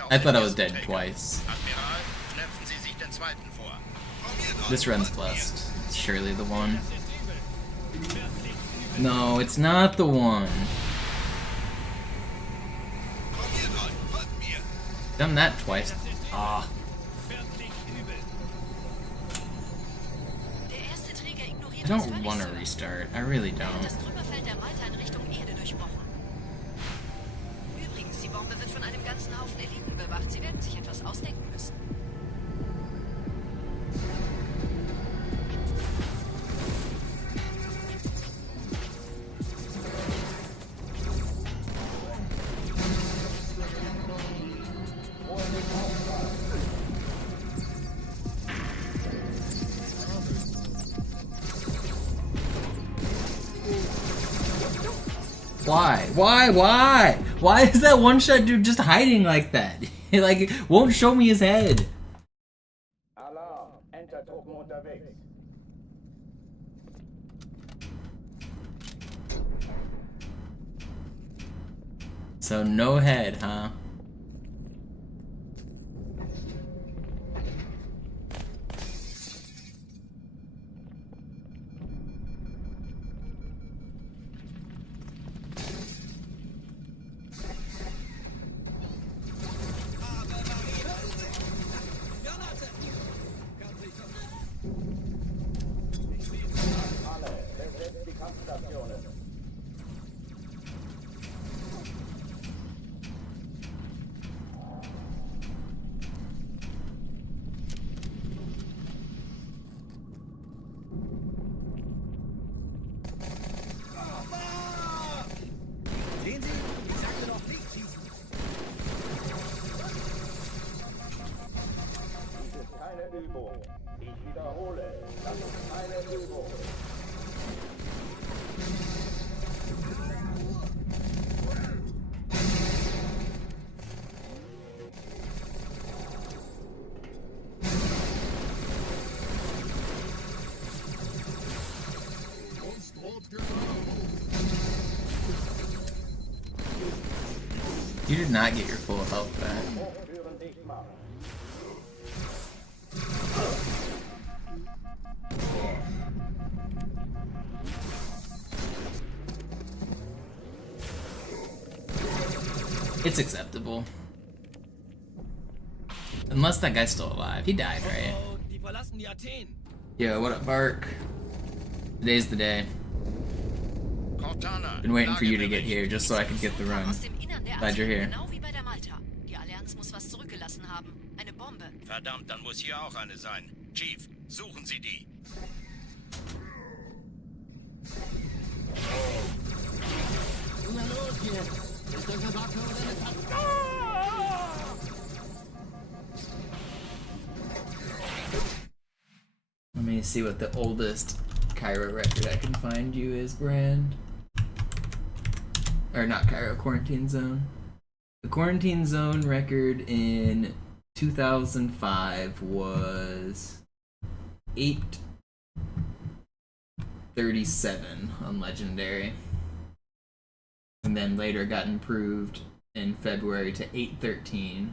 I thought I was dead twice. Admiral, knöpfen Sie sich den zweiten vor. This run's blessed. It's surely the one. No, it's not the one. Done that twice. Ah. I don't want to restart. I really don't. Das Trümmerfeld der Malta in Richtung Erde durchbrochen. Übrigens, die Bombe wird von einem ganzen Haufen Eliten bewacht. Sie werden sich etwas ausdenken müssen. Why? Why? Why is that one-shot dude just hiding like that? He like won't show me his head. Alarm, Entertruppen unterwegs. So no head, huh? Alle, besetzt die Kampfstationen. Sehen Sie? Ich sagte doch nicht schießen. Dies ist keine Übung. Ich wiederhole, das ist keine Übung. You did not get your full health back. Hochführen dicht machen. It's acceptable. Unless that guy's still alive. He died, right? Die verlassen die Athen. Yo, what up, Bark? Today's the day. Cortana, Been waiting for you to get here just so I could get the run. Aus dem Innern der Glad you're here. Genau wie bei der Malta. Die Allianz muss was zurückgelassen haben. Eine Bombe. Verdammt, dann muss hier auch eine sein. Chief, suchen Sie die. Na los jetzt! Ist das eine Waffe oder eine Tasse? Let me see what the oldest Cairo record I can find you is, Brand. Or not Cairo, Quarantine Zone. The Quarantine Zone record in 2005 was 837 on Legendary. And then later got improved in February to 813.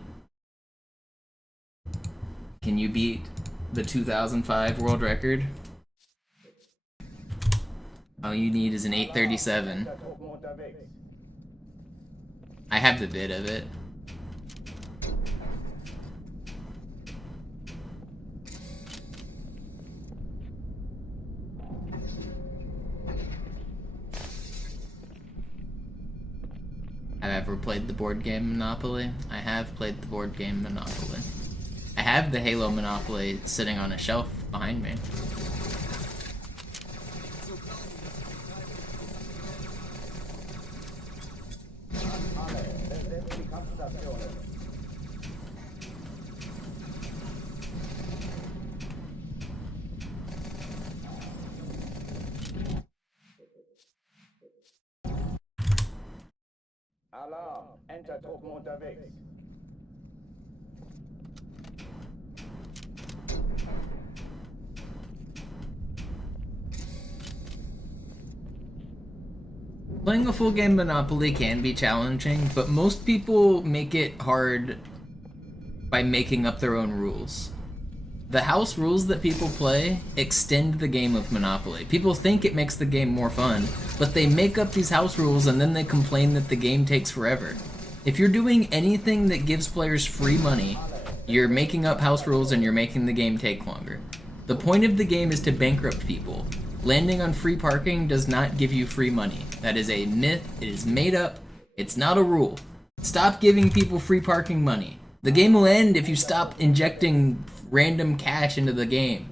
Can you beat the 2005 world record? All you need is an 837. I have the bit of it. Have I ever played the board game Monopoly? I have played the board game Monopoly. I have the Halo Monopoly sitting on a shelf behind me. Alarm! Entertruppen unterwegs. Playing a full game Monopoly can be challenging, but most people make it hard by making up their own rules. The house rules that people play extend the game of Monopoly. People think it makes the game more fun, but they make up these house rules and then they complain that the game takes forever. If you're doing anything that gives players free money, you're making up house rules and you're making the game take longer. The point of the game is to bankrupt people. Landing on free parking does not give you free money. That is a myth, it is made up, it's not a rule. Stop giving people free parking money. The game will end if you stop injecting random cash into the game.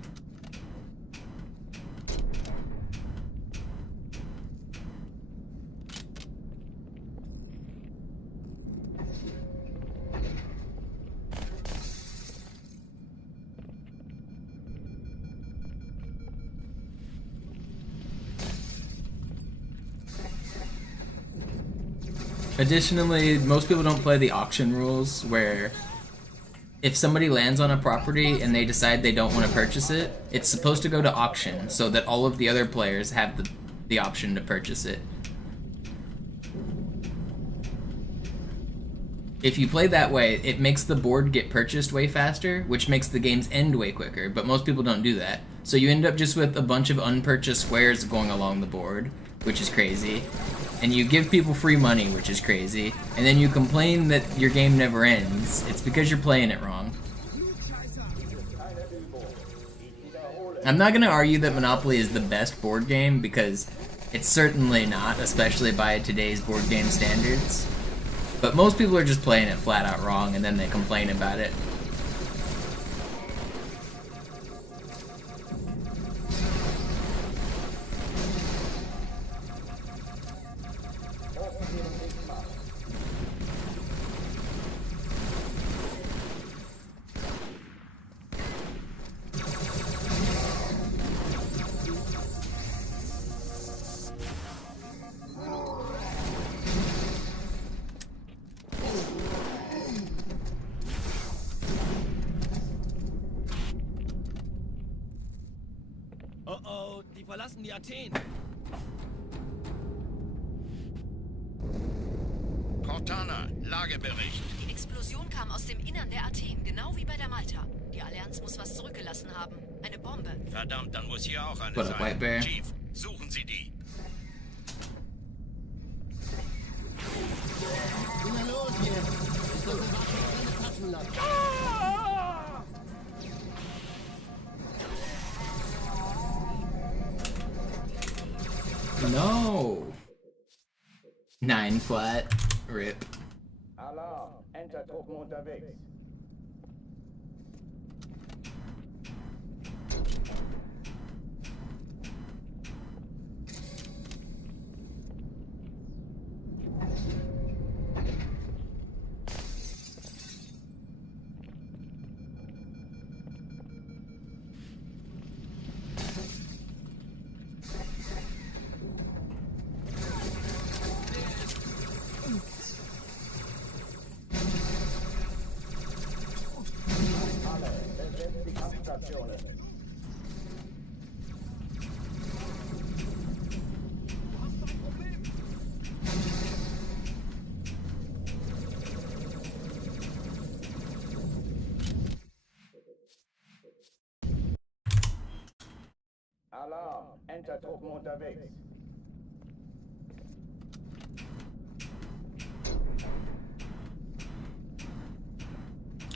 Additionally, most people don't play the auction rules, where if somebody lands on a property and they decide they don't want to purchase it, it's supposed to go to auction so that all of the other players have the option to purchase it. If you play that way, it makes the board get purchased way faster, which makes the games end way quicker, but most people don't do that. So you end up just with a bunch of unpurchased squares going along the board, which is crazy. And you give people free money, which is crazy, and then you complain that your game never ends. It's because you're playing it wrong. I'm not gonna argue that Monopoly is the best board game, because it's certainly not, especially by today's board game standards. But most people are just playing it flat out wrong, and then they complain about it. Oh, die verlassen die Athen. Cortana, Lagebericht. Die Explosion kam aus dem Innern der Athen, genau wie bei der Malta. Die Allianz muss was zurückgelassen haben. Eine Bombe. Verdammt, dann muss hier auch eine What up, White Bear? sein. Chief, suchen Sie die. Na los jetzt! Ist unsere Waffe keine Taschen lassen. No! 9 flat. Rip. Alarm! Enter-Truppen unterwegs. Besetzt die Kampfstationen. Alarm! Enter-Truppen unterwegs.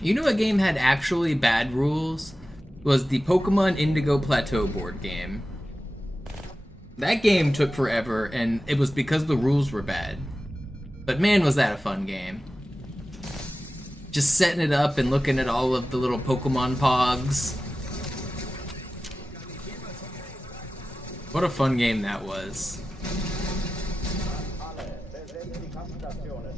You know, a game had actually bad rules was the Pokemon Indigo Plateau board game. That game took forever, and it was because the rules were bad. But man, was that a fun game. Just setting it up and looking at all of the little Pokemon pogs. What a fun game that was. Alle, besetzt die Kampfstationen.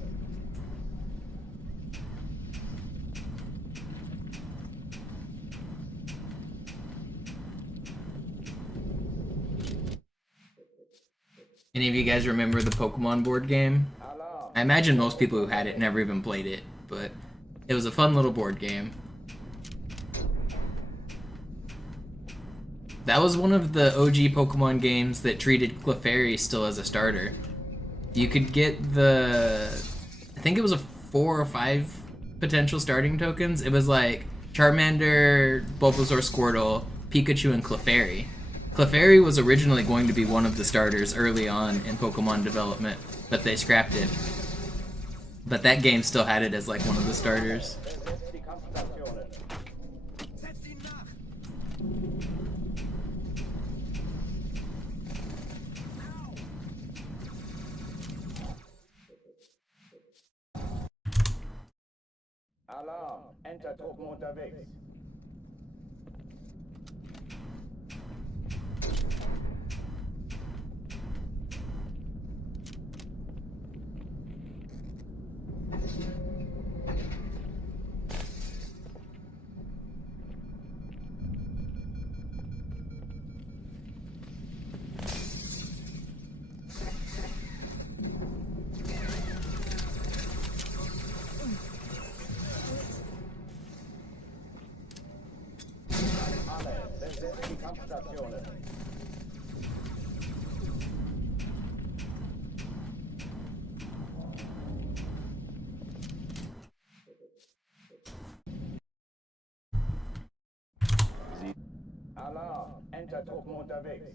Any of you guys remember the Pokemon board game? I imagine most people who had it never even played it, but it was a fun little board game. That was one of the OG Pokemon games that treated Clefairy still as a starter. You could get the... I think it was a 4 or 5 potential starting tokens. It was like Charmander, Bulbasaur, Squirtle, Pikachu, and Clefairy. Clefairy was originally going to be one of the starters early on in Pokemon development, but they scrapped it. But that game still had it as like one of the starters. Besetzt die Kampfstationen. Setzt ihn nach! Alarm! Enter-Truppen unterwegs. Alle, besetzt die Kampfstationen. Alarm! Enter-Truppen unterwegs.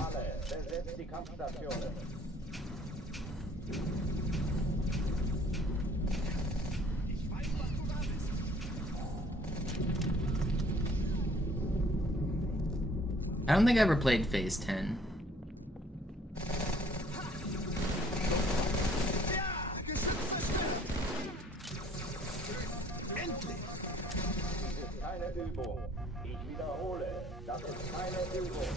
Alle, besetzt die Kampfstationen. Ich weiß, was du da bist. I don't think I ever played Phase 10. Das ist keine Übung. Ich wiederhole, das ist keine Übung.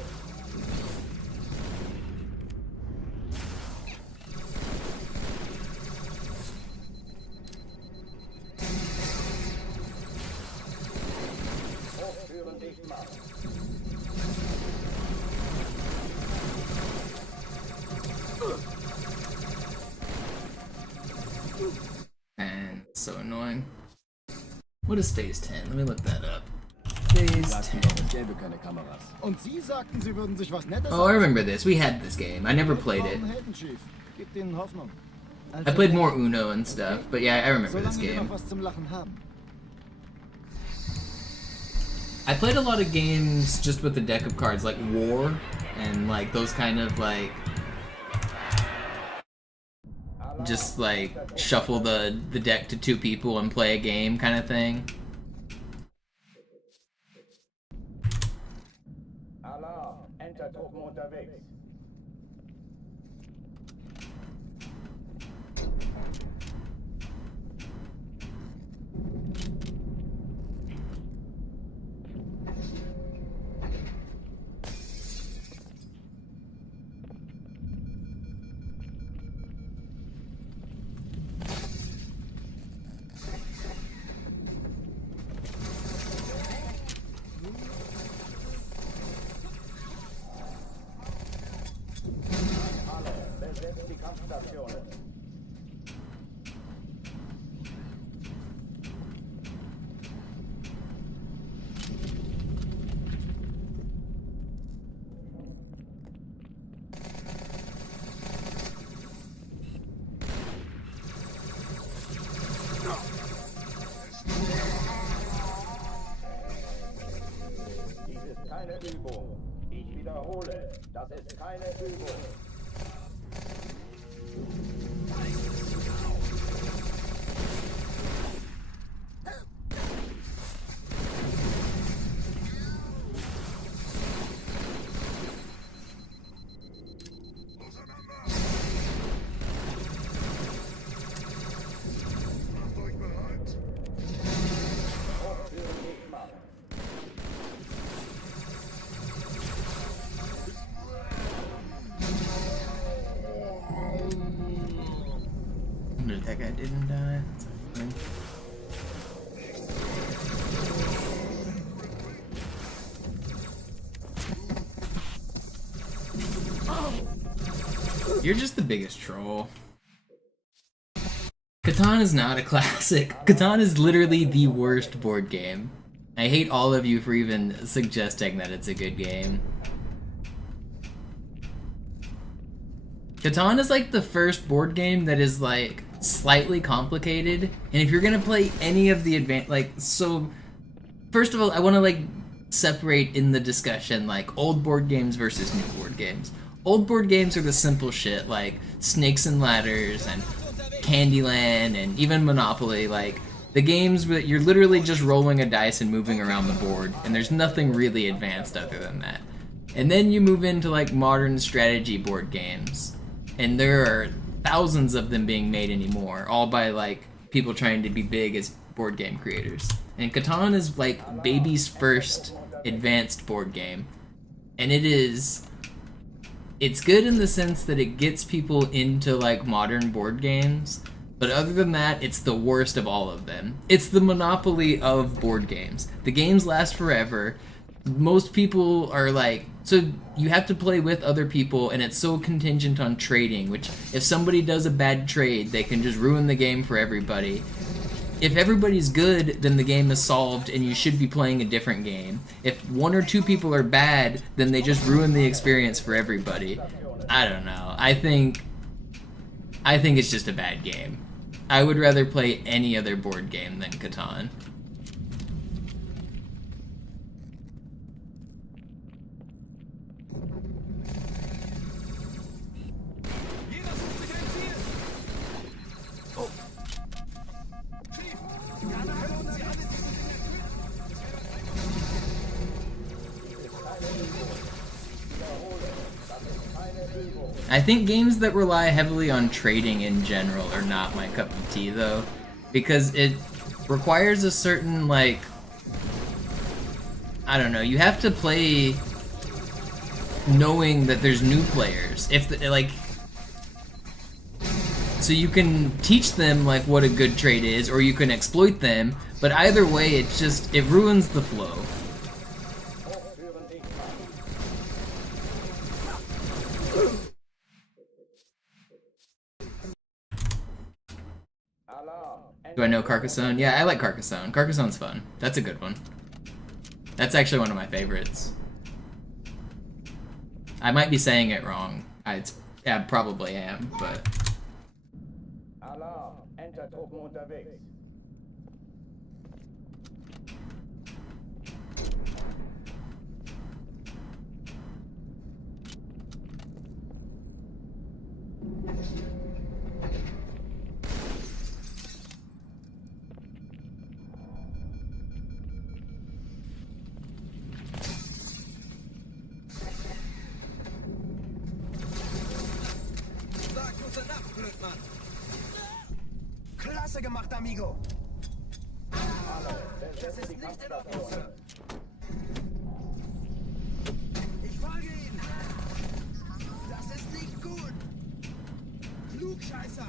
So annoying. What is Phase 10? Let me look that up. Phase 10. Und Sie sagten, Sie würden sich was Nettes Oh, I remember this. We had this game. I never played it. Gibt Ihnen Hoffnung. I played more Uno and stuff, but yeah, I remember this Solange wir game. noch was zum Lachen haben. I played a lot of games just with a deck of cards, like War, and like those kind of like just like shuffle the deck to 2 people and play a game kind of thing. Alarm, Enter-Truppen unterwegs. Besetzt die Kampfstationen. Dies ist keine Übung. Ich wiederhole, das ist keine Übung. That guy didn't die. That's fine. You're just the biggest troll. Catan is not a classic. Catan is literally the worst board game. I hate all of you for even suggesting that it's a good game. Catan is like the first board game that is like slightly complicated, and if you're gonna play any of the so first of all, I want to like separate in the discussion like old board games versus new board games. Old board games are the simple shit like Snakes and Ladders and Candyland and even Monopoly, like the games that you're literally just rolling a dice and moving around the board, and there's nothing really advanced other than that. And then you move into like modern strategy board games, and there are thousands of them being made anymore, all by like people trying to be big as board game creators. And Catan is like baby's first advanced board game, and it's good in the sense that it gets people into like modern board games, but other than that, it's the worst of all of them. It's the Monopoly of board games. The games last forever. Most people are like, so you have to play with other people, and it's so contingent on trading, which if somebody does a bad trade, they can just ruin the game for everybody. If everybody's good, then the game is solved and you should be playing a different game. If 1 or 2 people are bad, then they just ruin the experience for everybody. I don't know. I think it's just a bad game. I would rather play any other board game than Catan. I think games that rely heavily on trading in general are not my cup of tea, though, because it requires a certain, like, I don't know, you have to play knowing that there's new players. So you can teach them, like, what a good trade is, or you can exploit them, but either way, it ruins the flow. Do I know Carcassonne? Yeah, I like Carcassonne. Carcassonne's fun. That's a good one. That's actually one of my favorites. I might be saying it wrong. I probably am, but... Alarm! Enter-Truppen unterwegs. Klasse gemacht, amigo. Das ist nicht in Ordnung, Sir. Ich folge Ihnen. Das ist nicht gut. Klugscheißer.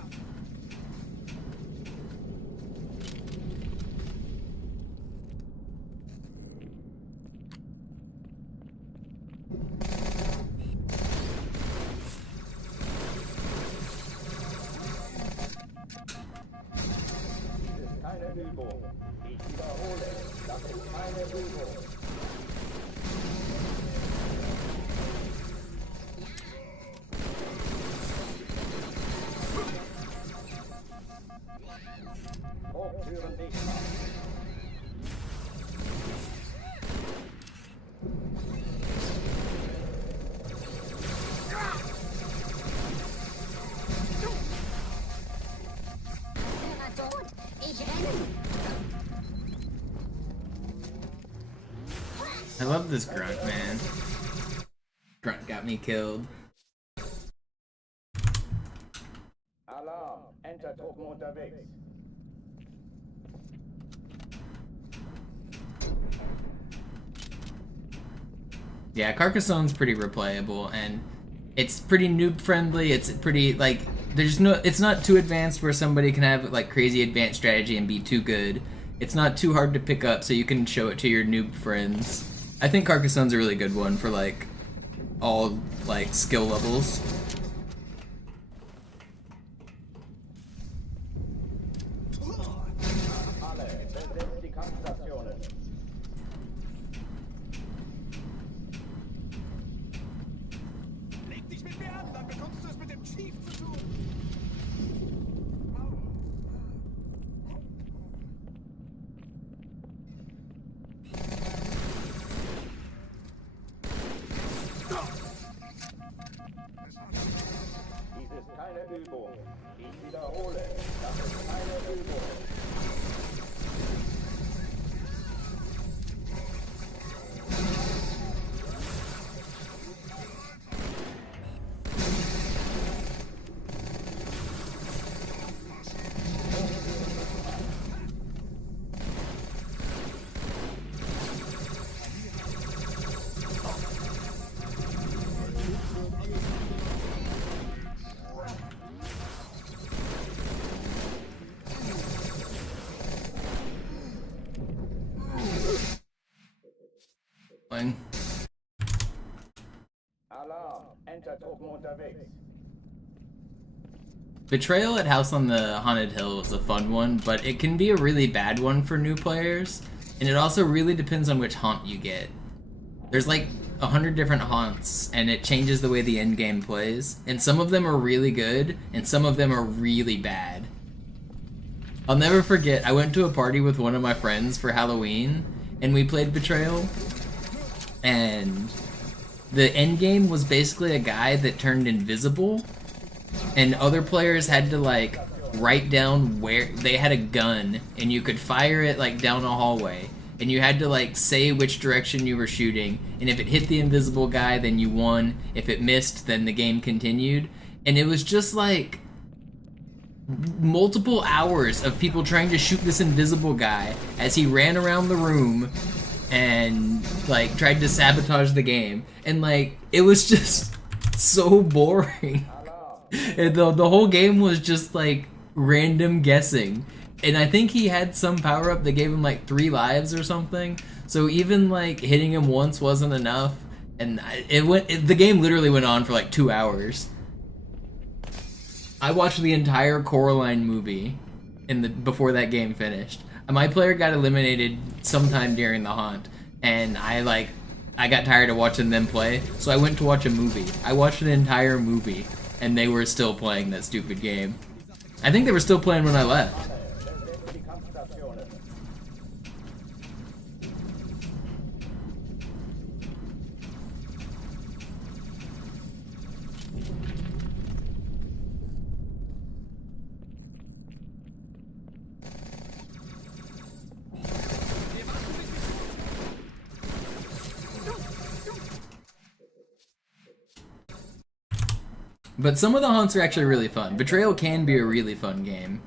Keine Übung. Ich wiederhole, das ist keine Übung. Hochtüren dicht machen. I love this grunt, man. Grunt got me killed. Alarm! Enter-Truppen unterwegs. Yeah, Carcassonne's pretty replayable, and it's pretty noob friendly. It's pretty, like, it's not too advanced where somebody can have, like, crazy advanced strategy and be too good. It's not too hard to pick up, so you can show it to your noob friends. I think Carcassonne's a really good one for, like, all, like, skill levels. Alle, besetzt die Kampfstationen. Leg dich mit mir an, dann bekommst du es mit dem Chief zu tun. Dies ist keine Übung. Ich wiederhole, das ist keine Übung. Alarm! Enter-Truppen unterwegs. Betrayal at House on the Haunted Hill is a fun one, but it can be a really bad one for new players, and it also really depends on which haunt you get. There's like 100 different haunts, and it changes the way the end game plays, and some of them are really good, and some of them are really bad. I'll never forget, I went to a party with one of my friends for Halloween, and we played Betrayal, and the end game was basically a guy that turned invisible, and other players had to, like, write down where they had a gun, and you could fire it, like, down a hallway, and you had to, like, say which direction you were shooting, and if it hit the invisible guy, then you won. If it missed, then the game continued. And it was just, like, multiple hours of people trying to shoot this invisible guy as he ran around the room and, like, tried to sabotage the game. And, like, it was just so boring. And the whole game was just, like, random guessing. And I think he had some power-up that gave him, like, 3 lives or something. So even, like, hitting him once wasn't enough. And the game literally went on for, like, 2 hours. I watched the entire Coraline movie before that game finished. My player got eliminated sometime during the haunt, and I got tired of watching them play, so I went to watch a movie. I watched an entire movie, and they were still playing that stupid game. I think they were still playing when I left. But some of the haunts are actually really fun. Betrayal can be a really fun game.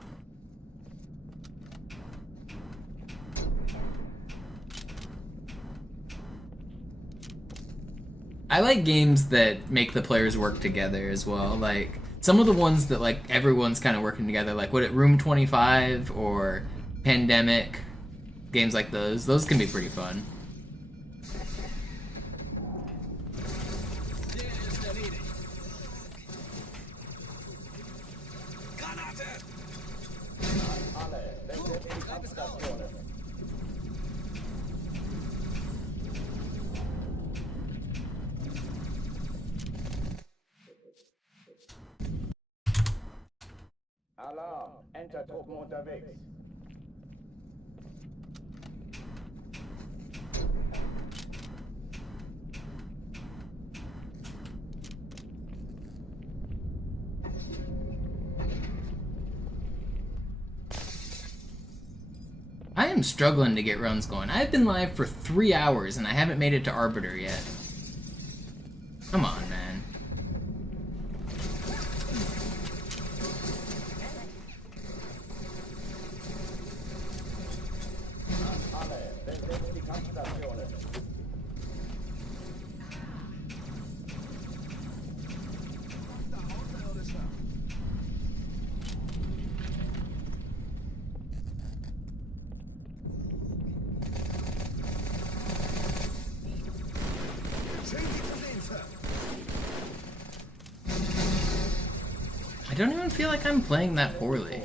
I like games that make the players work together as well. Like, some of the ones that, like, everyone's kind of working together, like, Room 25 or Pandemic, games like those can be pretty fun. Alarm! Enter-Truppen unterwegs. I am struggling to get runs going. I've been live for 3 hours and I haven't made it to Arbiter yet. Come on, man. I don't even feel like I'm playing that poorly.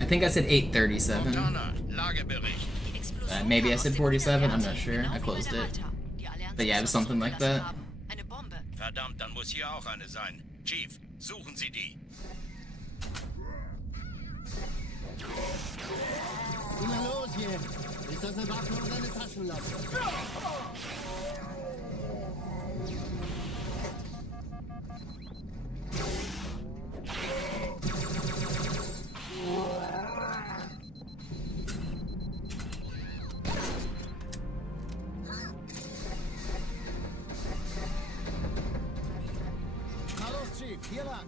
I think I said 8:37. Maybe I said 47, I'm not sure. I closed it. But yeah, it was something like that. Verdammt, dann muss hier auch eine sein. Chief, suchen Sie die. Na los jetzt! Ist das eine Waffe oder eine Taschenlampe? Hier lang!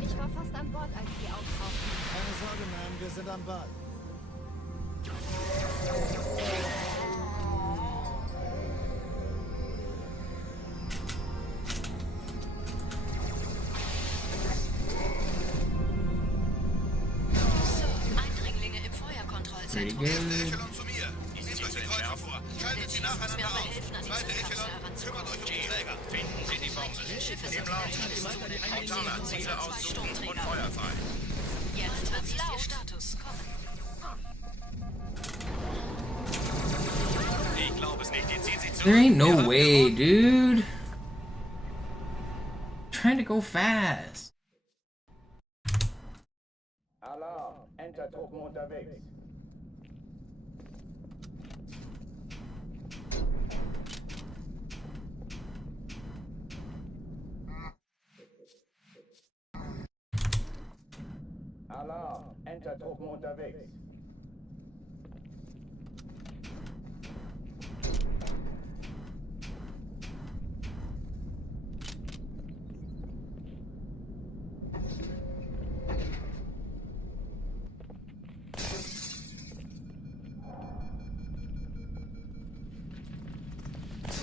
Ich war fast an Bord, als die auftauchten. Keine Sorge, Ma'am, wir sind am Ball. So, Eindringlinge im Feuerkontrollzentrum. Finden Sie die Bombe. Im Lauf. Montana, Ziele aussuchen und Feuer frei. Jetzt hat sie ihr Status. Ich glaube es nicht. Jetzt ziehen Sie zurück. There ain't no way, dude. I'm trying to go fast. Alarm! Enter-Truppen unterwegs. Alarm, Entertruppen unterwegs.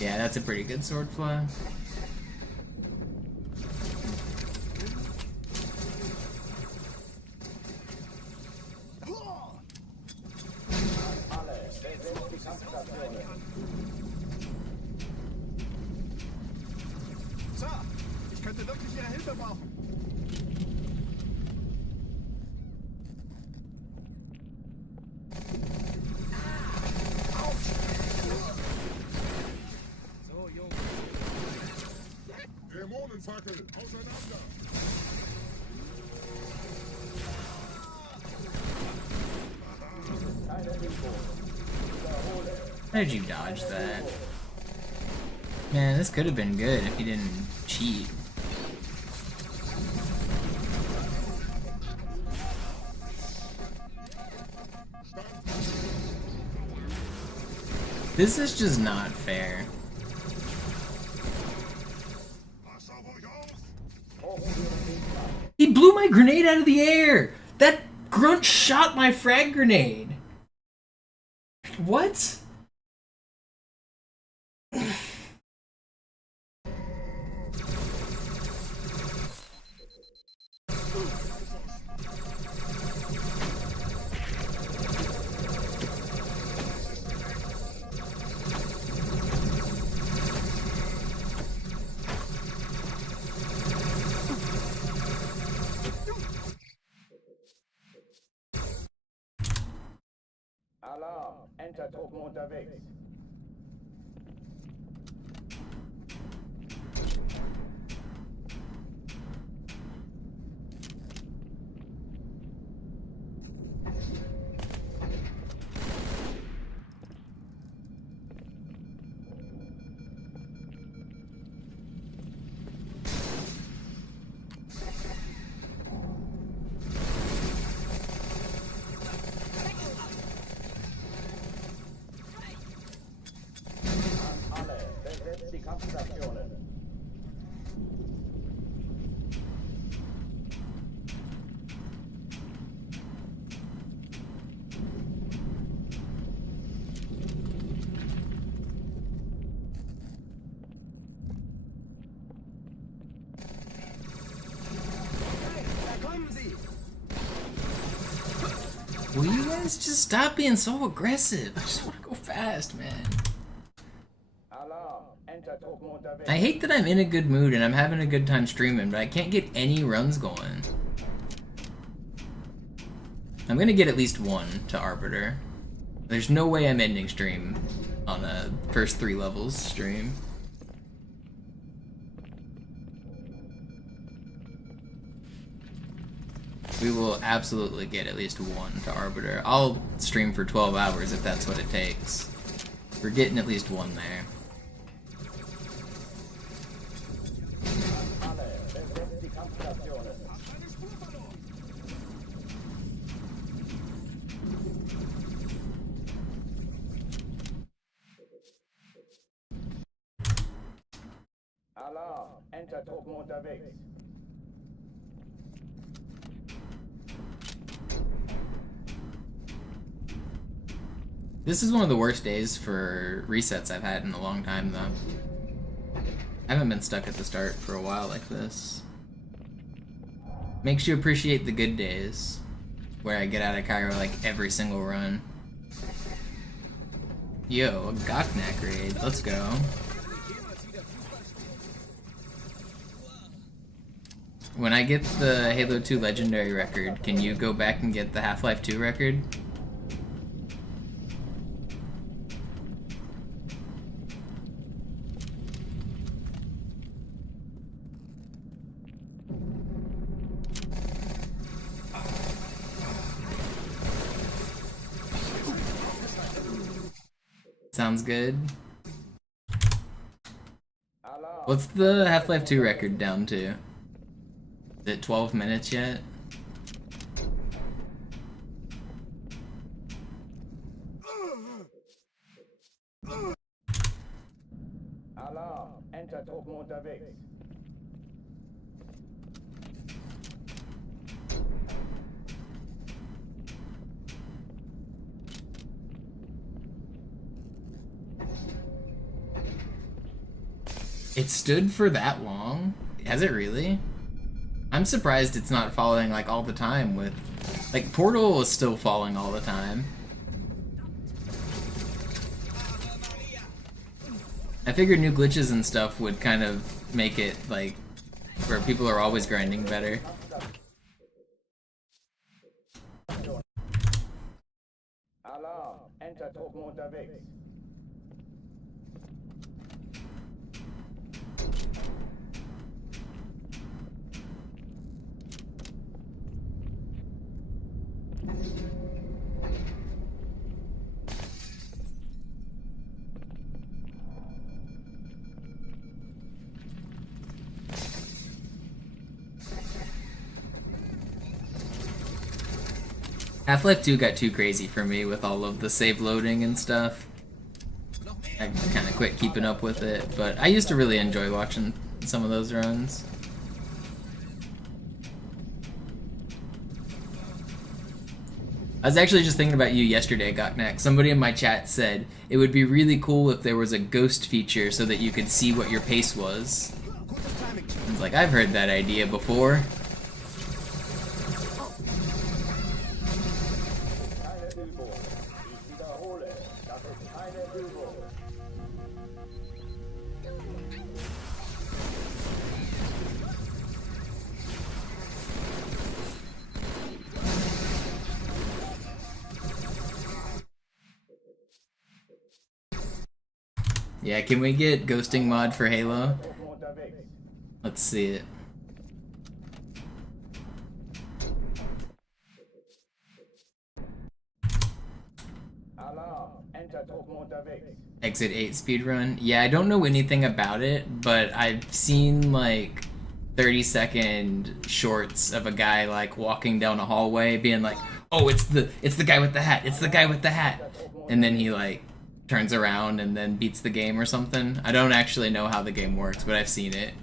Yeah, that's a pretty good sword fly. Sir, ich könnte wirklich Ihre Hilfe brauchen. So, Junge. Dämonenfackel, auseinander! How did you dodge that? Man, this could have been good if you didn't cheat. This is just not fair. He blew my grenade out of the air! That grunt shot my frag grenade! What? Alarm, Entertruppen unterwegs. Die Kampfstationen. Will you guys just stop being so aggressive? I just want to go fast, man. I hate that I'm in a good mood and I'm having a good time streaming, but I can't get any runs going. I'm gonna get at least one to Arbiter. There's no way I'm ending stream on a first 3 levels stream. We will absolutely get at least one to Arbiter. I'll stream for 12 hours if that's what it takes. We're getting at least one there. Alarm, Entertruppen unterwegs. This is one of the worst days for resets I've had in a long time, though. I haven't been stuck at the start for a while like this. Makes you appreciate the good days, where I get out of Cairo like every single run. Yo, a Goknak raid, let's go. When I get the Halo 2 Legendary record, can you go back and get the Half-Life 2 record? Sounds good. What's the Half-Life 2 record down to? Is it 12 minutes yet? Enter-Truppen unterwegs. It stood for that long? Has it really? I'm surprised it's not falling like all the time with... Like, Portal is still falling all the time. I figured new glitches and stuff would kind of make it, like, where people are always grinding better. Alarm! Enter-Truppen unterwegs. Half-Life 2 got too crazy for me with all of the save loading and stuff. I kind of quit keeping up with it, but I used to really enjoy watching some of those runs. I was actually just thinking about you yesterday, Goknak. Somebody in my chat said it would be really cool if there was a ghost feature so that you could see what your pace was. I was like, I've heard that idea before. Yeah, can we get ghosting mod for Halo? Let's see it. Exit 8 speedrun. Yeah, I don't know anything about it, but I've seen like 30-second shorts of a guy like walking down a hallway being like, "Oh, it's the guy with the hat. It's the guy with the hat." And then he like turns around and then beats the game or something. I don't actually know how the game works, but I've seen it.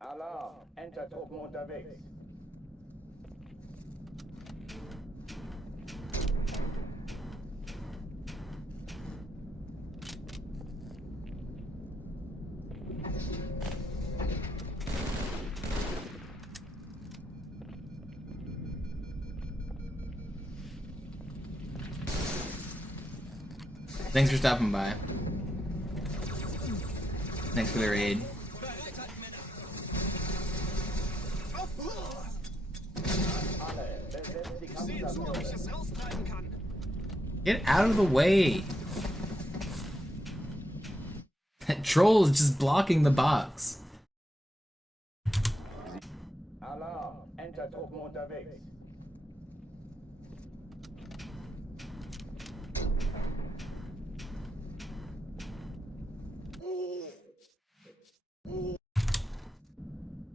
Alarm! Enter-Truppen unterwegs. Thanks for stopping by. Thanks for the raid. Get out of the way! That troll is just blocking the box. Alarm! Enter-Truppen unterwegs.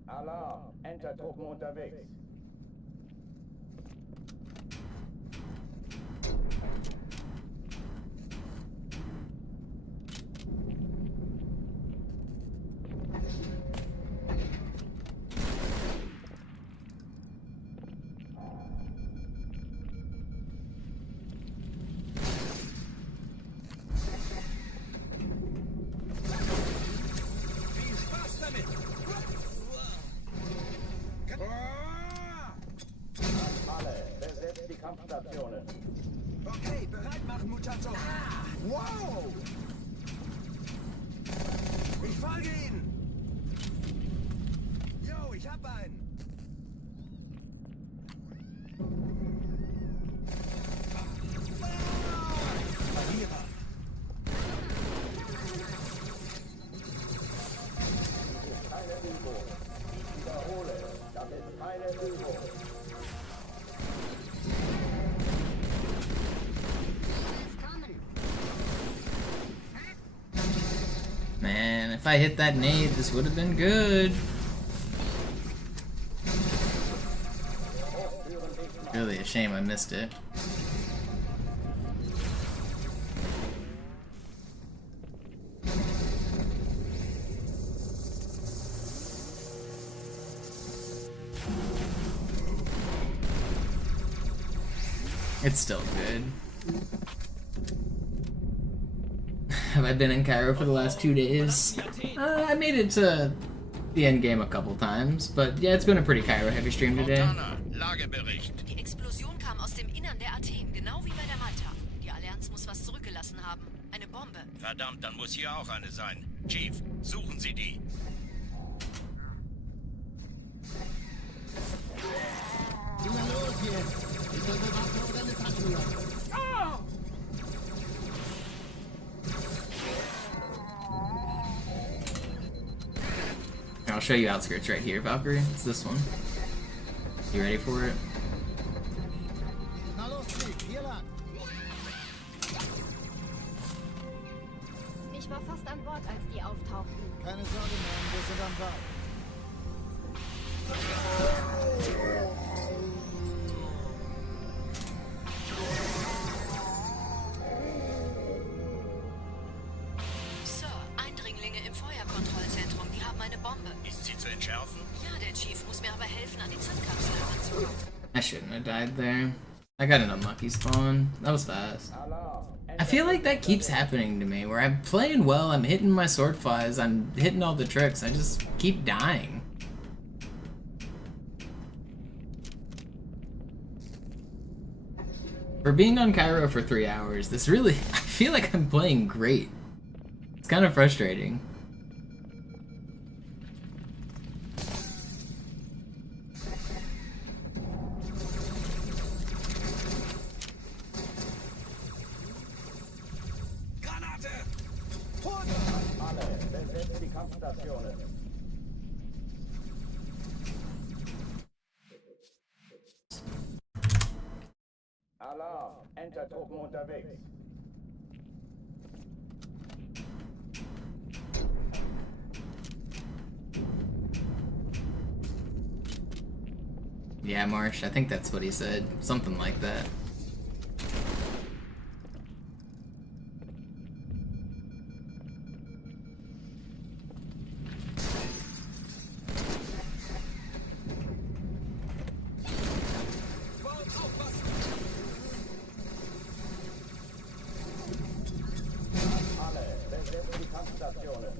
Alarm! Enter-Truppen unterwegs. Kampfstationen. Okay, bereit machen, Muchacho. Wow! Ich folge Ihnen. Ich hab einen. Verlierer. Keine Übung. Ich wiederhole, das ist keine Übung. Man, if I hit that nade, this would have been good. Really a shame I missed it. It's still good. Have I been in Cairo for the last 2 days? I made it to the end game a couple times, but yeah, it's been a pretty Cairo heavy stream today. Lagebericht. Die Explosion kam aus dem Innern der Athen, genau wie bei der Malta. Die Allianz muss was zurückgelassen haben. Eine Bombe. Verdammt, dann muss hier auch eine sein. Chief, suchen Sie die. Na los jetzt! Ist das eine Waffe oder eine Taschenlampe? I'll show you outskirts right here, Valkyrie. It's this one. You ready for it? Na los, Chief, hier lang. Ich war fast an Bord, als die auftauchten. Keine Sorge, Mann, wir sind am Ball. Sir, Eindringlinge im Feuerkontrollzentrum, die haben eine Bombe. Ist sie zu entschärfen? Ja, der Chief muss mir aber helfen, an die Zündkapsel heranzukommen. I shouldn't have died there. I got an unlucky spawn. That was fast. I feel like that keeps happening to me, where I'm playing well, I'm hitting my sword flies, I'm hitting all the tricks, I just keep dying. For being on Cairo for 3 hours, this really, I feel like I'm playing great. It's kind of frustrating. Alle, besetzt die Kampfstationen. Alarm, Entertruppen unterwegs. Yeah, Marsh, I think that's what he said. Something like that. Alle, besetzt die Kampfstationen.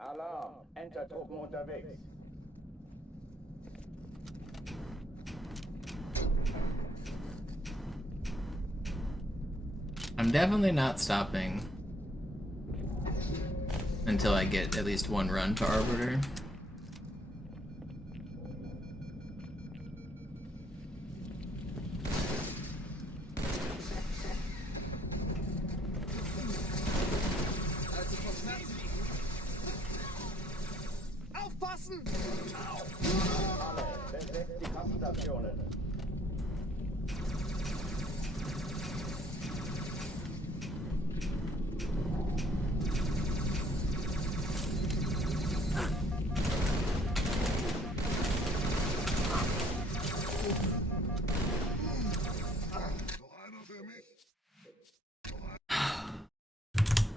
Alarm, Entertruppen unterwegs. I'm definitely not stopping until I get at least one run to Arbiter. Aufpassen! Alle, besetzt die Kampfstationen.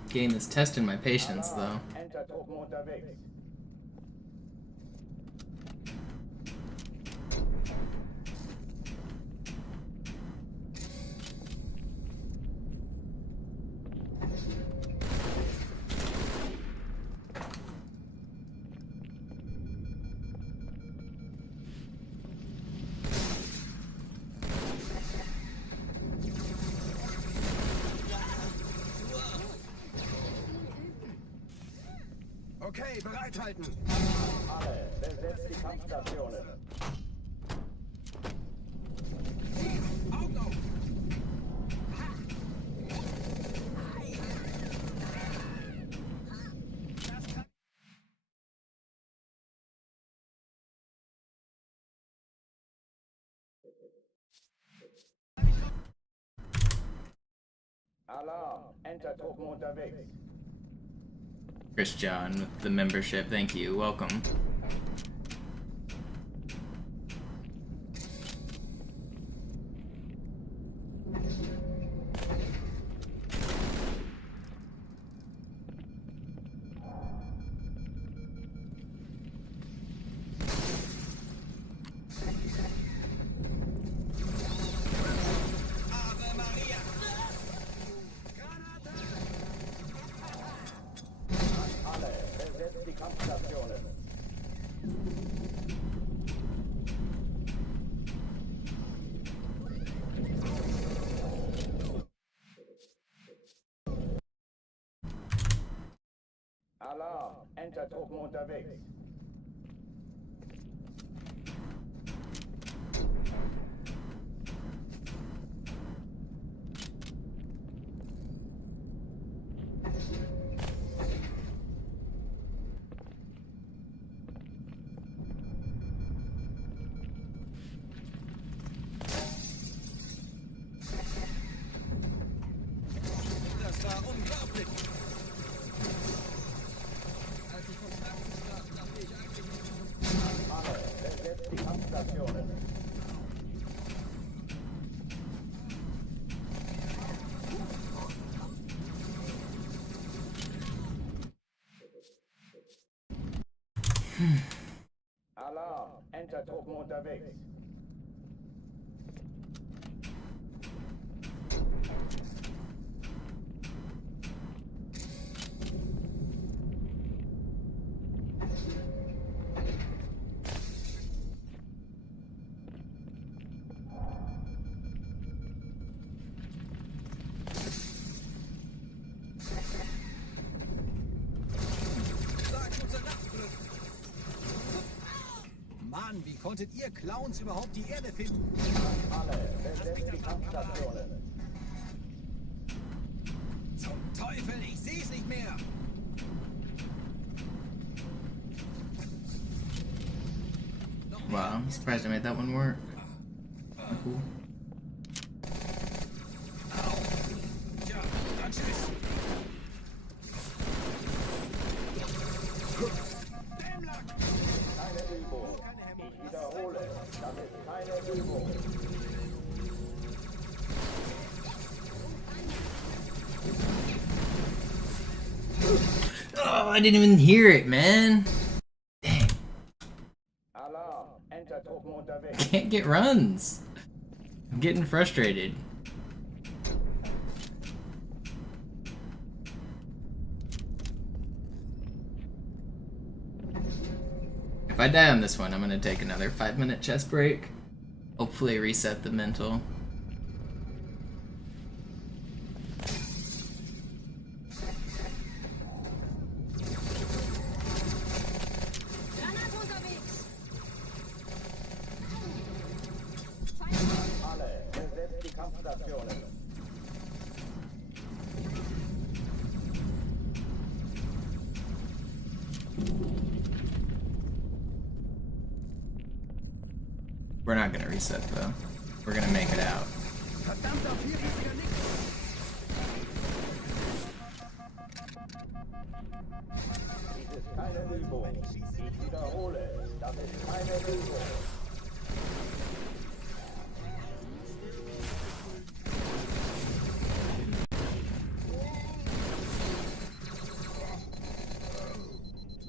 Game is testing my patience, though. Entertruppen unterwegs. Okay, bereithalten. Alle, besetzt die Kampfstationen. Augen auf. Alarm, Enter-Truppen unterwegs. Christian with the membership, thank you, welcome. Alle, besetzt die Kampfstationen. Alarm, Enter-Truppen unterwegs. Das war unglaublich. Als ich vom Herzen sprach, dachte ich eigentlich... Alle, besetzt die Kampfstationen. Alarm, Enter-Truppen unterwegs. Sagt unser Nachtglück. Mann, wie konntet ihr Clowns überhaupt die Erde finden? Alle, besetzt die Kampfstationen. Zum Teufel, ich seh's nicht mehr. Wow, I'm surprised I made that one work. Cool. Tja, dann tschüss. Keine Übung. Ich wiederhole, das ist keine Übung. Oh, I didn't even hear it, man. Dang, Alarm, Enter-Truppen I unterwegs. can't get runs. I'm getting frustrated. If I die on this one, I'm gonna take another 5-minute chest break. Hopefully reset the mental. Alle, besetzt die Kampfstationen. We're not gonna reset though. We're gonna make it out. Verdammter vierriesiger Nix. Dies ist keine Übung. Ich wiederhole, das ist keine Übung.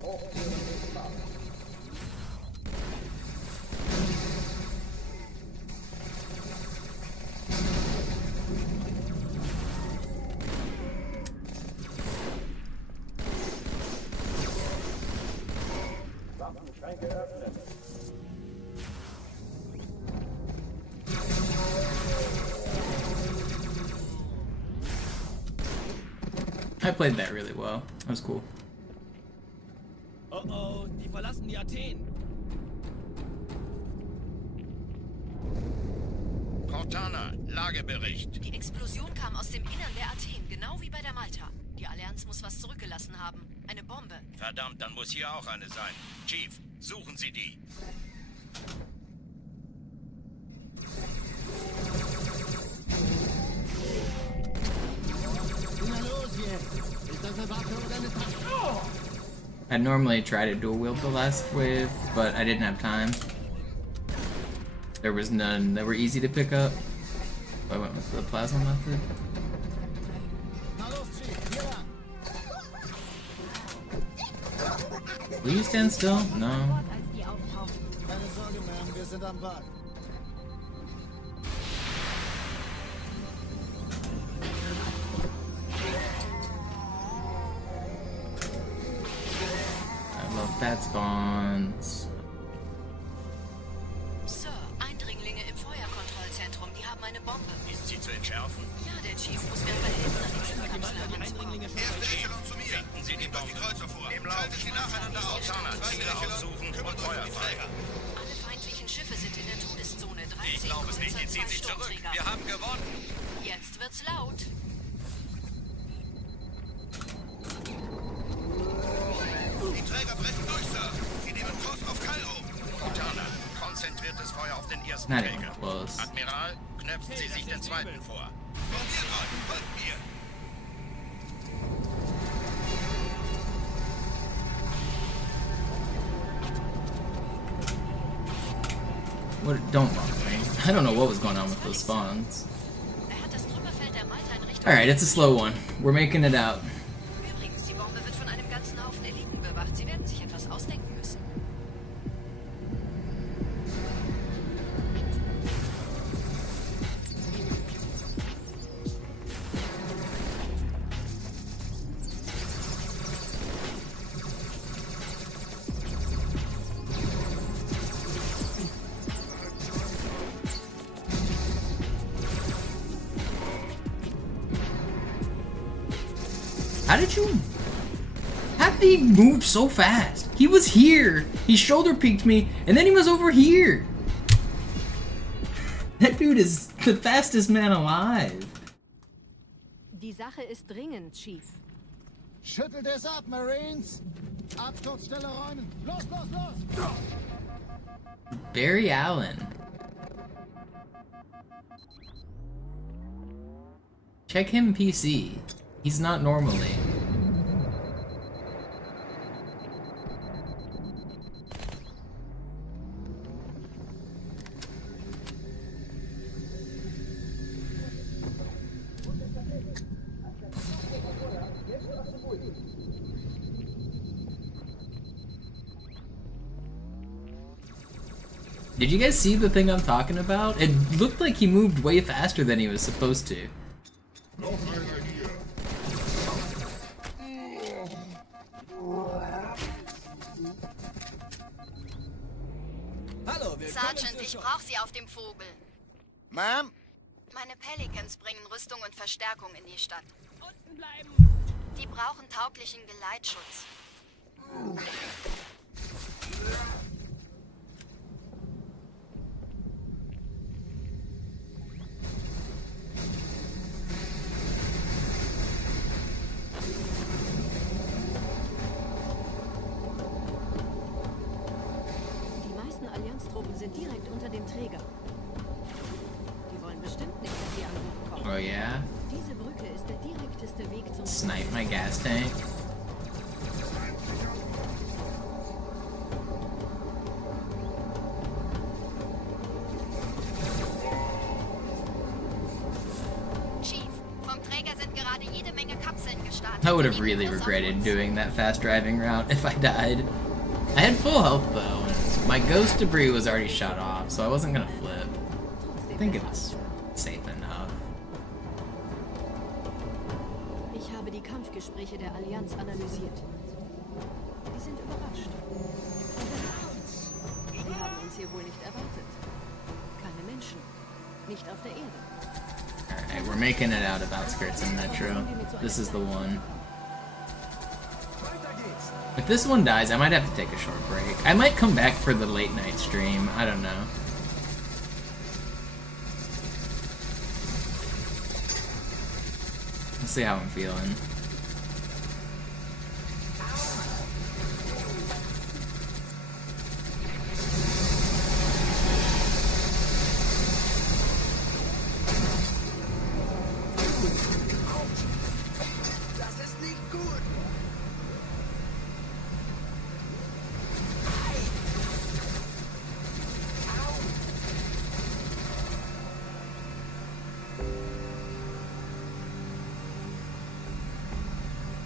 Hochführen ist Macht. Waffenschränke öffnen. I played that really well. That was cool. Oh oh, die verlassen die Athen. Cortana, Lagebericht. Die Explosion kam aus dem Innern der Athen, genau wie bei der Malta. Die Allianz muss was zurückgelassen haben. Eine Bombe. Verdammt, dann muss hier auch eine sein. Chief, suchen Sie die. Na los jetzt! Ist das eine Waffe oder eine Tasche? I'd normally try to dual wield the last wave, but I didn't have time. There was none that were easy to pick up. So I went with the plasma method. Will you stand still? No. Keine Sorge, Ma'am, wir sind am Wagen. I love bad spawns. Sir, Eindringlinge im Feuerkontrollzentrum, die haben eine Bombe. Ist sie zu entschärfen? Ja, der Chief muss mir aber helfen, an die Zündkapsel heranzukommen. Zu mir. Finden Sie die Bombe. Im Lauf. Sie nacheinander auf. Cortana, Ziele aussuchen und Feuer frei. Alle feindlichen Schiffe sind in der Todeszone. 13 Ich glaube es nicht, die ziehen sich zurück. Sturmträger. Wir haben gewonnen. Jetzt wird's laut. Die Träger brechen durch, Sir. Sie nehmen Kurs auf Kairo. Cortana, konzentriertes Feuer auf den ersten Not even Träger. close. Admiral, knöpfen Sie sich den zweiten vor. Probiert mal, folgt mir. What? Don't bother me. I don't know what was going on with those spawns. Er hat das Trümmerfeld der Malta in Richtung... Alright, it's a slow one. We're making it out. Übrigens, die Bombe wird von einem ganzen Haufen Eliten bewacht. Sie werden sich etwas ausdenken müssen. How did you... How did he move so fast? He was here. He shoulder peeked me, and then he was over here. That dude is the fastest man alive. Die Sache ist dringend, Chief. Schüttelt es ab, Marines! Absturzstelle räumen! Los, los, los! Barry Allen. Check him PC. He's not normally. Did you guys see the thing I'm talking about? It looked like he moved way faster than he was supposed to. Sergeant, ich brauche Sie auf dem Vogel. Ma'am? Meine Pelicans bringen Rüstung und Verstärkung in die Stadt. Unten bleiben. Die brauchen tauglichen Geleitschutz. Die meisten Allianztruppen sind direkt unter dem Träger. Die wollen bestimmt nicht, dass sie anrufen kommen. Oh yeah? Diese Brücke ist der direkteste Weg zum... Snipe my gas tank. Chief, vom Träger sind gerade jede Menge Kapseln gestartet. I would have really regretted doing that fast driving route if I died. I had full health though. My ghost debris was already shot off, so I wasn't gonna flip. I think it was safe enough. Ich habe die Kampfgespräche der Allianz analysiert. Die sind überrascht. Die haben uns hier wohl nicht erwartet. Keine Menschen. Nicht auf der Erde. Alright, we're making it out of outskirts and metro. This is the one. If this one dies, I might have to take a short break. I might come back for the late night stream. I don't know. Let's see how I'm feeling.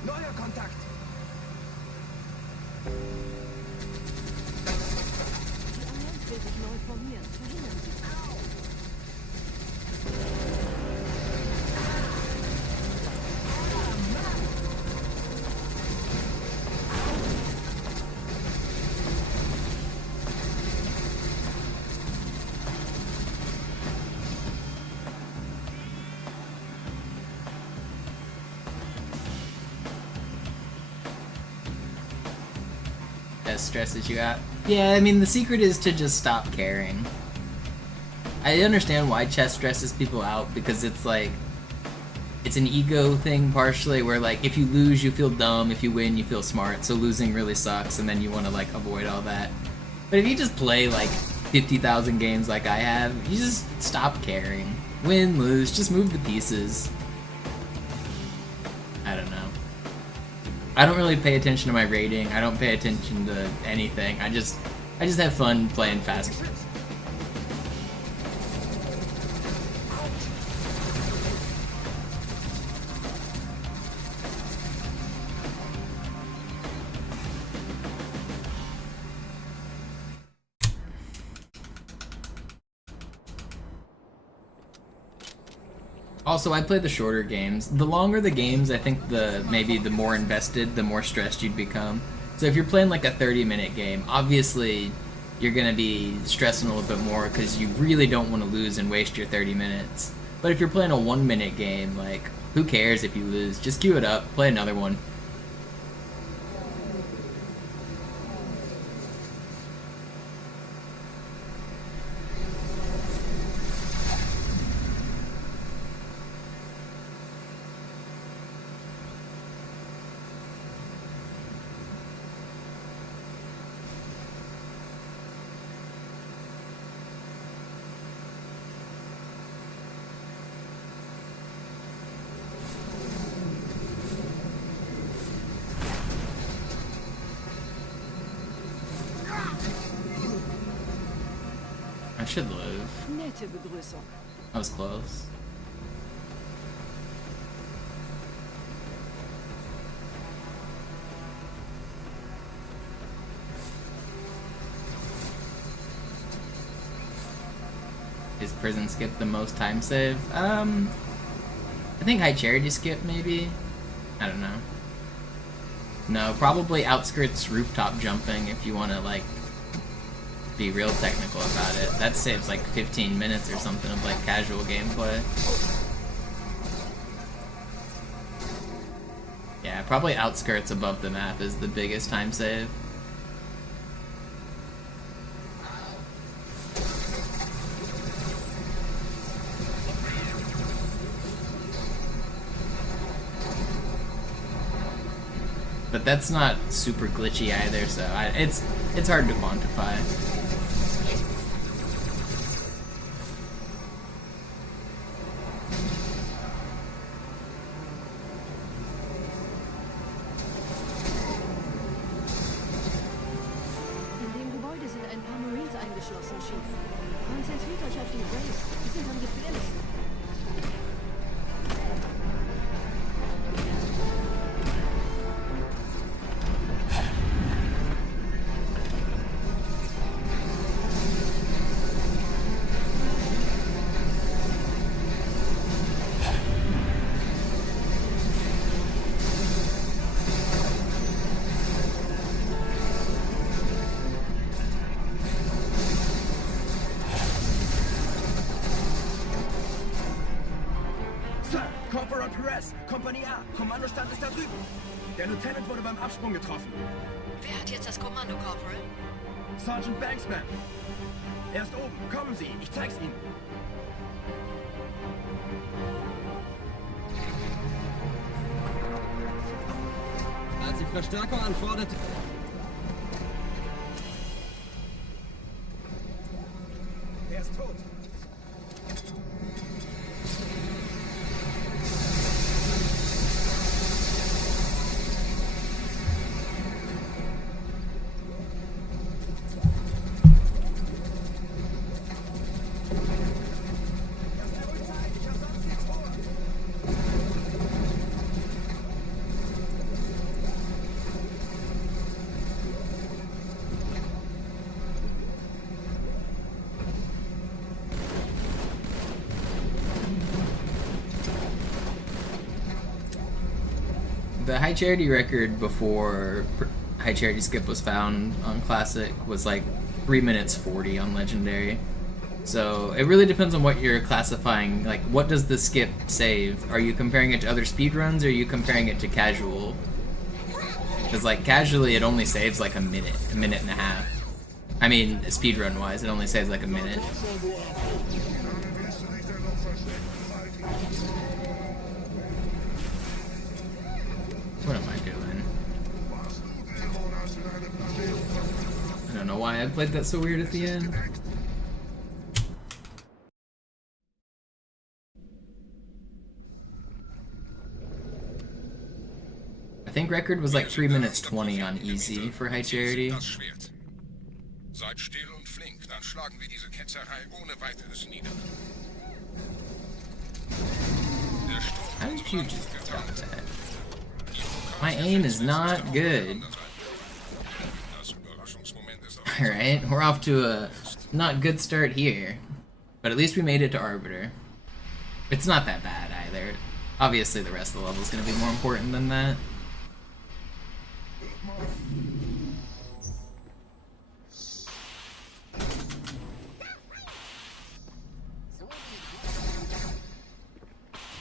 Neuer Kontakt! Die Allianz will sich neu formieren. Verhindern Sie das. As stresses you out. Yeah, I mean, the secret is to just stop caring. I understand why chess stresses people out, because it's like, it's an ego thing partially, where like, if you lose, you feel dumb, if you win, you feel smart, so losing really sucks, and then you want to like avoid all that. But if you just play like 50,000 games like I have, you just stop caring. Win, lose, just move the pieces. I don't know. I don't really pay attention to my rating. I don't pay attention to anything. I just have fun playing fast. Also, I play the shorter games. The longer the games, I think maybe the more invested, the more stressed you'd become. So if you're playing like a 30-minute game, obviously you're gonna be stressing a little bit more because you really don't want to lose and waste your 30 minutes. But if you're playing a 1-minute game, like, who cares if you lose? Just queue it up, play another one. I should live. Nette Begrüßung. I was close. Is prison skip the most time save? I think high charity skip maybe? I don't know. No, probably outskirts rooftop jumping if you want to like be real technical about it. That saves like 15 minutes or something of like casual gameplay. Yeah, probably outskirts above the map is the biggest time save. But that's not super glitchy either, so it's hard to quantify. In dem Gebäude sind ein paar Marines eingeschlossen, Chief. Konzentriert euch auf die Wraiths. Die sind am gefährlichsten. Der Lieutenant wurde beim Absprung getroffen. Wer hat jetzt das Kommando, Corporal? Sergeant Banksman. Er ist oben. Kommen Sie, ich zeig's Ihnen. Als ich Verstärkung anforderte... Er ist tot. The high charity record before high charity skip was found on Classic was like 3 minutes 40 on Legendary. So it really depends on what you're classifying. Like, what does the skip save? Are you comparing it to other speedruns, or are you comparing it to casual? Because like casually, it only saves like a minute and a half. I mean, speedrun wise, it only saves like a minute. What am I doing? I don't know why I played that so weird at the end. I think record was like 3 minutes 20 on easy for high charity. Seid still und flink, dann schlagen wir diese Ketzerei ohne weiteres nieder. How did you just tell that? My aim is not good. Alright, we're off to a not good start here. But at least we made it to Arbiter. It's not that bad either. Obviously the rest of the level is going to be more important than that.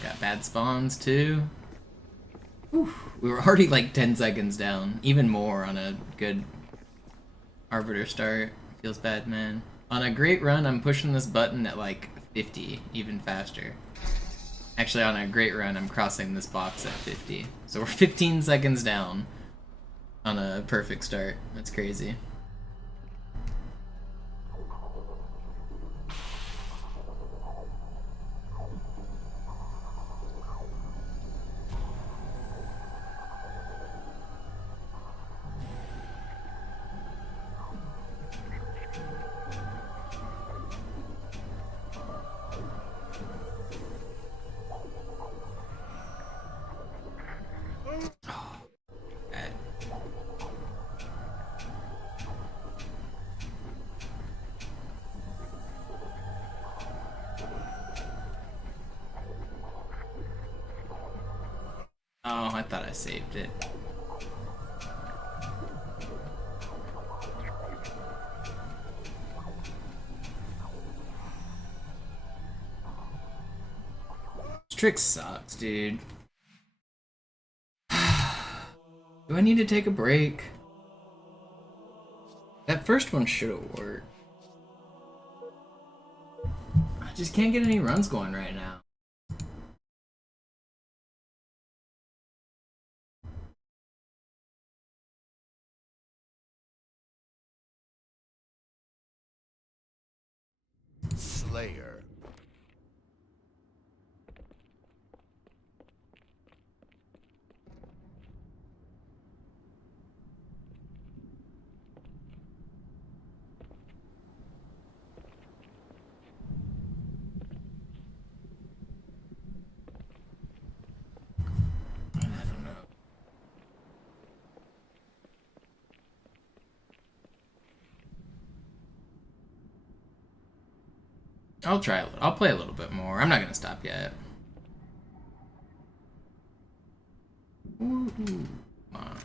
Got bad spawns too. Whew. We were already like 10 seconds down. Even more on a good Arbiter start. Feels bad, man. On a great run, I'm pushing this button at like 50, even faster. Actually, on a great run, I'm crossing this box at 50. So we're 15 seconds down on a perfect start. That's crazy. Oh, I thought I saved it. This trick sucks, dude. Do I need to take a break? That first one should have worked. I just can't get any runs going right now. Slayer. I'll try a little. I'll play a little bit more. I'm not gonna stop yet. Ooh, come on.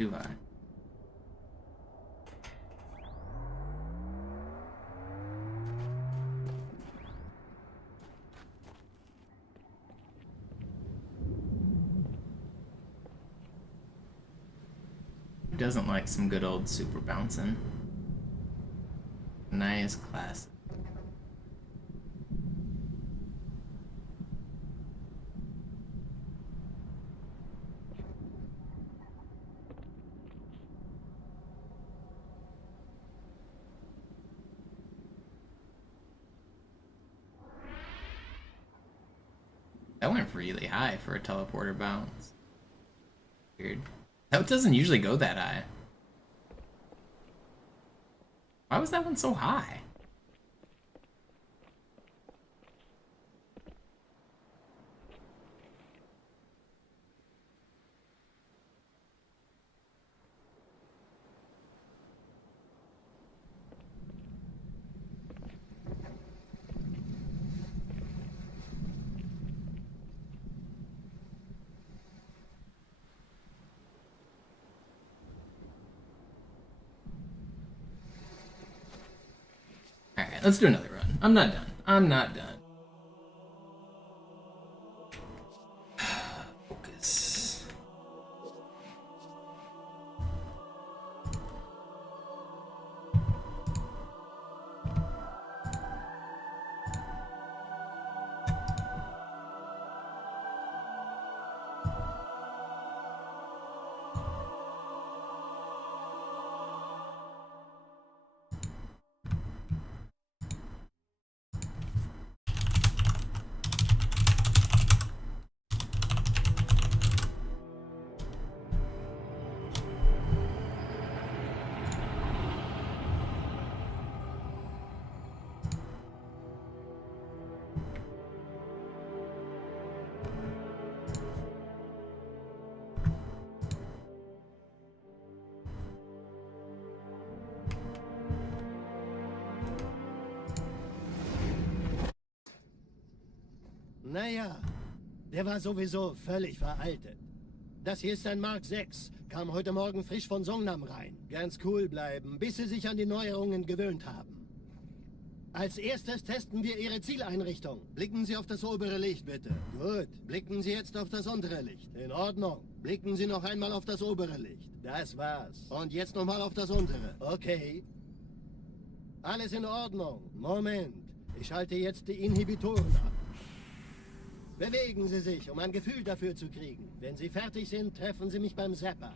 too high. Who doesn't like some good old super bouncing? Nice class. That went really high for a teleporter bounce. Weird. That doesn't usually go that high. Why was that one so high? Alright, let's do another run. I'm not done. I'm not done. Focus. Naja, der war sowieso völlig veraltet. Das hier ist ein Mark 6, kam heute Morgen frisch von Songnam rein. Ganz cool bleiben, bis Sie sich an die Neuerungen gewöhnt haben. Als erstes testen wir Ihre Zieleinrichtung. Blicken Sie auf das obere Licht, bitte. Gut, blicken Sie jetzt auf das untere Licht. In Ordnung. Blicken Sie noch einmal auf das obere Licht. Das war's. Und jetzt nochmal auf das untere. Okay. Alles in Ordnung. Moment. Ich schalte jetzt die Inhibitoren ab. Bewegen Sie sich, um ein Gefühl dafür zu kriegen. Wenn Sie fertig sind, treffen Sie mich beim Zapper.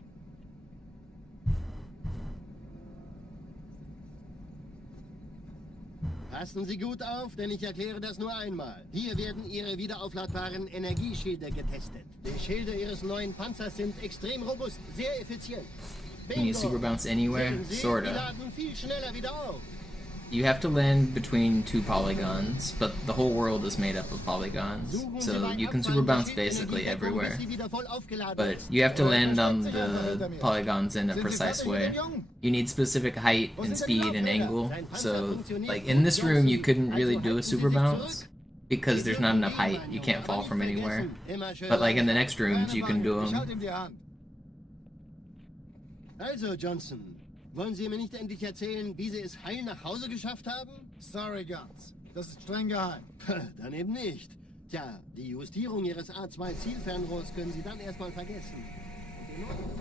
Passen Sie gut auf, denn ich erkläre das nur einmal. Hier werden Ihre wiederaufladbaren Energieschilde getestet. Die Schilde Ihres neuen Panzers sind extrem robust, sehr effizient. Can you super bounce anywhere? Sie, Sorta. die laden viel schneller wieder auf. You have to land between 2 polygons, but the whole world is made up of polygons, so you can super bounce basically everywhere. But you have to land on the polygons in a precise way. You need specific height and speed and angle, so like in this room you couldn't really do a super bounce because there's not enough height, you can't fall from anywhere. But like in the next rooms you can do them. Also Johnson, wollen Sie mir nicht endlich erzählen, wie Sie es heil nach Hause geschafft haben? Sorry, Guns. Das ist streng geheim. Dann eben nicht. Tja, die Justierung Ihres A2-Zielfernrohrs können Sie dann erstmal vergessen.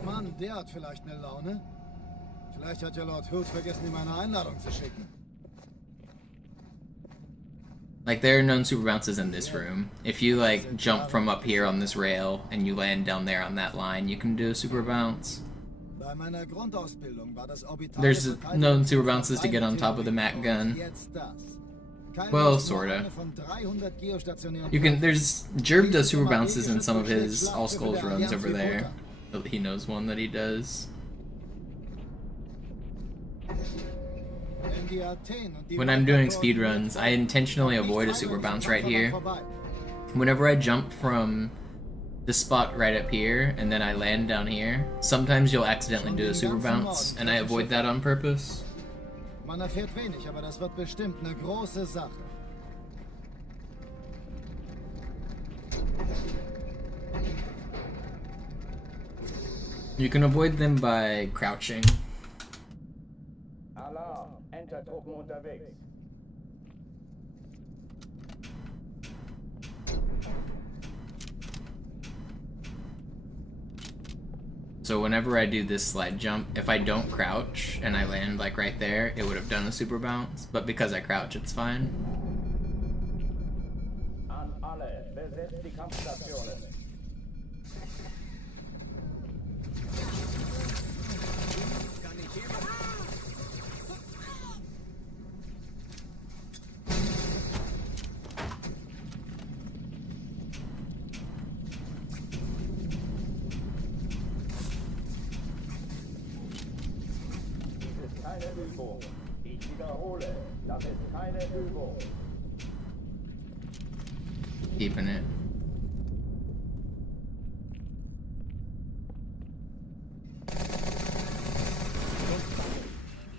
Mann, der hat vielleicht eine Laune. Vielleicht hat ja Lord Hood vergessen, ihm eine Einladung zu schicken. Like, there are known super bounces in this room. If you, like, jump from up here on this rail and you land down there on that line, you can do a super bounce. There's known super bounces to get on top of the Mac gun. Well, sorta. You can, there's, Jerv does super bounces in some of his All Skulls runs over there. He knows one that he does. When I'm doing speedruns, I intentionally avoid a super bounce right here. Whenever I jump from this spot right up here, and then I land down here, sometimes you'll accidentally do a super bounce, and I avoid that on purpose. Man erfährt wenig, aber das wird bestimmt eine große Sache. You can avoid them by crouching. Alarm, Enter-Truppen unterwegs. So whenever I do this slide jump, if I don't crouch and I land like right there, it would have done a super bounce, but because I crouch, it's fine. An alle, besetzt die Kampfstationen. Keine Übung. Ich wiederhole, das ist keine Übung. Keeping it.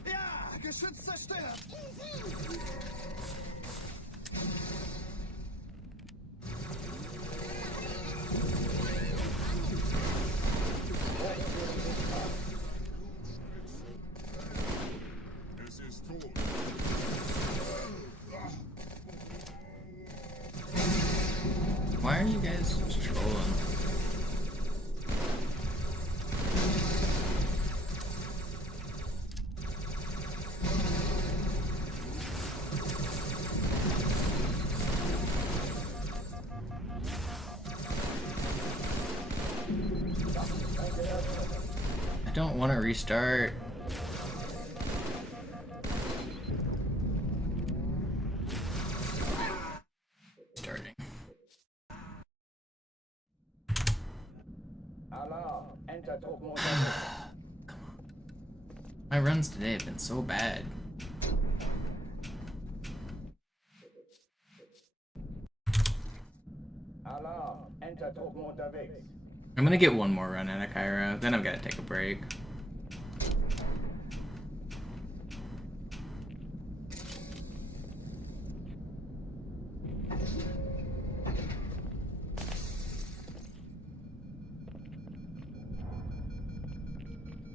Ja, Geschütz zerstört. Why are you guys just trolling? I don't want to restart. Starting. Alarm, Enter-Truppen unterwegs. Come on. My runs today have been so bad. Alarm, Enter-Truppen unterwegs. I'm gonna get one more run out of Cairo, then I've got to take a break.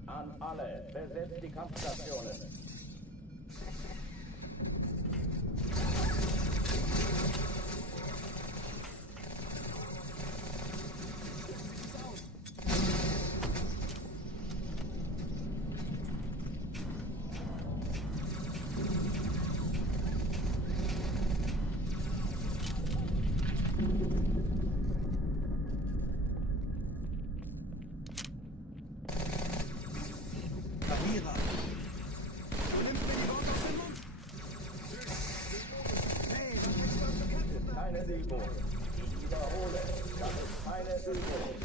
An alle, besetzt die Kampfstationen. Keine Übung. Ich wiederhole, das ist keine Übung.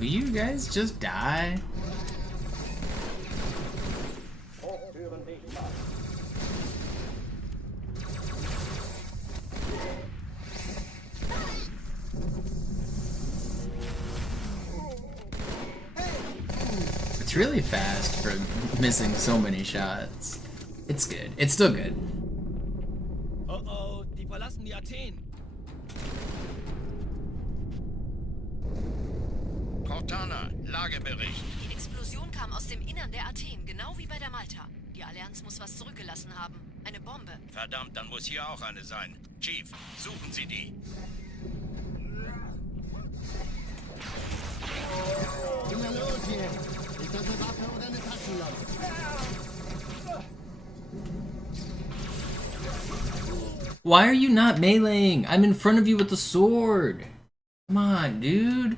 Will you guys just die? Hochtüren dicht machen. It's really fast for missing so many shots. It's good. It's still good. Oh oh, die verlassen die Athen. Cortana, Lagebericht. Die Explosion kam aus dem Innern der Athen, genau wie bei der Malta. Die Allianz muss was zurückgelassen haben. Eine Bombe. Verdammt, dann muss hier auch eine sein. Chief, suchen Sie die. Na los jetzt! Ist das eine Waffe oder eine Taschenlampe? Why are you not meleeing? I'm in front of you with the sword. Come on, dude.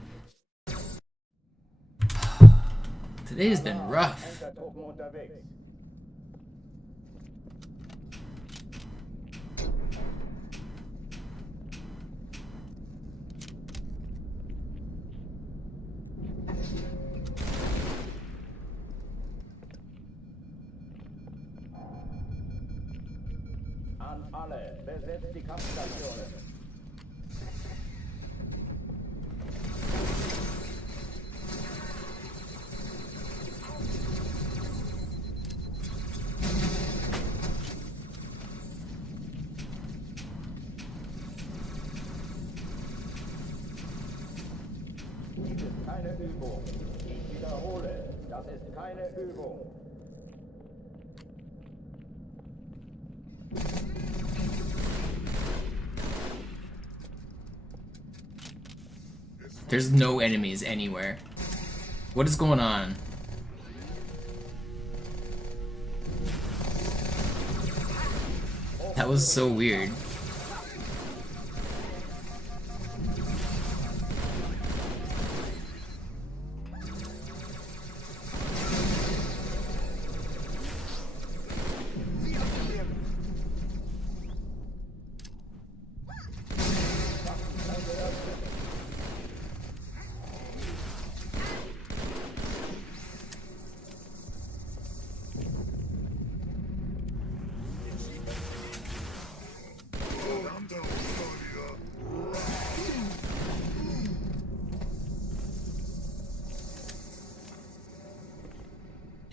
Today has been rough. Enter-Truppen unterwegs. An alle, besetzt die Kampfstationen. Übung. Ich wiederhole, das ist keine Übung. There's no enemies anywhere. What is going on? That was so weird.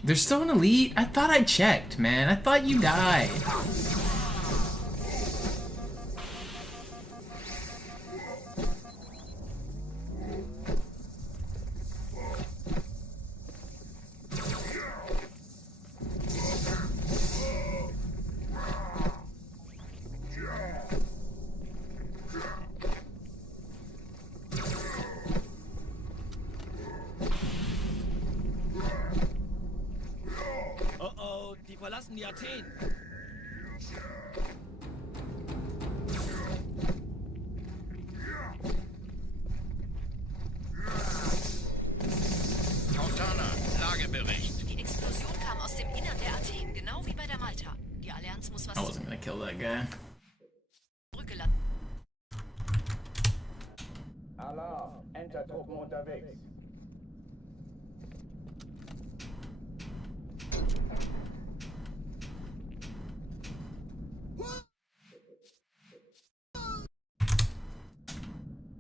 There's still an elite? I thought I checked, man. I thought you died. Verlassen die Athen. Cortana, Lagebericht. Die Explosion kam aus dem Innern der Athen, genau wie bei der Malta. Die Allianz muss was... I wasn't gonna kill that guy. ...zurückgelassen. Alarm, Entertruppen unterwegs.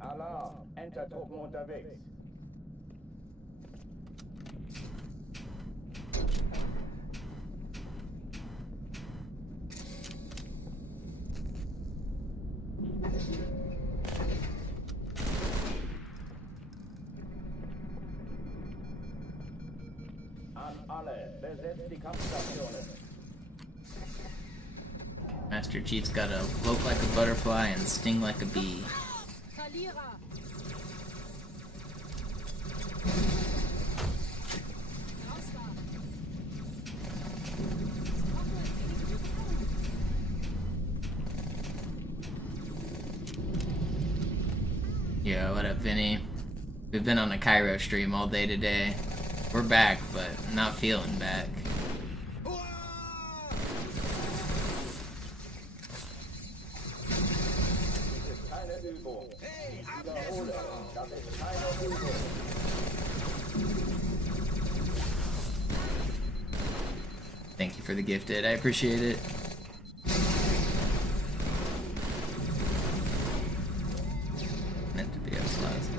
Alarm, Entertruppen unterwegs. An alle, besetzt die Kampfstationen. Master Chief's gotta float like a butterfly and sting like a bee. Yo, what up, Vinny? We've been on a Cairo stream all day today. We're back, but not feeling back. Thank you for the gifted, I appreciate it. Meant to be a plus.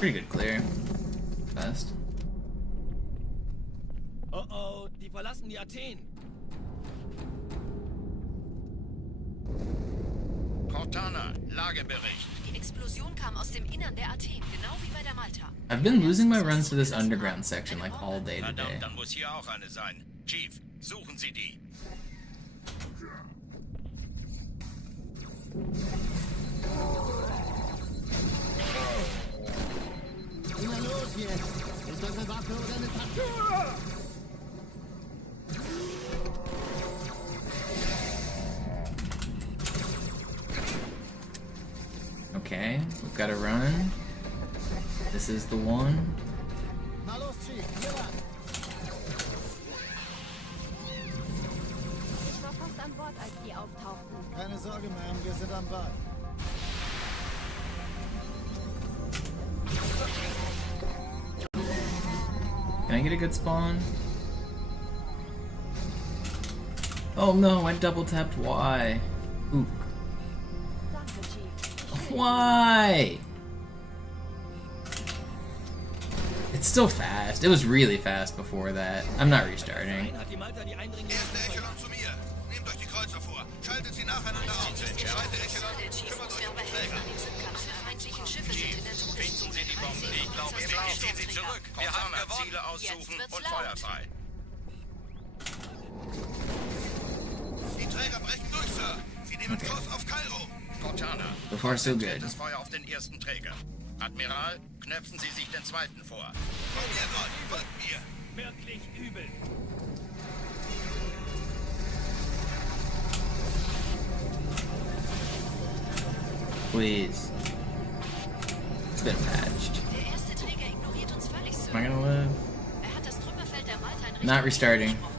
Pretty good clear. Fast. Oh, die verlassen die Athen. Cortana, Lagebericht. Die Explosion kam aus dem Innern der Athen, genau wie bei der Malta. I've been losing my runs to this underground section like all day today. Verdammt, dann muss hier auch eine sein. Chief, suchen Sie die. Na los jetzt! Ist das eine Waffe oder eine Tattoo? Okay, we've got to run. This is the one. Na los, Chief, hier lang! Ich war fast an Bord, als die auftauchten. Keine Sorge, Ma'am, wir sind am Ball. Can I get a good spawn? Oh no, I double tapped Y. Ook. Danke, Chief. Why? It's still fast. It was really fast before that. I'm not restarting. Hat die Malta die Eindringlinge Erste Echelon zu mir. Nehmt euch die Kreuzer vor. Schaltet sie nacheinander auf. Zweite Echelon, Der Chief kümmert muss euch mir um aber die helfen Träger. an den Zündkapseln. Feindliche Schiffe sind in der Finden Todeszone. Sie die Bomben. Ich glaube, Im wir ziehen sie zurück. Wir haben Cortana, gewonnen. Ziele aussuchen wird's und laut. Feuer frei. Die Träger brechen durch, Sir. Sie nehmen Kurs auf Kairo. Cortana, So far so good. das Feuer auf den ersten Träger. Admiral, knöpfen Sie sich den zweiten vor. Probiert Gott, folgt mir. wirklich übel. Please. It's been patched. Der erste Träger ignoriert uns völlig, Sir. Am I gonna live? Er hat das Trümmerfeld der Malta in Richtung Not restarting. gesprochen.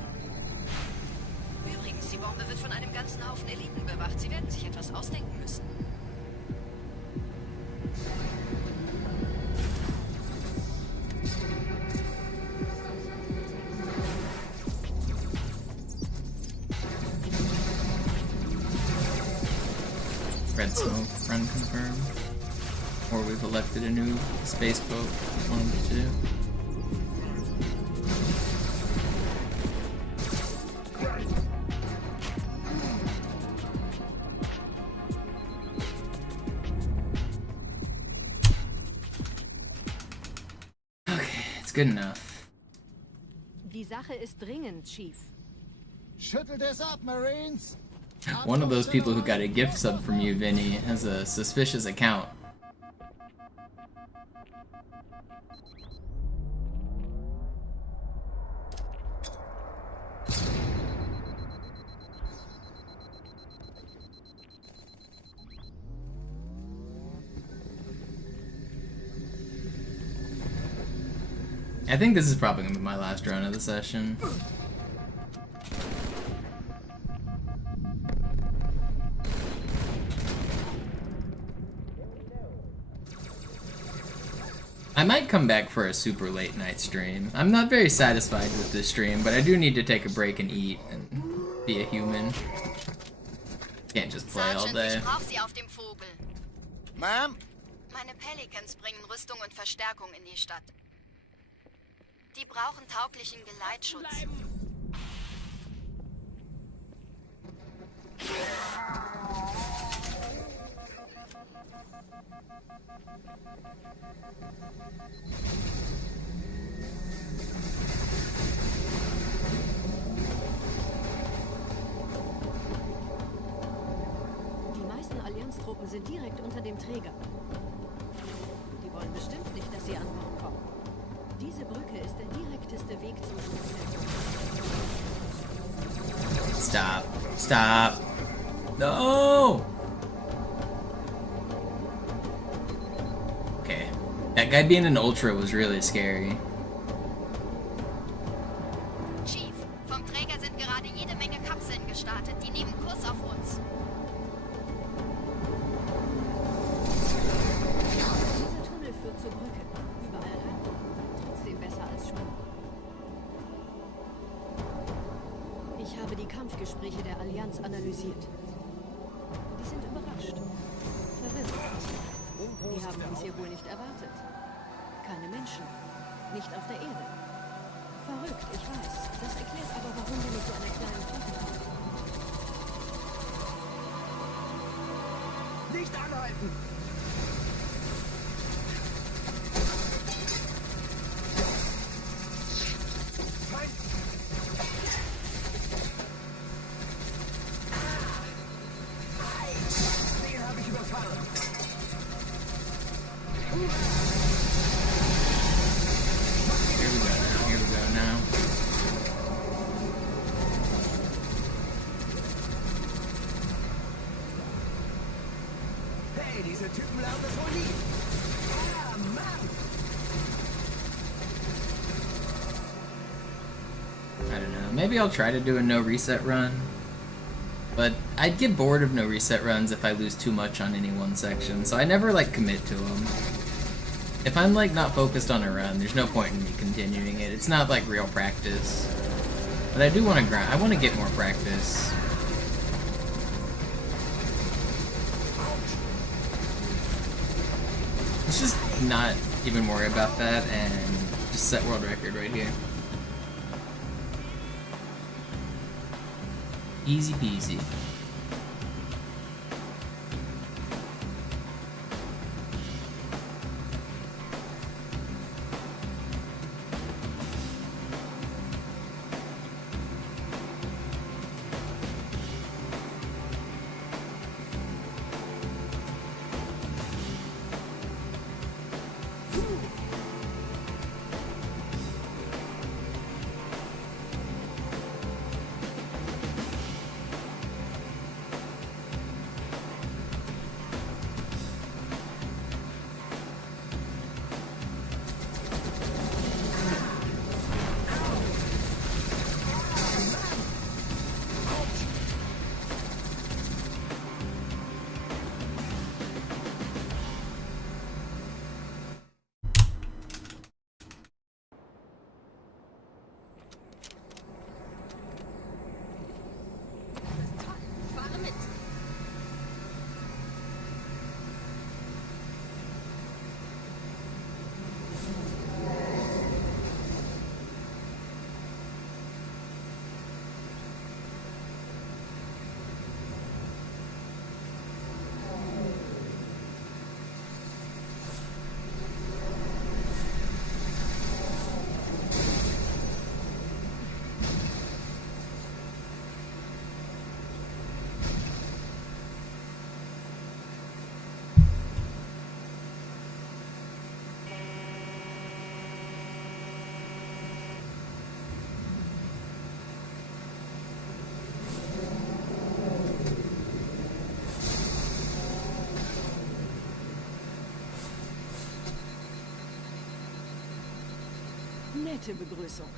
Übrigens, die Bombe wird von einem ganzen Haufen Eliten bewacht. Sie werden sich etwas ausdenken müssen. Red smoke, run confirmed. Or we've elected a new space boat. One of the two. Okay, it's good enough. Die Sache ist dringend, Chief. Schüttelt es ab, Marines! One of those people who got a gift sub from you, Vinny, has a suspicious account. I think this is probably gonna be my last run of the session. I might come back for a super late night stream. I'm not very satisfied with this stream, but I do need to take a break and eat and be a human. Can't just play all Sergeant, day. ich brauch Sie auf dem Vogel. Ma'am? Meine Pelicans bringen Rüstung und Verstärkung in die Stadt. Die brauchen tauglichen Geleitschutz. Die meisten Allianztruppen sind direkt unter dem Träger. Die wollen bestimmt nicht, dass sie an Bord kommen. Diese Brücke ist der direkteste Weg zum Schutzcenter. Stop. Stop. No! Okay. That guy being an ultra was really scary. Chief, vom Träger sind gerade jede Menge Kapseln gestartet. Die nehmen Kurs auf uns. Dieser Tunnel führt zur Brücke. Überall Rampen. Trotzdem besser als Schwimmen. Ich habe die Kampfgespräche der Allianz analysiert. Die sind überrascht. Verwirrt. Die haben uns hier wohl nicht erwartet. Keine Menschen. Nicht auf der Erde. Verrückt, ich weiß. Das erklärt aber, warum wir mit so einer kleinen Flotte kommen. Nicht anhalten! Den habe ich überfahren. Here we go now. Here we go now. Hey, diese Typen lernen das wohl nie. Ah, Mann! I don't know. Maybe I'll try to do a no reset run. But I'd get bored of no reset runs if I lose too much on any one section, so I never like commit to them. If I'm like not focused on a run, there's no point in me continuing it. It's not like real practice. But I do want to grind. I want to get more practice. Let's just not even worry about that and Just set world record right here. Easy peasy. Nette Begrüßung.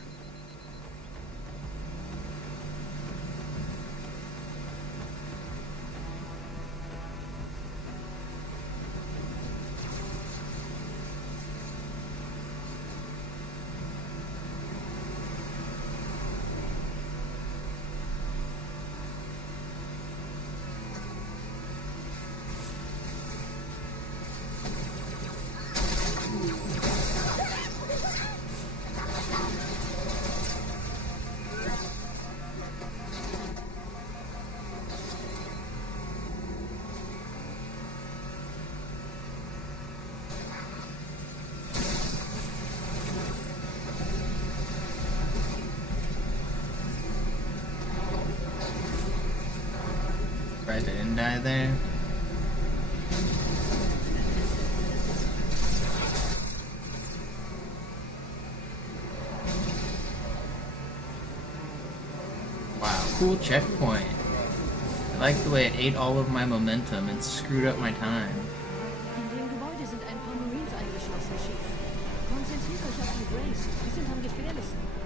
Right, I didn't die there. Wow, cool checkpoint. I like the way it ate all of my momentum and screwed up my time. In dem Gebäude sind ein paar Marines eingeschlossen, Chief. Konzentriert euch auf die Grace. Die sind am gefährlichsten.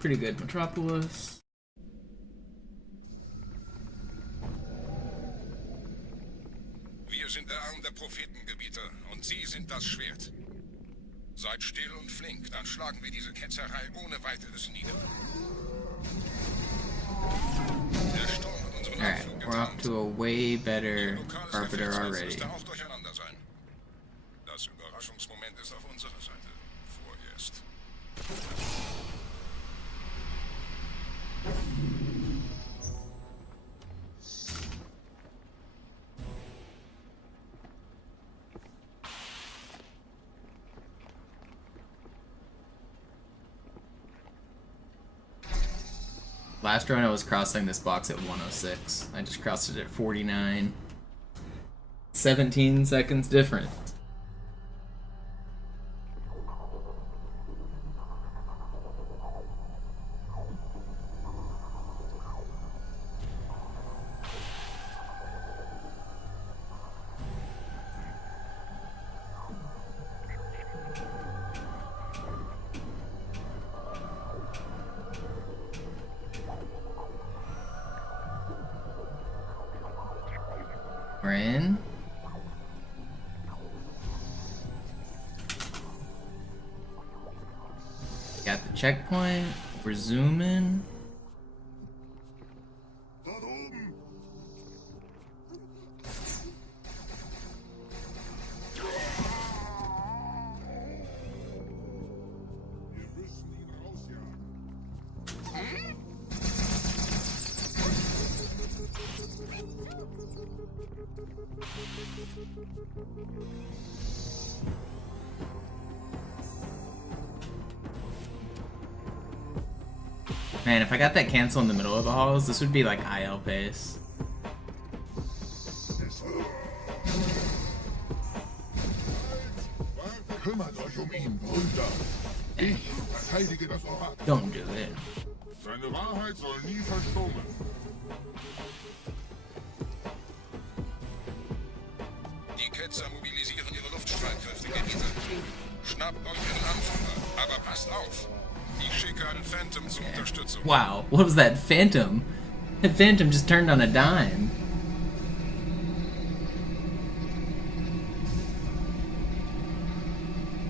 pretty good. Metropolis. Wir sind der Arm der Prophetengebiete und Sie sind das Schwert. Seid still und flink, dann schlagen wir diese Ketzerei ohne weiteres nieder. Der Sturm hat unseren Alright, Abflug we're off to a way better arbiter already. müsste auch durcheinander sein. Das Überraschungsmoment ist auf unserer Seite. Vorerst. Last run I was crossing this box at 106. I just crossed it at 49. 17 seconds different. We're in. Got the checkpoint. We're zooming. Man, if I got that cancel in the middle of the halls, this would be like IL pace. Kümmert euch ihn, Brüder. Ich verteidige das Orakel. Don't do it. Seine Wahrheit soll nie verstummen. Die Ketzer mobilisieren ihre Luftstreitkräfte, Gebieter. Schnappt euch ihren Anführer, aber passt auf. Ich schicke einen Phantom zur Unterstützung. Wow, what was that Phantom? That Phantom just turned on a dime.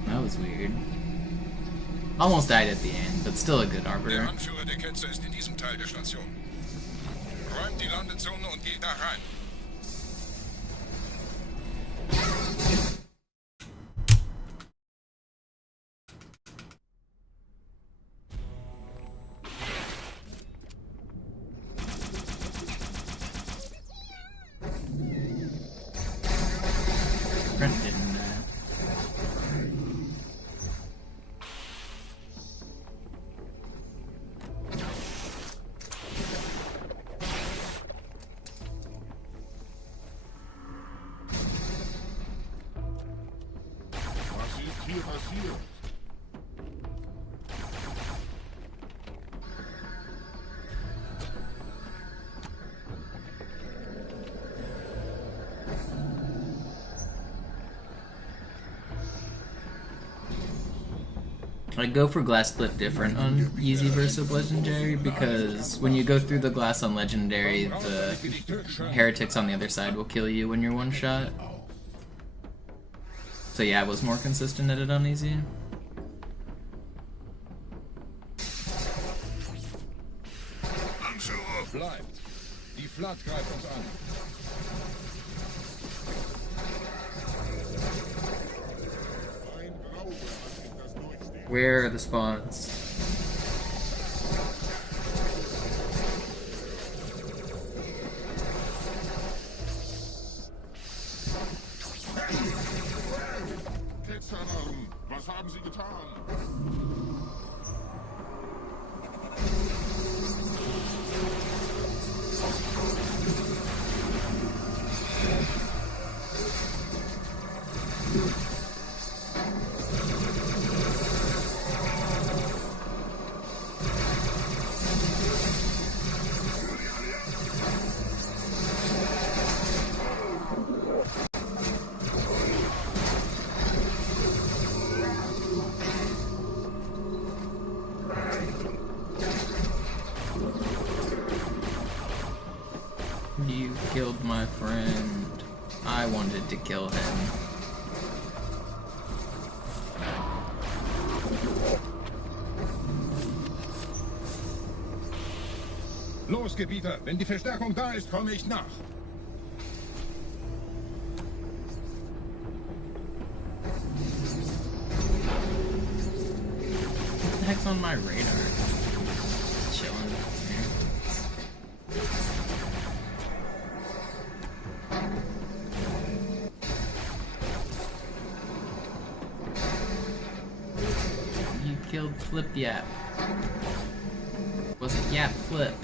That was weird. Almost died at the end, but still a good Der arbiter. Anführer der Ketzer ist in diesem Teil der Station. Räumt die Landezone und geht da rein. Brent didn't Was ist hier passiert? I go for glass clip different on easy versus legendary because when you go through the glass on legendary, the heretics on the other side will kill you when you're one shot. So yeah, I was more consistent at it on easy. Anführer bleibt. Die Flat greift uns an. Where are the spawns? Ketzernamen, was haben Sie getan? my friend. I wanted to kill him. Los, Gebieter, wenn die Verstärkung da ist, komme ich nach. What the heck's on my radar? Chilling here. You killed Flip Yap. Was it Yap Flip?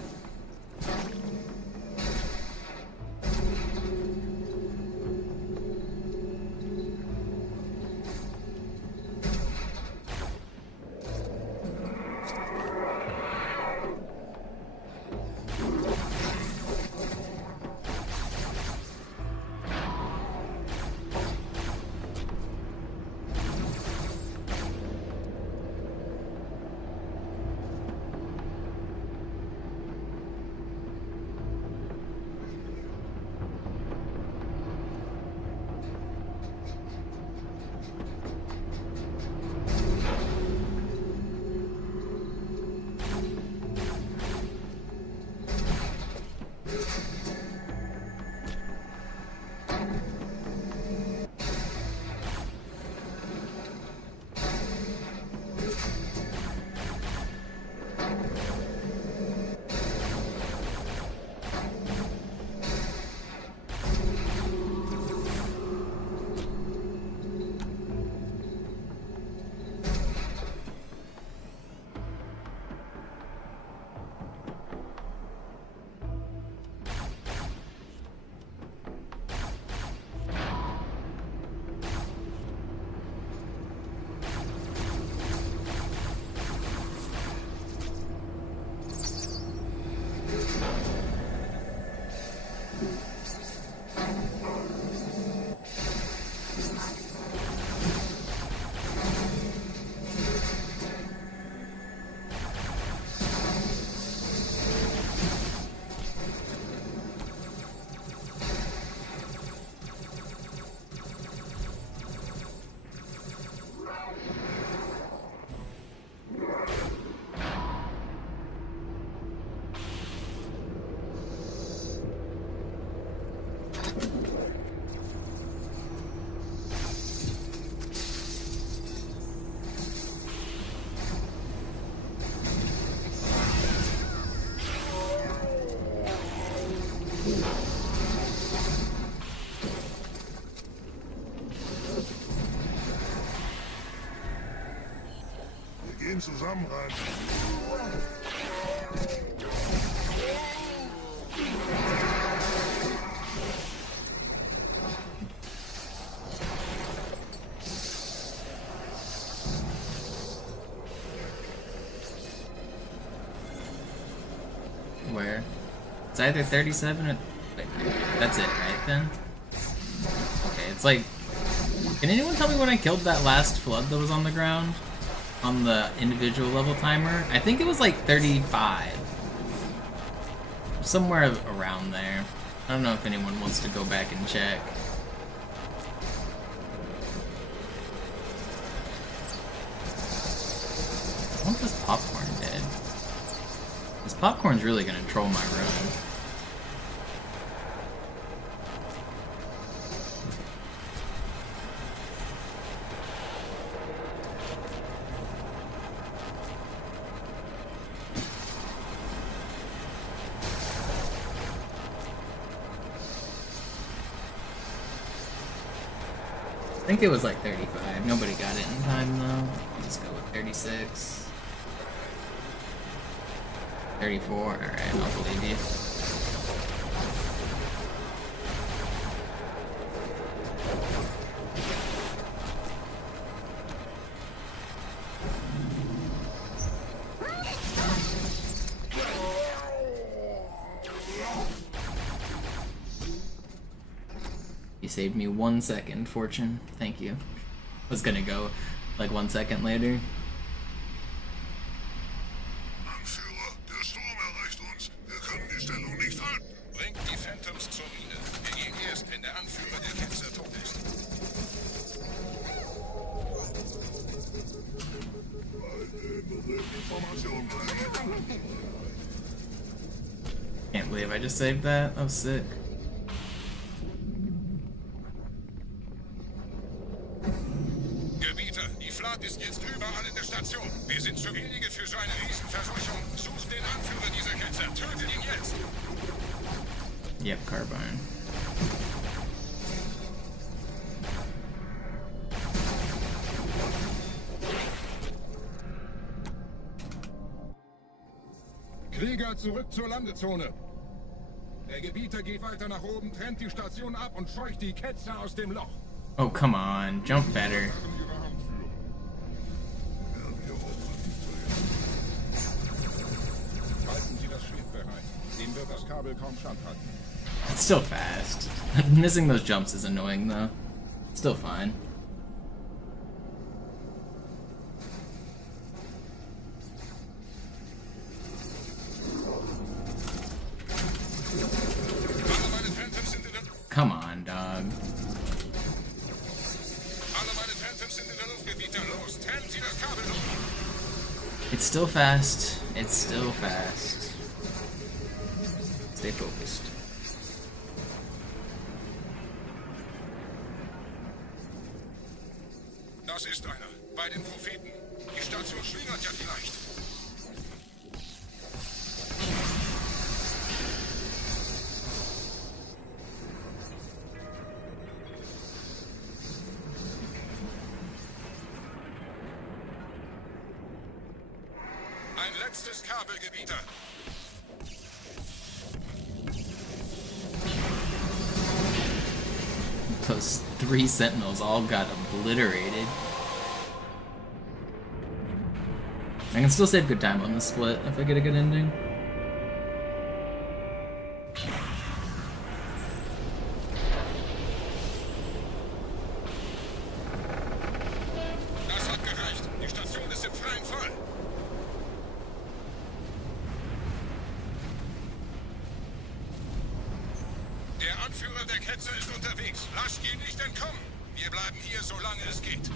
Wir gehen zusammen rein. Where? It's either 37 or... Wait, that's it, right then? Okay, it's like... Can anyone tell me when I killed that last flood that was on the ground? On the individual level timer? I think it was like 35. Somewhere around there. I don't know if anyone wants to go back and check. I want this popcorn dead. This popcorn's really gonna troll my run. I think it was like 35. Nobody got it in time though. I'll just go with 36. 34. Alright, I'll believe you. You saved me 1 second, Fortune. Thank you. Was gonna go like 1 second later. Anführer, der Sturm erreicht uns. Wir können die Stellung nicht halten. Bringt die Phantoms zur Mine. believe I just saved that. That was sick. Gebieter, die Flat ist jetzt überall in der Station. Wir sind zu wenige für so eine Riesenverseuchung. Sucht den Anführer dieser Ketzer. Tötet ihn jetzt. Yep, Carbine. Krieger, zurück zur Landezone. Der Gebieter geht weiter nach oben, trennt die Station ab und scheucht die Ketzer aus dem Loch. Oh, come on. Jump better. Halten Sie das Schiff bereit. Dem wird das Kabel kaum standhalten. It's still fast. Missing those jumps is annoying, though. Still fine. Come on, dog. It's still fast. It's still fast. Stay focused. Das ist einer. Bei den Propheten. Die Station schlingert ja vielleicht. Ein letztes Kabelgebieter. Those 3 sentinels all got obliterated. I can still save good time on this split if I get a good ending. Das hat gereicht. Die Station ist im freien Fall. Der Anführer der Ketzer ist unterwegs. Lasst ihn nicht entkommen. Wir bleiben hier, solange es geht.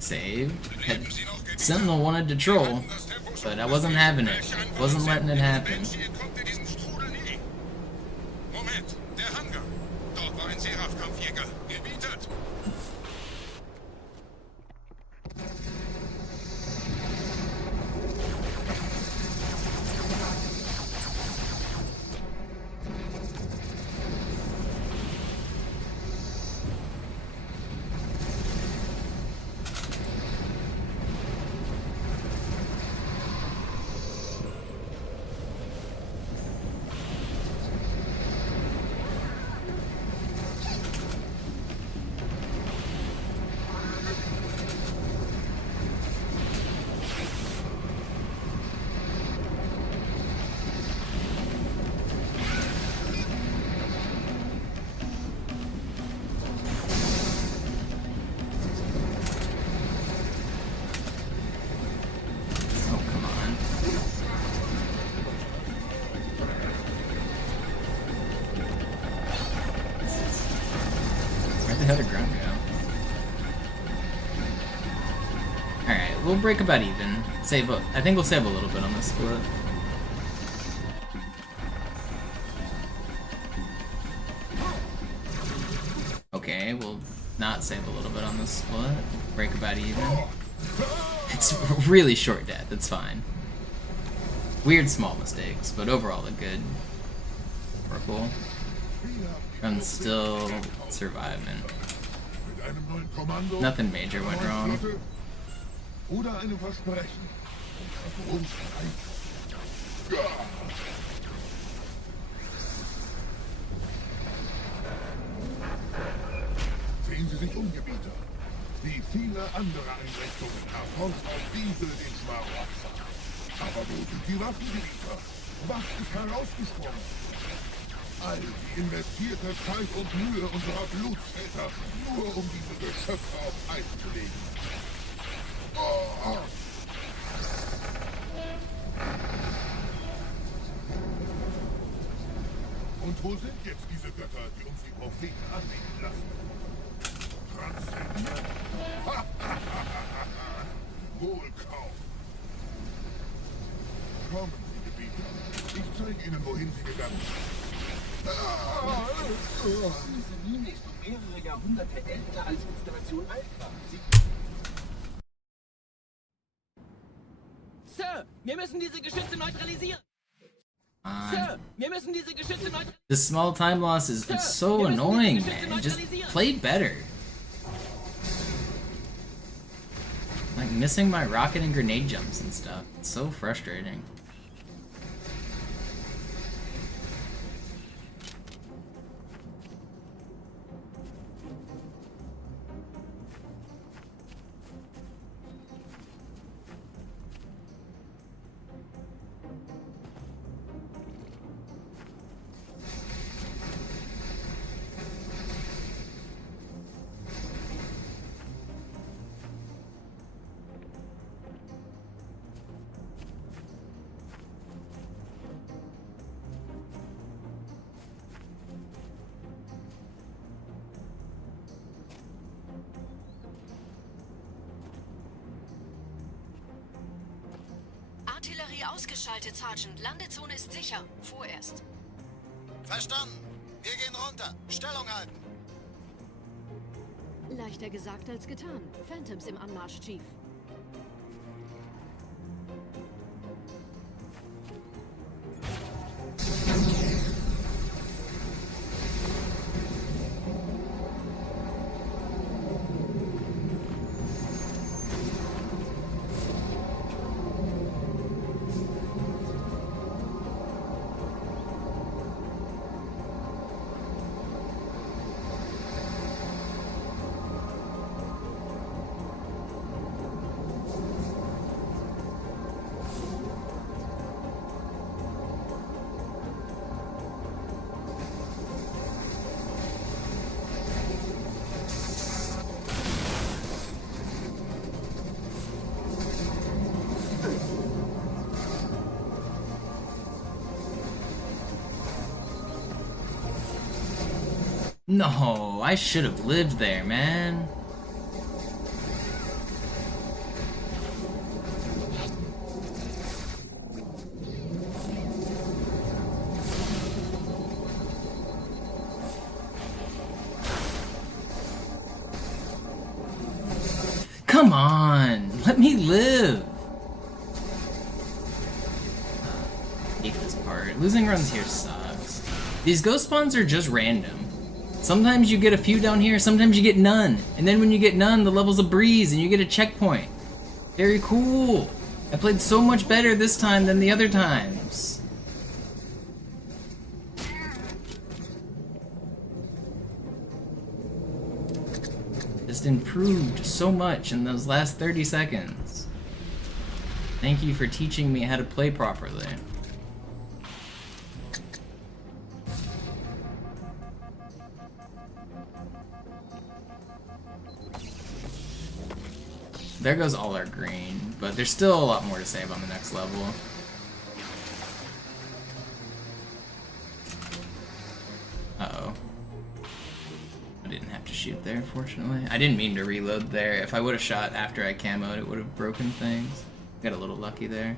Save. Sentinel wanted to troll, but I wasn't having it. Wasn't letting it happen. Moment, der Hangar. Dort war ein Seraph-Kampfjäger. Gebietet. Had a ground go. Alright, we'll break about even. Save up. I think we'll save a little bit on this split. Okay, we'll not save a little bit on this split. Break about even. It's really short death, it's fine. Weird small mistakes, but overall a good purple. I'm still surviving. Nothing major went wrong. Oder einem Versprechen. Sehen Sie sich um, Gebieter. Wie viele andere Einrichtungen erfolgt auch diese den Schmarotzer. Aber wo sind die Waffengebieter? Was ist herausgesprungen? All die investierte Zeit und Mühe unserer Bluttäter, nur um diese Geschöpfe auf Eis zu legen. Oh. Und wo sind jetzt diese Götter, die uns die Propheten anbeten lassen? Fasziniert? Wohl kaum. Kommen Sie, Gebieter. Ich zeige Ihnen, wohin Sie gegangen sind. Diese Mine ist um mehrere Jahrhunderte älter als Installation Alpha. Sir, wir müssen diese Geschütze neutralisieren. Sir, wir müssen diese Geschütze neutralisieren. This small time loss is it's so annoying, man. Just play better. Like missing my rocket and grenade jumps and stuff. It's so frustrating. Artillerie ausgeschaltet, Sergeant. Landezone ist sicher. Vorerst. Verstanden. Wir gehen runter. Stellung halten. Leichter gesagt als getan. Phantoms im Anmarsch, Chief. No, I should have lived there, man. Come on, let me live. I hate this part. Losing runs here sucks. These ghost spawns are just random. Sometimes you get a few down here, sometimes you get none. And then when you get none, the level's a breeze and you get a checkpoint. Very cool. I played so much better this time than the other times. Just improved so much in those last 30 seconds. Thank you for teaching me how to play properly. There goes all our green, but there's still a lot more to save on the next level. Uh-oh. I didn't have to shoot there, fortunately. I didn't mean to reload there. If I would have shot after I camoed, it would have broken things. Got a little lucky there.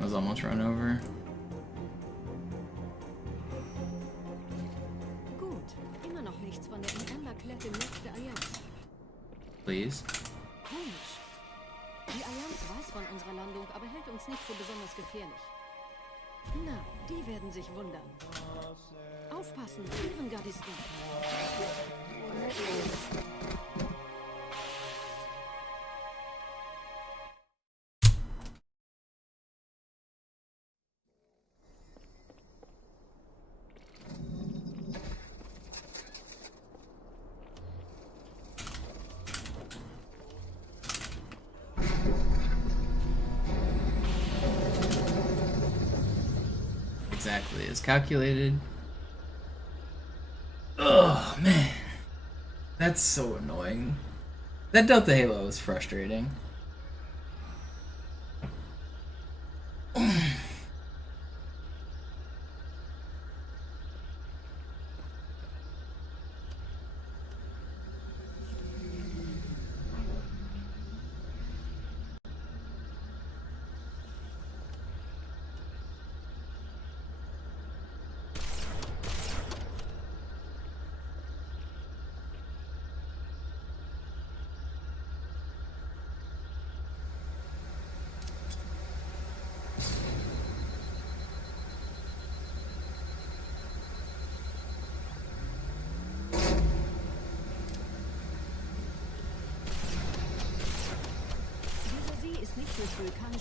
I was almost run over. Gut, immer noch nichts von der in Amber Klett im Netz der Allianz. Please. Komisch. Die Allianz weiß von unserer Landung, aber hält uns nicht für besonders gefährlich. Na, die werden sich wundern. Aufpassen, Ehrengardisten. Exactly as calculated. Oh man, that's so annoying. That Delta Halo is frustrating.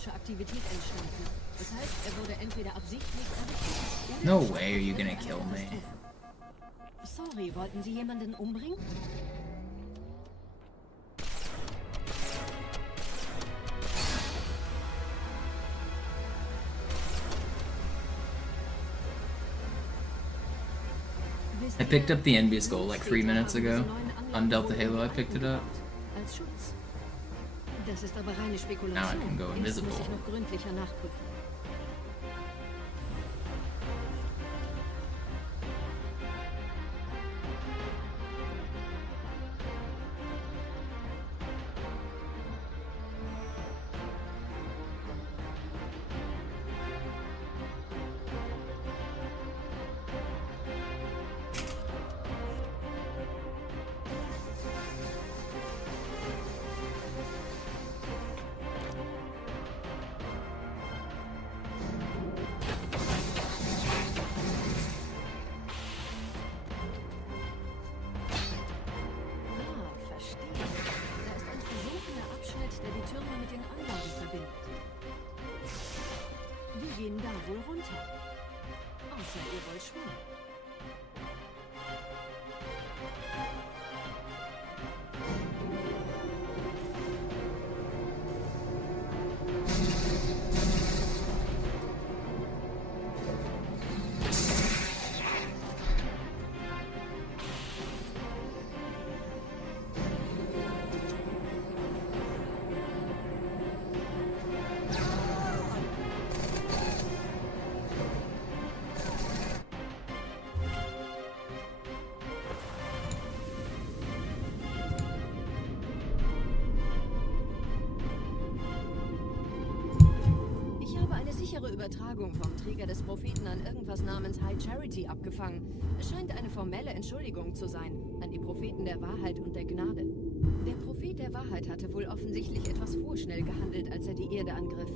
magische Aktivität entstanden. Das heißt, er wurde entweder absichtlich errichtet No way are you gonna kill me. Sorry, wollten Sie jemanden umbringen? I picked up the envious goal like 3 minutes ago. On Delta Halo I picked it up. Als Schutz. Das ist aber reine Spekulation. Now I can go invisible. Das muss ich noch gründlicher nachprüfen. Der die Türme mit den Anlagen verbindet. Wir gehen da wohl runter. Außer ihr wollt schwimmen. Übertragung vom Träger des Propheten an irgendwas namens High Charity abgefangen. Es scheint eine formelle Entschuldigung zu sein, an die Propheten der Wahrheit und der Gnade. Der Prophet der Wahrheit hatte wohl offensichtlich etwas vorschnell gehandelt, als er die Erde angriff.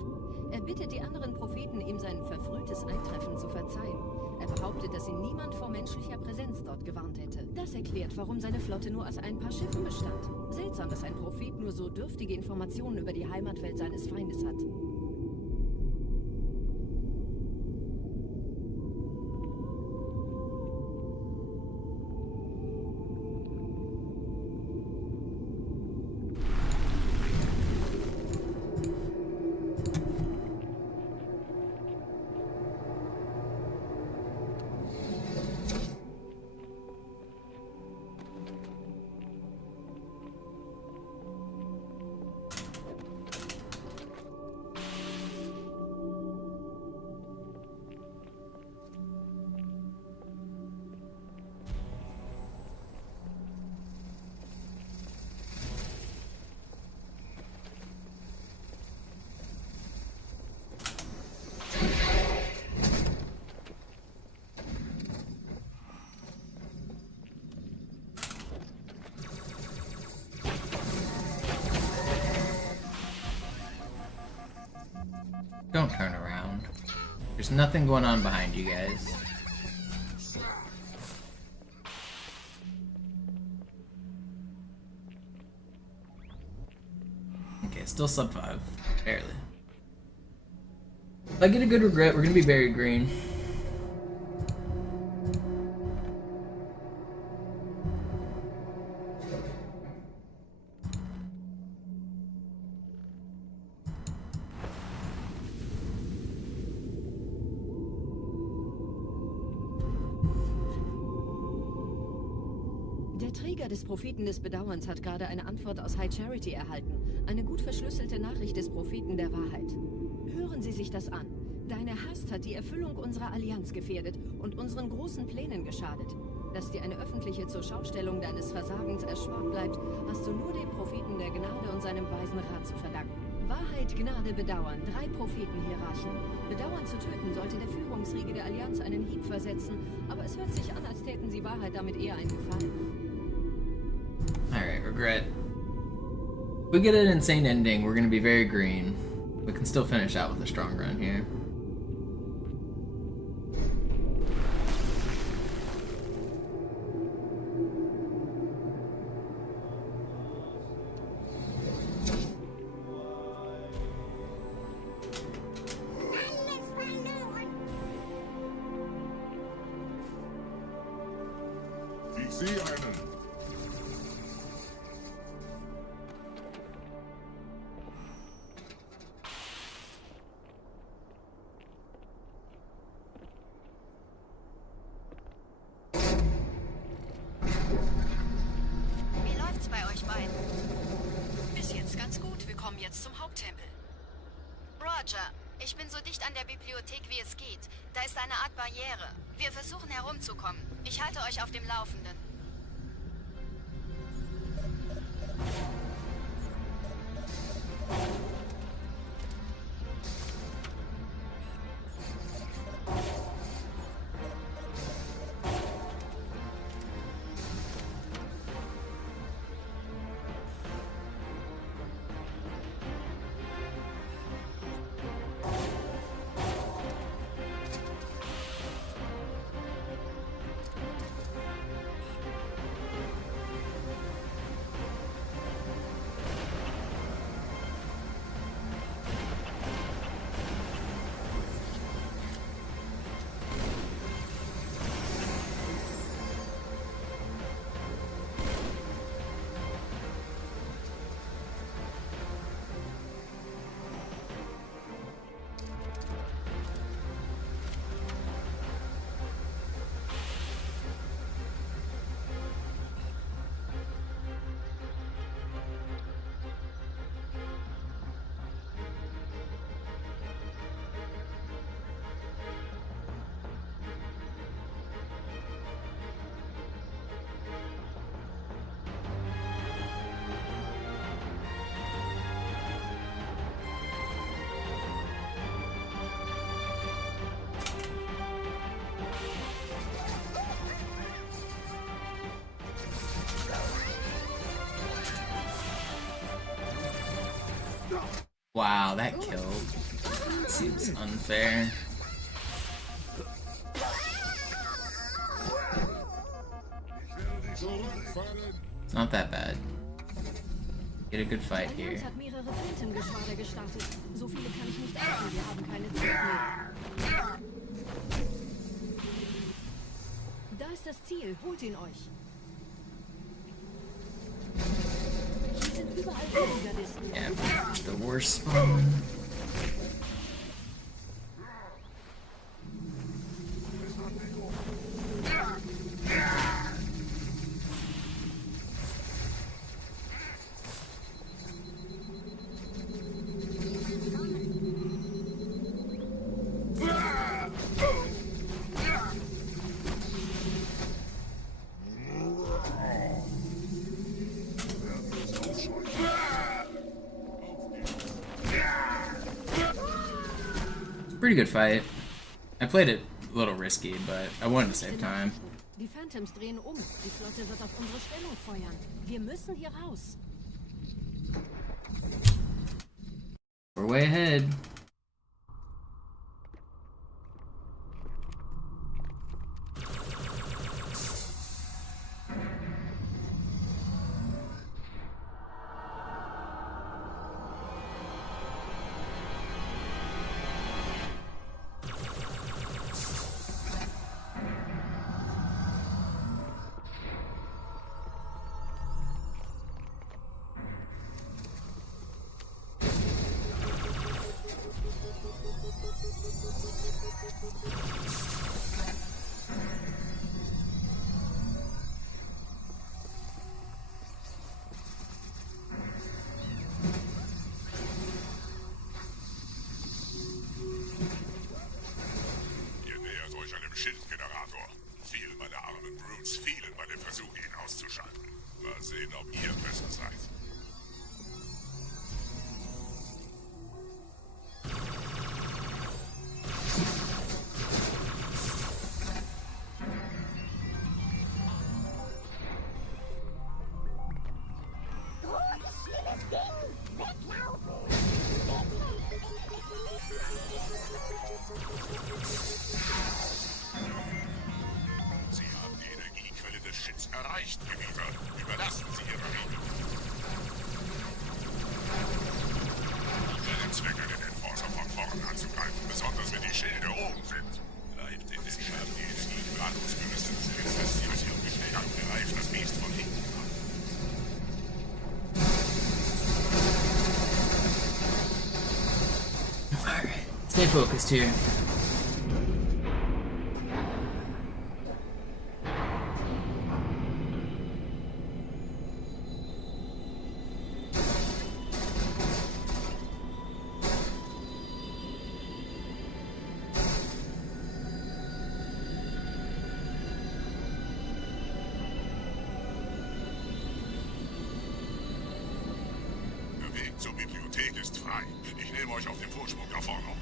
Er bittet die anderen Propheten, ihm sein verfrühtes Eintreffen zu verzeihen. Er behauptet, dass ihn niemand vor menschlicher Präsenz dort gewarnt hätte. Das erklärt, warum seine Flotte nur aus ein paar Schiffen bestand. Seltsam, dass ein Prophet nur so dürftige Informationen über die Heimatwelt seines Feindes hat. Don't turn around. There's nothing going on behind you guys. Okay, still sub 5. Barely. If I get a good regret, we're gonna be very green. Der Träger des Propheten des Bedauerns hat gerade eine Antwort aus High Charity erhalten. Eine gut verschlüsselte Nachricht des Propheten der Wahrheit. Hören Sie sich das an. Deine Hast hat die Erfüllung unserer Allianz gefährdet und unseren großen Plänen geschadet. Dass dir eine öffentliche Zurschaustellung deines Versagens erspart bleibt, hast du nur dem Propheten der Gnade und seinem weisen Rat zu verdanken. Wahrheit, Gnade, Bedauern. 3 Prophetenhierarchen. Bedauern zu töten sollte der Führungsriege der Allianz einen Hieb versetzen, aber es hört sich an, als täten sie Wahrheit damit eher einen Gefallen. Alright, regret. If we get an insane ending, we're gonna be very green. We can still finish out with a strong run here. Ich sehe einen. Wie läuft's bei euch beiden? Bis jetzt ganz gut. Wir kommen jetzt zum Haupttempel. Roger, ich bin so dicht an der Bibliothek, wie es geht. Da ist eine Art Barriere. Wir versuchen herumzukommen. Ich halte euch auf dem Laufenden. Wow, that killed. Seems unfair. It's not that bad. Get a good fight here. Allianz hat mehrere Phantom-Geschwader gestartet. So viele kann ich nicht essen. Wir haben keine Zeit mehr. Da ist das Ziel. Holt ihn euch. Hier sind überall Individualisten. Yeah, the worst spawn. Pretty good fight. I played it a little risky, but I wanted to save time. Die Phantoms drehen um. Die Flotte wird auf unsere Stellung feuern. Wir müssen hier raus. We're way ahead. Schildgenerator. Viele meiner armen Brutes fielen bei dem Versuch, ihn auszuschalten. Mal sehen, ob ihr besser seid. Sie haben die Energiequelle des Shits erreicht, Gebieter. Überlassen Sie Ihre Rede. Stay focused here. Der Weg zur Bibliothek ist frei. Ich nehme euch auf dem Vorsprung da vorne auf.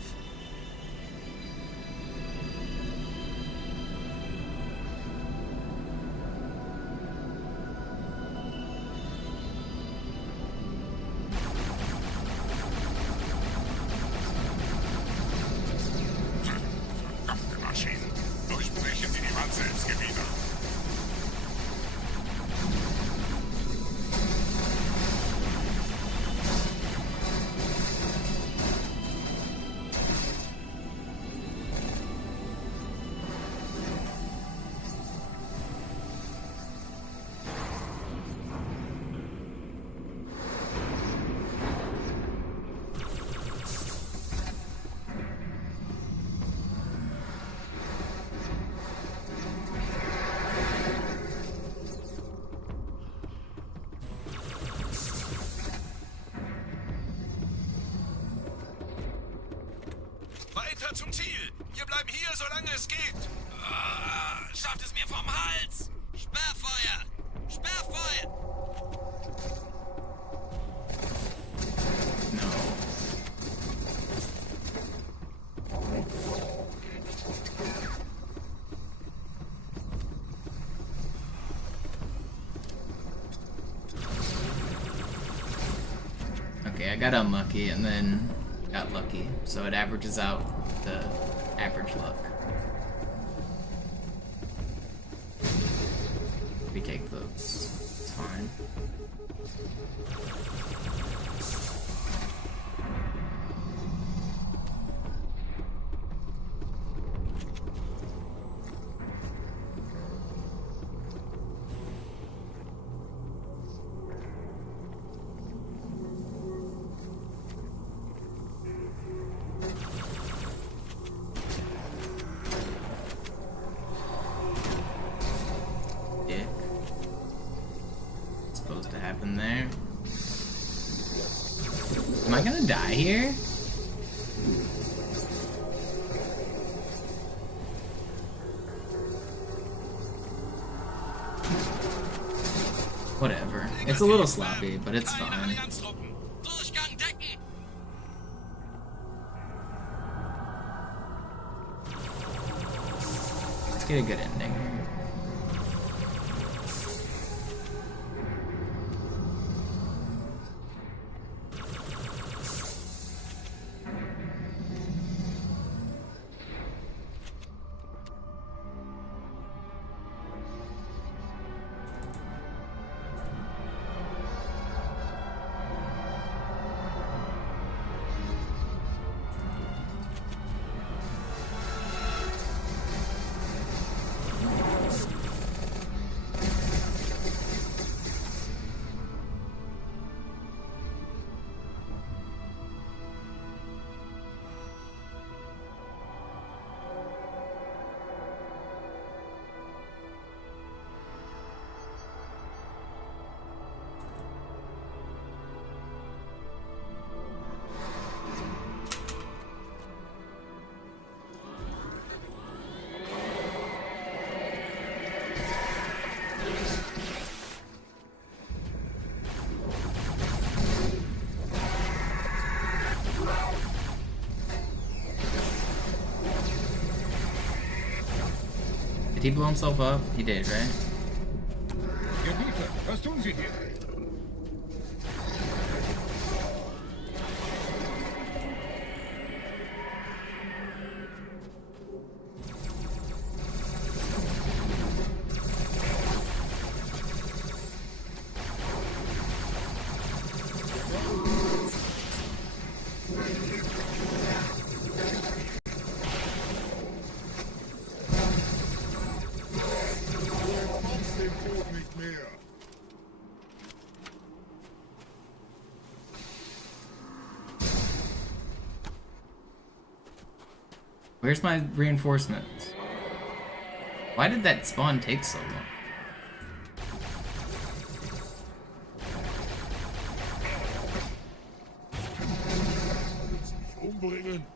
Verdammte Maschinen. Durchbrechen Sie die Wand selbst, Gebieter. Weiter zum Ziel! Wir bleiben hier, solange es geht! Schafft es mir vom Hals! Sperrfeuer! Sperrfeuer! Okay, I got unlucky and then got lucky, so it averages out the average luck. We take those. It's fine. Supposed to happen there. Am I gonna die here? Whatever. It's a little sloppy, but it's fine. Let's get a good ending here. Did he blow himself up? He did, right? Gebieter, was tun Sie hier? Where's my reinforcements? Why did that spawn take so long?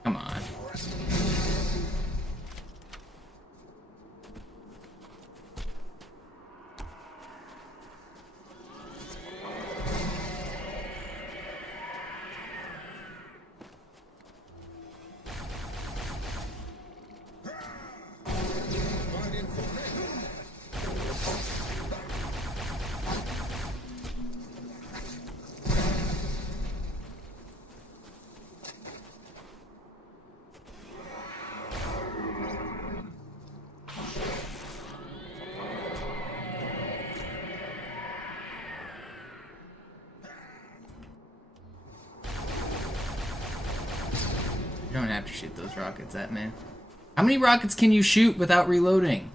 Come on. You don't have to shoot those rockets at me. How many rockets can you shoot without reloading?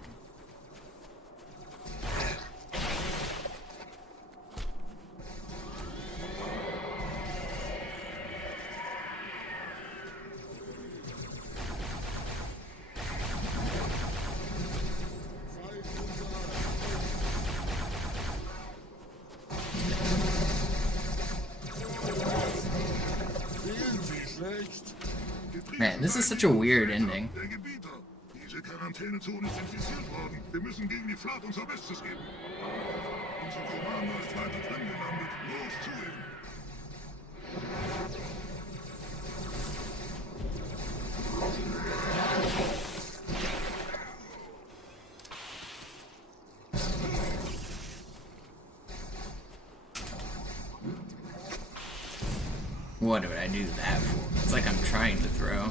Man, this is such a weird ending. Diese Quarantänezone ist infiziert worden. Wir müssen gegen die Flat unser Bestes geben. Unser Commander ist weiter drin gelandet. Los zu ihm. What would I do that for? It's like I'm trying to throw.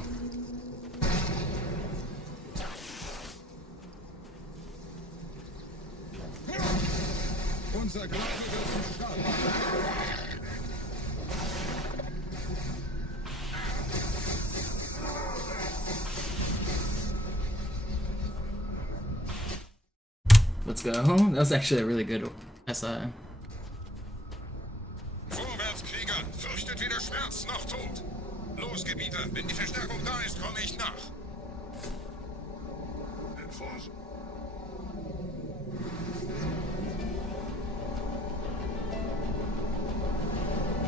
Let's go. That was actually a really good SI. Vorwärts, Krieger! Fürchtet weder Schmerz noch Tod! Los, Gebieter! Wenn die Verstärkung da ist, komme ich nach! Enforce.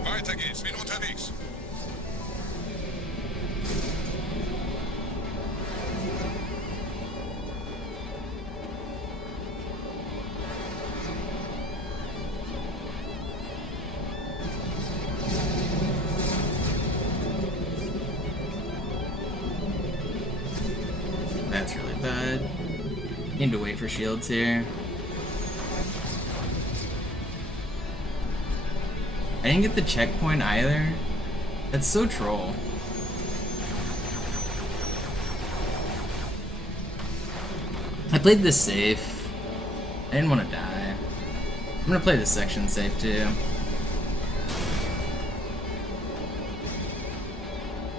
Weiter geht's, bin unterwegs! That's really bad. Need to wait for shields here. I didn't get the checkpoint either. That's so troll. I played this safe. I didn't want to die. I'm gonna play this section safe too.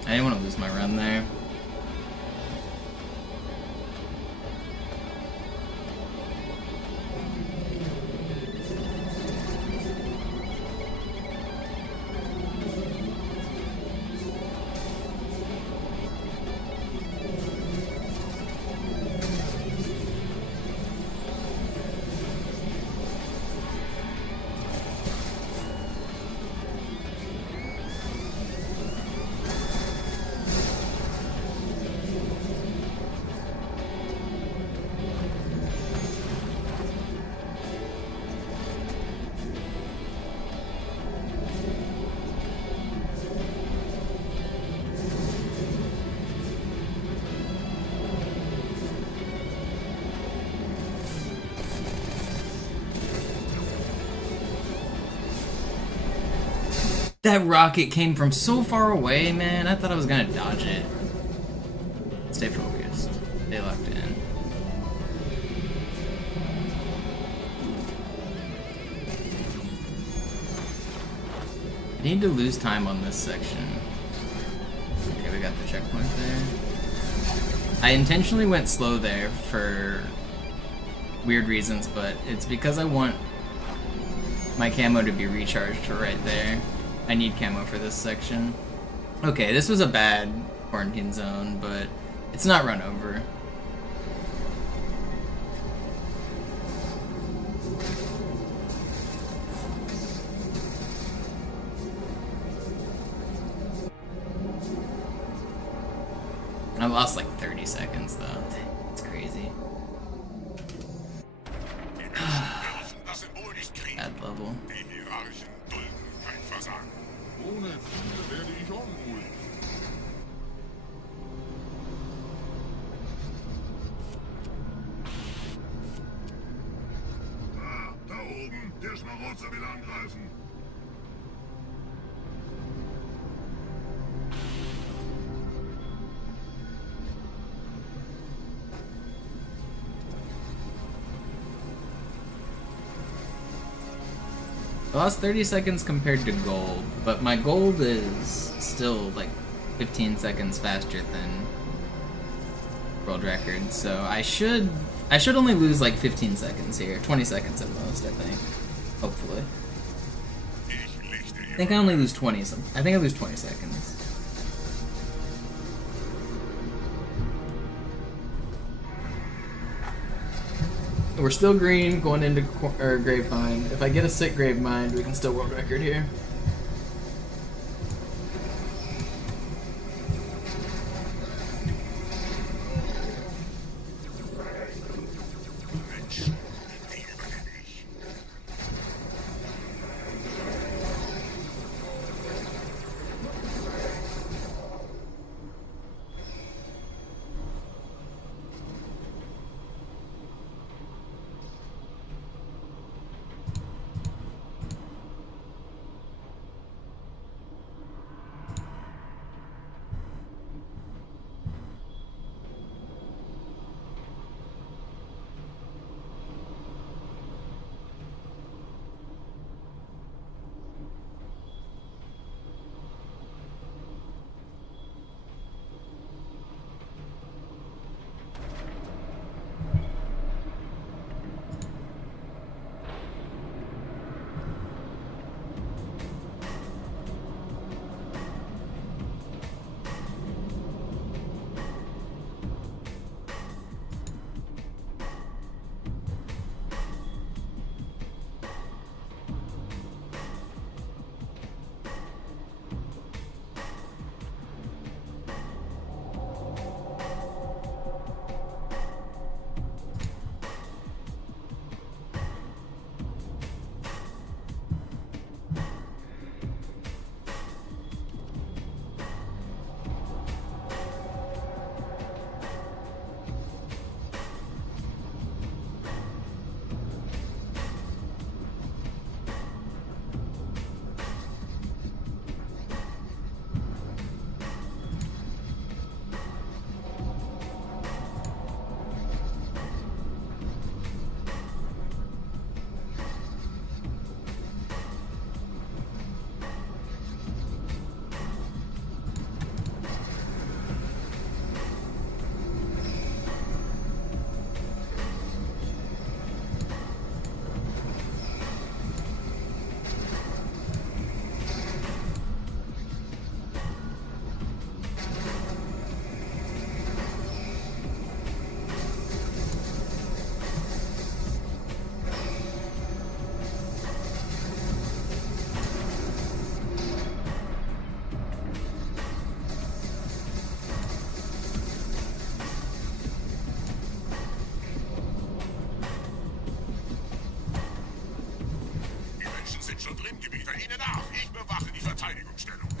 I didn't want to lose my run there. That rocket came from so far away, man. I thought I was gonna dodge it. Stay focused. Stay locked in. I need to lose time on this section. Okay, we got the checkpoint there. I intentionally went slow there for weird reasons, but it's because I want my camo to be recharged to right there. I need camo for this section. Okay, this was a bad quarantine zone, but It's not run over. I lost like 30 seconds though. It's crazy. Bad level. Ohne Ziele werde ich unruhig. Da oben, der Schmarotzer will angreifen. I lost 30 seconds compared to gold, but my gold is still like 15 seconds faster than world record, so I should only lose like 15 seconds here, 20 seconds at most, I think. Hopefully. I think I only lose 20 some. I think I lose 20 seconds. We're still green going into Grapevine. If I get a sick Gravemind, we can still world record here.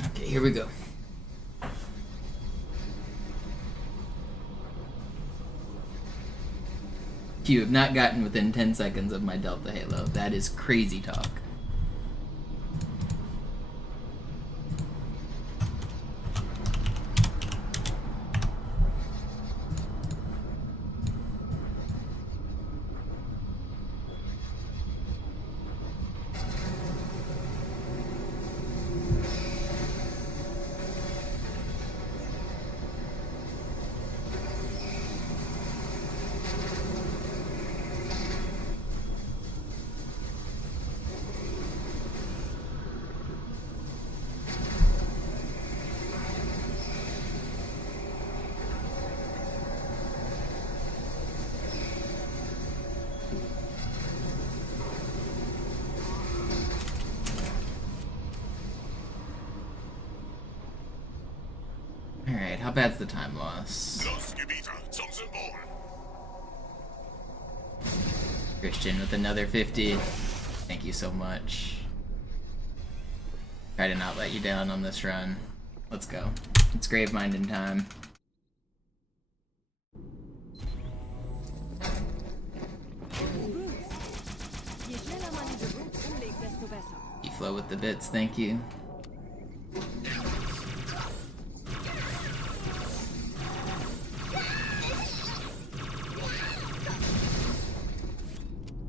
Okay, here we go. You have not gotten within 10 seconds of my Delta Halo. That is crazy talk. How bad's the time loss? Los, Gebieter, zum Symbol. Christian with another 50. Thank you so much. Try to not let you down on this run. Let's go. It's grave minding time. You flow with the bits, thank you.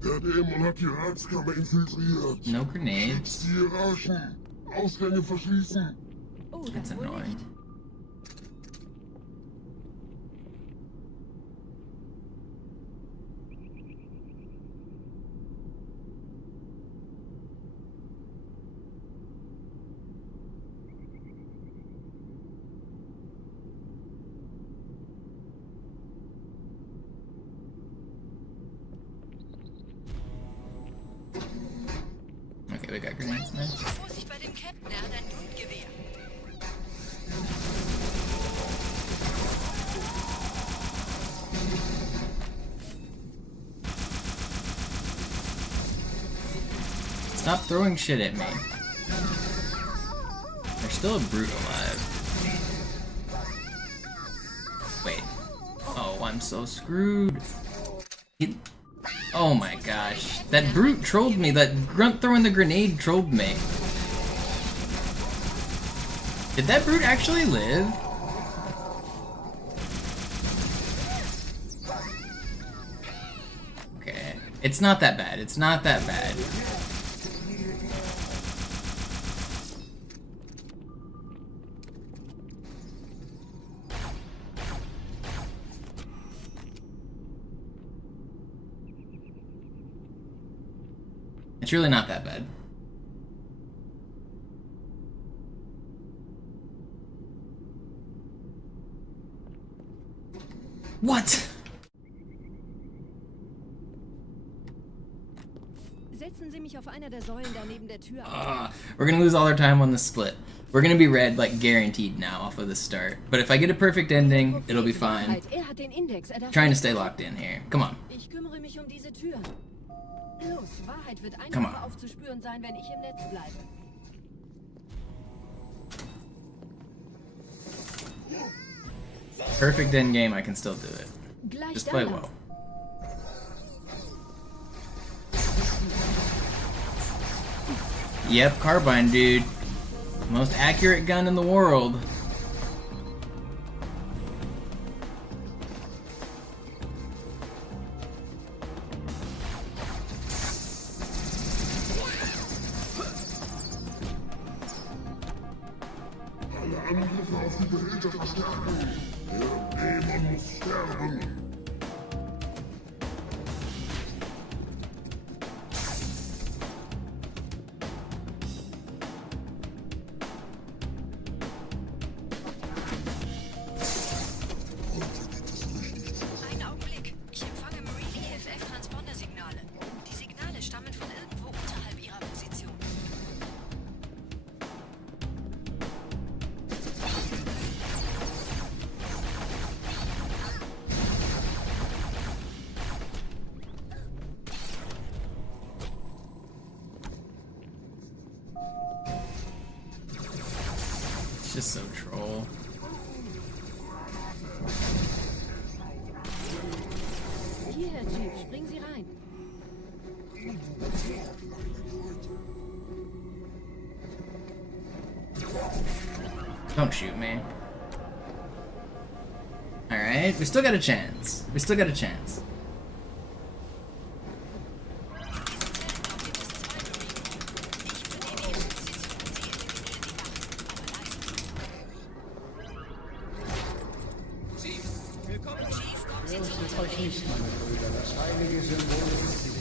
Der Dämon hat die Ratskammer infiltriert. No grenades. Die Hierarchen. Ausgänge verschließen. Oh, That's annoying. Okay, we got grenades now. Vorsicht bei dem Captain, er hat ein Blutgewehr. Stop throwing shit at me. There's still a brute alive. Wait. Oh, I'm so screwed. Oh my gosh. That brute trolled me. That grunt throwing the grenade trolled me. Did that brute actually live? Okay. It's not that bad. It's not that bad. It's really not that bad. What? Setzen Sie mich auf einer der Säulen da neben der Tür. We're gonna lose all our time on the split. We're gonna be red, like, guaranteed now off of the start. But if I get a perfect ending, it'll be fine. Er hat den Index. Trying to stay locked in here. Come on. Ich kümmere mich um diese Tür. Los, Wahrheit wird Come on. einfacher aufzuspüren sein, wenn ich im Netz bleibe. Perfect end game, I can still do it. Gleich Just play danach. well. Yep, carbine, dude. Most accurate gun in the world. Alle Angriffe auf die Geräte verstärken. Der Dämon muss sterben. Einen Augenblick. Ich empfange Marine EFF-Transponder-Signale. Die Signale stammen von irgendwo unterhalb ihrer Position. It's just so troll. Hier, Herr Chief, springen Sie rein. Don't shoot me. Alright, we still got a chance. We still got a chance. Fürchtet euch nicht, meine Brüder, das heilige Symbol ist sie.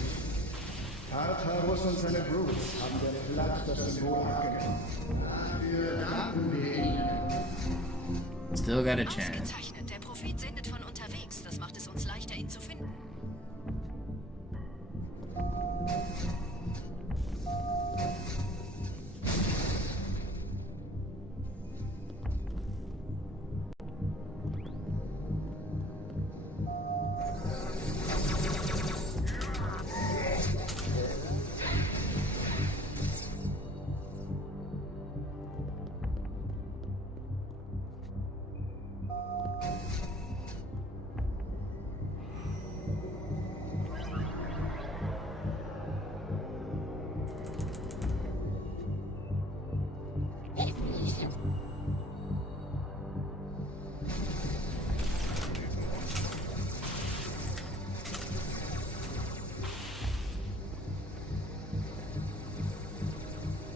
Tartarus und seine Brutes haben der Platt das Symbol abgenommen. Dafür danken wir ihnen. Still got a chance. Ausgezeichnet. Der Prophet sendet von unterwegs. Das macht es uns leichter, ihn zu finden.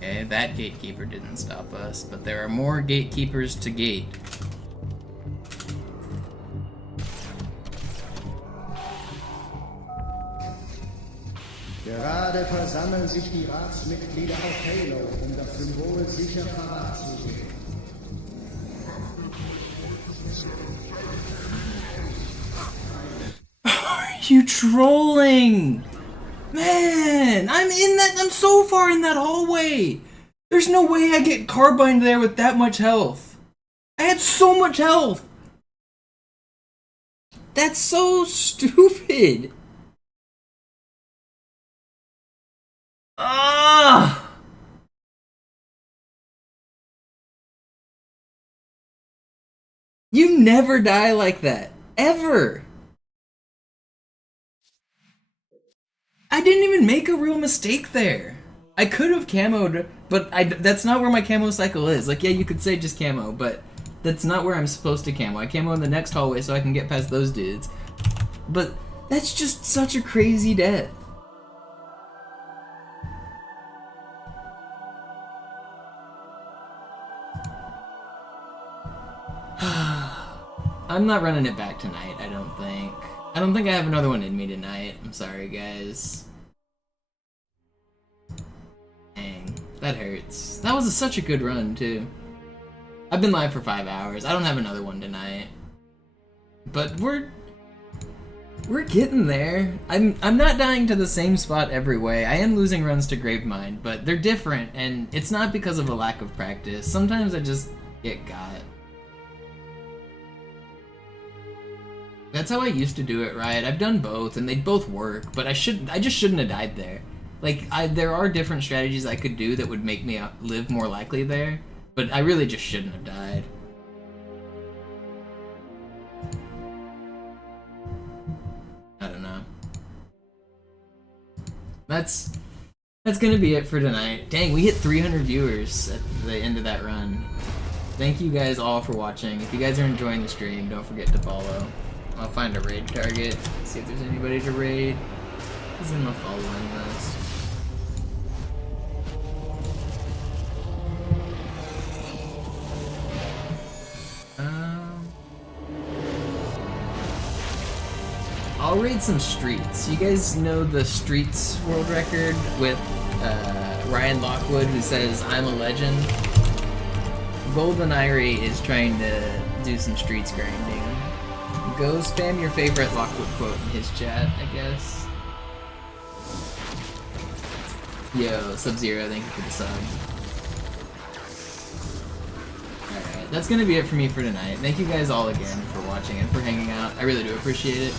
Okay, that gatekeeper didn't stop us, but there are more gatekeepers to gate. Gerade versammeln sich die Ratsmitglieder auf Halo, um das Symbol sicher parat zu gehen. Are you trolling? Man, I'm so far in that hallway. There's no way I get carbined there with that much health. I had so much health. That's so stupid. Ah! You never die like that. Ever. I didn't even make a real mistake there. I could have camoed, but that's not where my camo cycle is. Like, yeah, you could say just camo, but that's not where I'm supposed to camo. I camo in the next hallway so I can get past those dudes. But that's just such a crazy death. I'm not running it back tonight, I don't think. I don't think I have another one in me tonight. I'm sorry, guys. Dang, that hurts. That was such a good run, too. I've been live for 5 hours. I don't have another one tonight. But we're getting there. I'm not dying to the same spot every way. I am losing runs to Gravemind, but they're different, and it's not because of a lack of practice. Sometimes I just get got. That's how I used to do it, right? I've done both, and they both work, but I just shouldn't have died there. Like, there are different strategies I could do that would make me live more likely there, but I really just shouldn't have died. I don't know. That's gonna be it for tonight. Dang, we hit 300 viewers at the end of that run. Thank you guys all for watching. If you guys are enjoying the stream, don't forget to follow. I'll find a raid target, see if there's anybody to raid. Who's in my following list? I'll raid some streets. You guys know the streets world record with Ryan Lockwood, who says, "I'm a legend"? Golden Irie is trying to do some streets grinding. Go spam your favorite Lockwood quote in his chat, I guess. Yo, Sub-Zero, thank you for the sub. Alright, that's gonna be it for me for tonight. Thank you guys all again for watching and for hanging out. I really do appreciate it.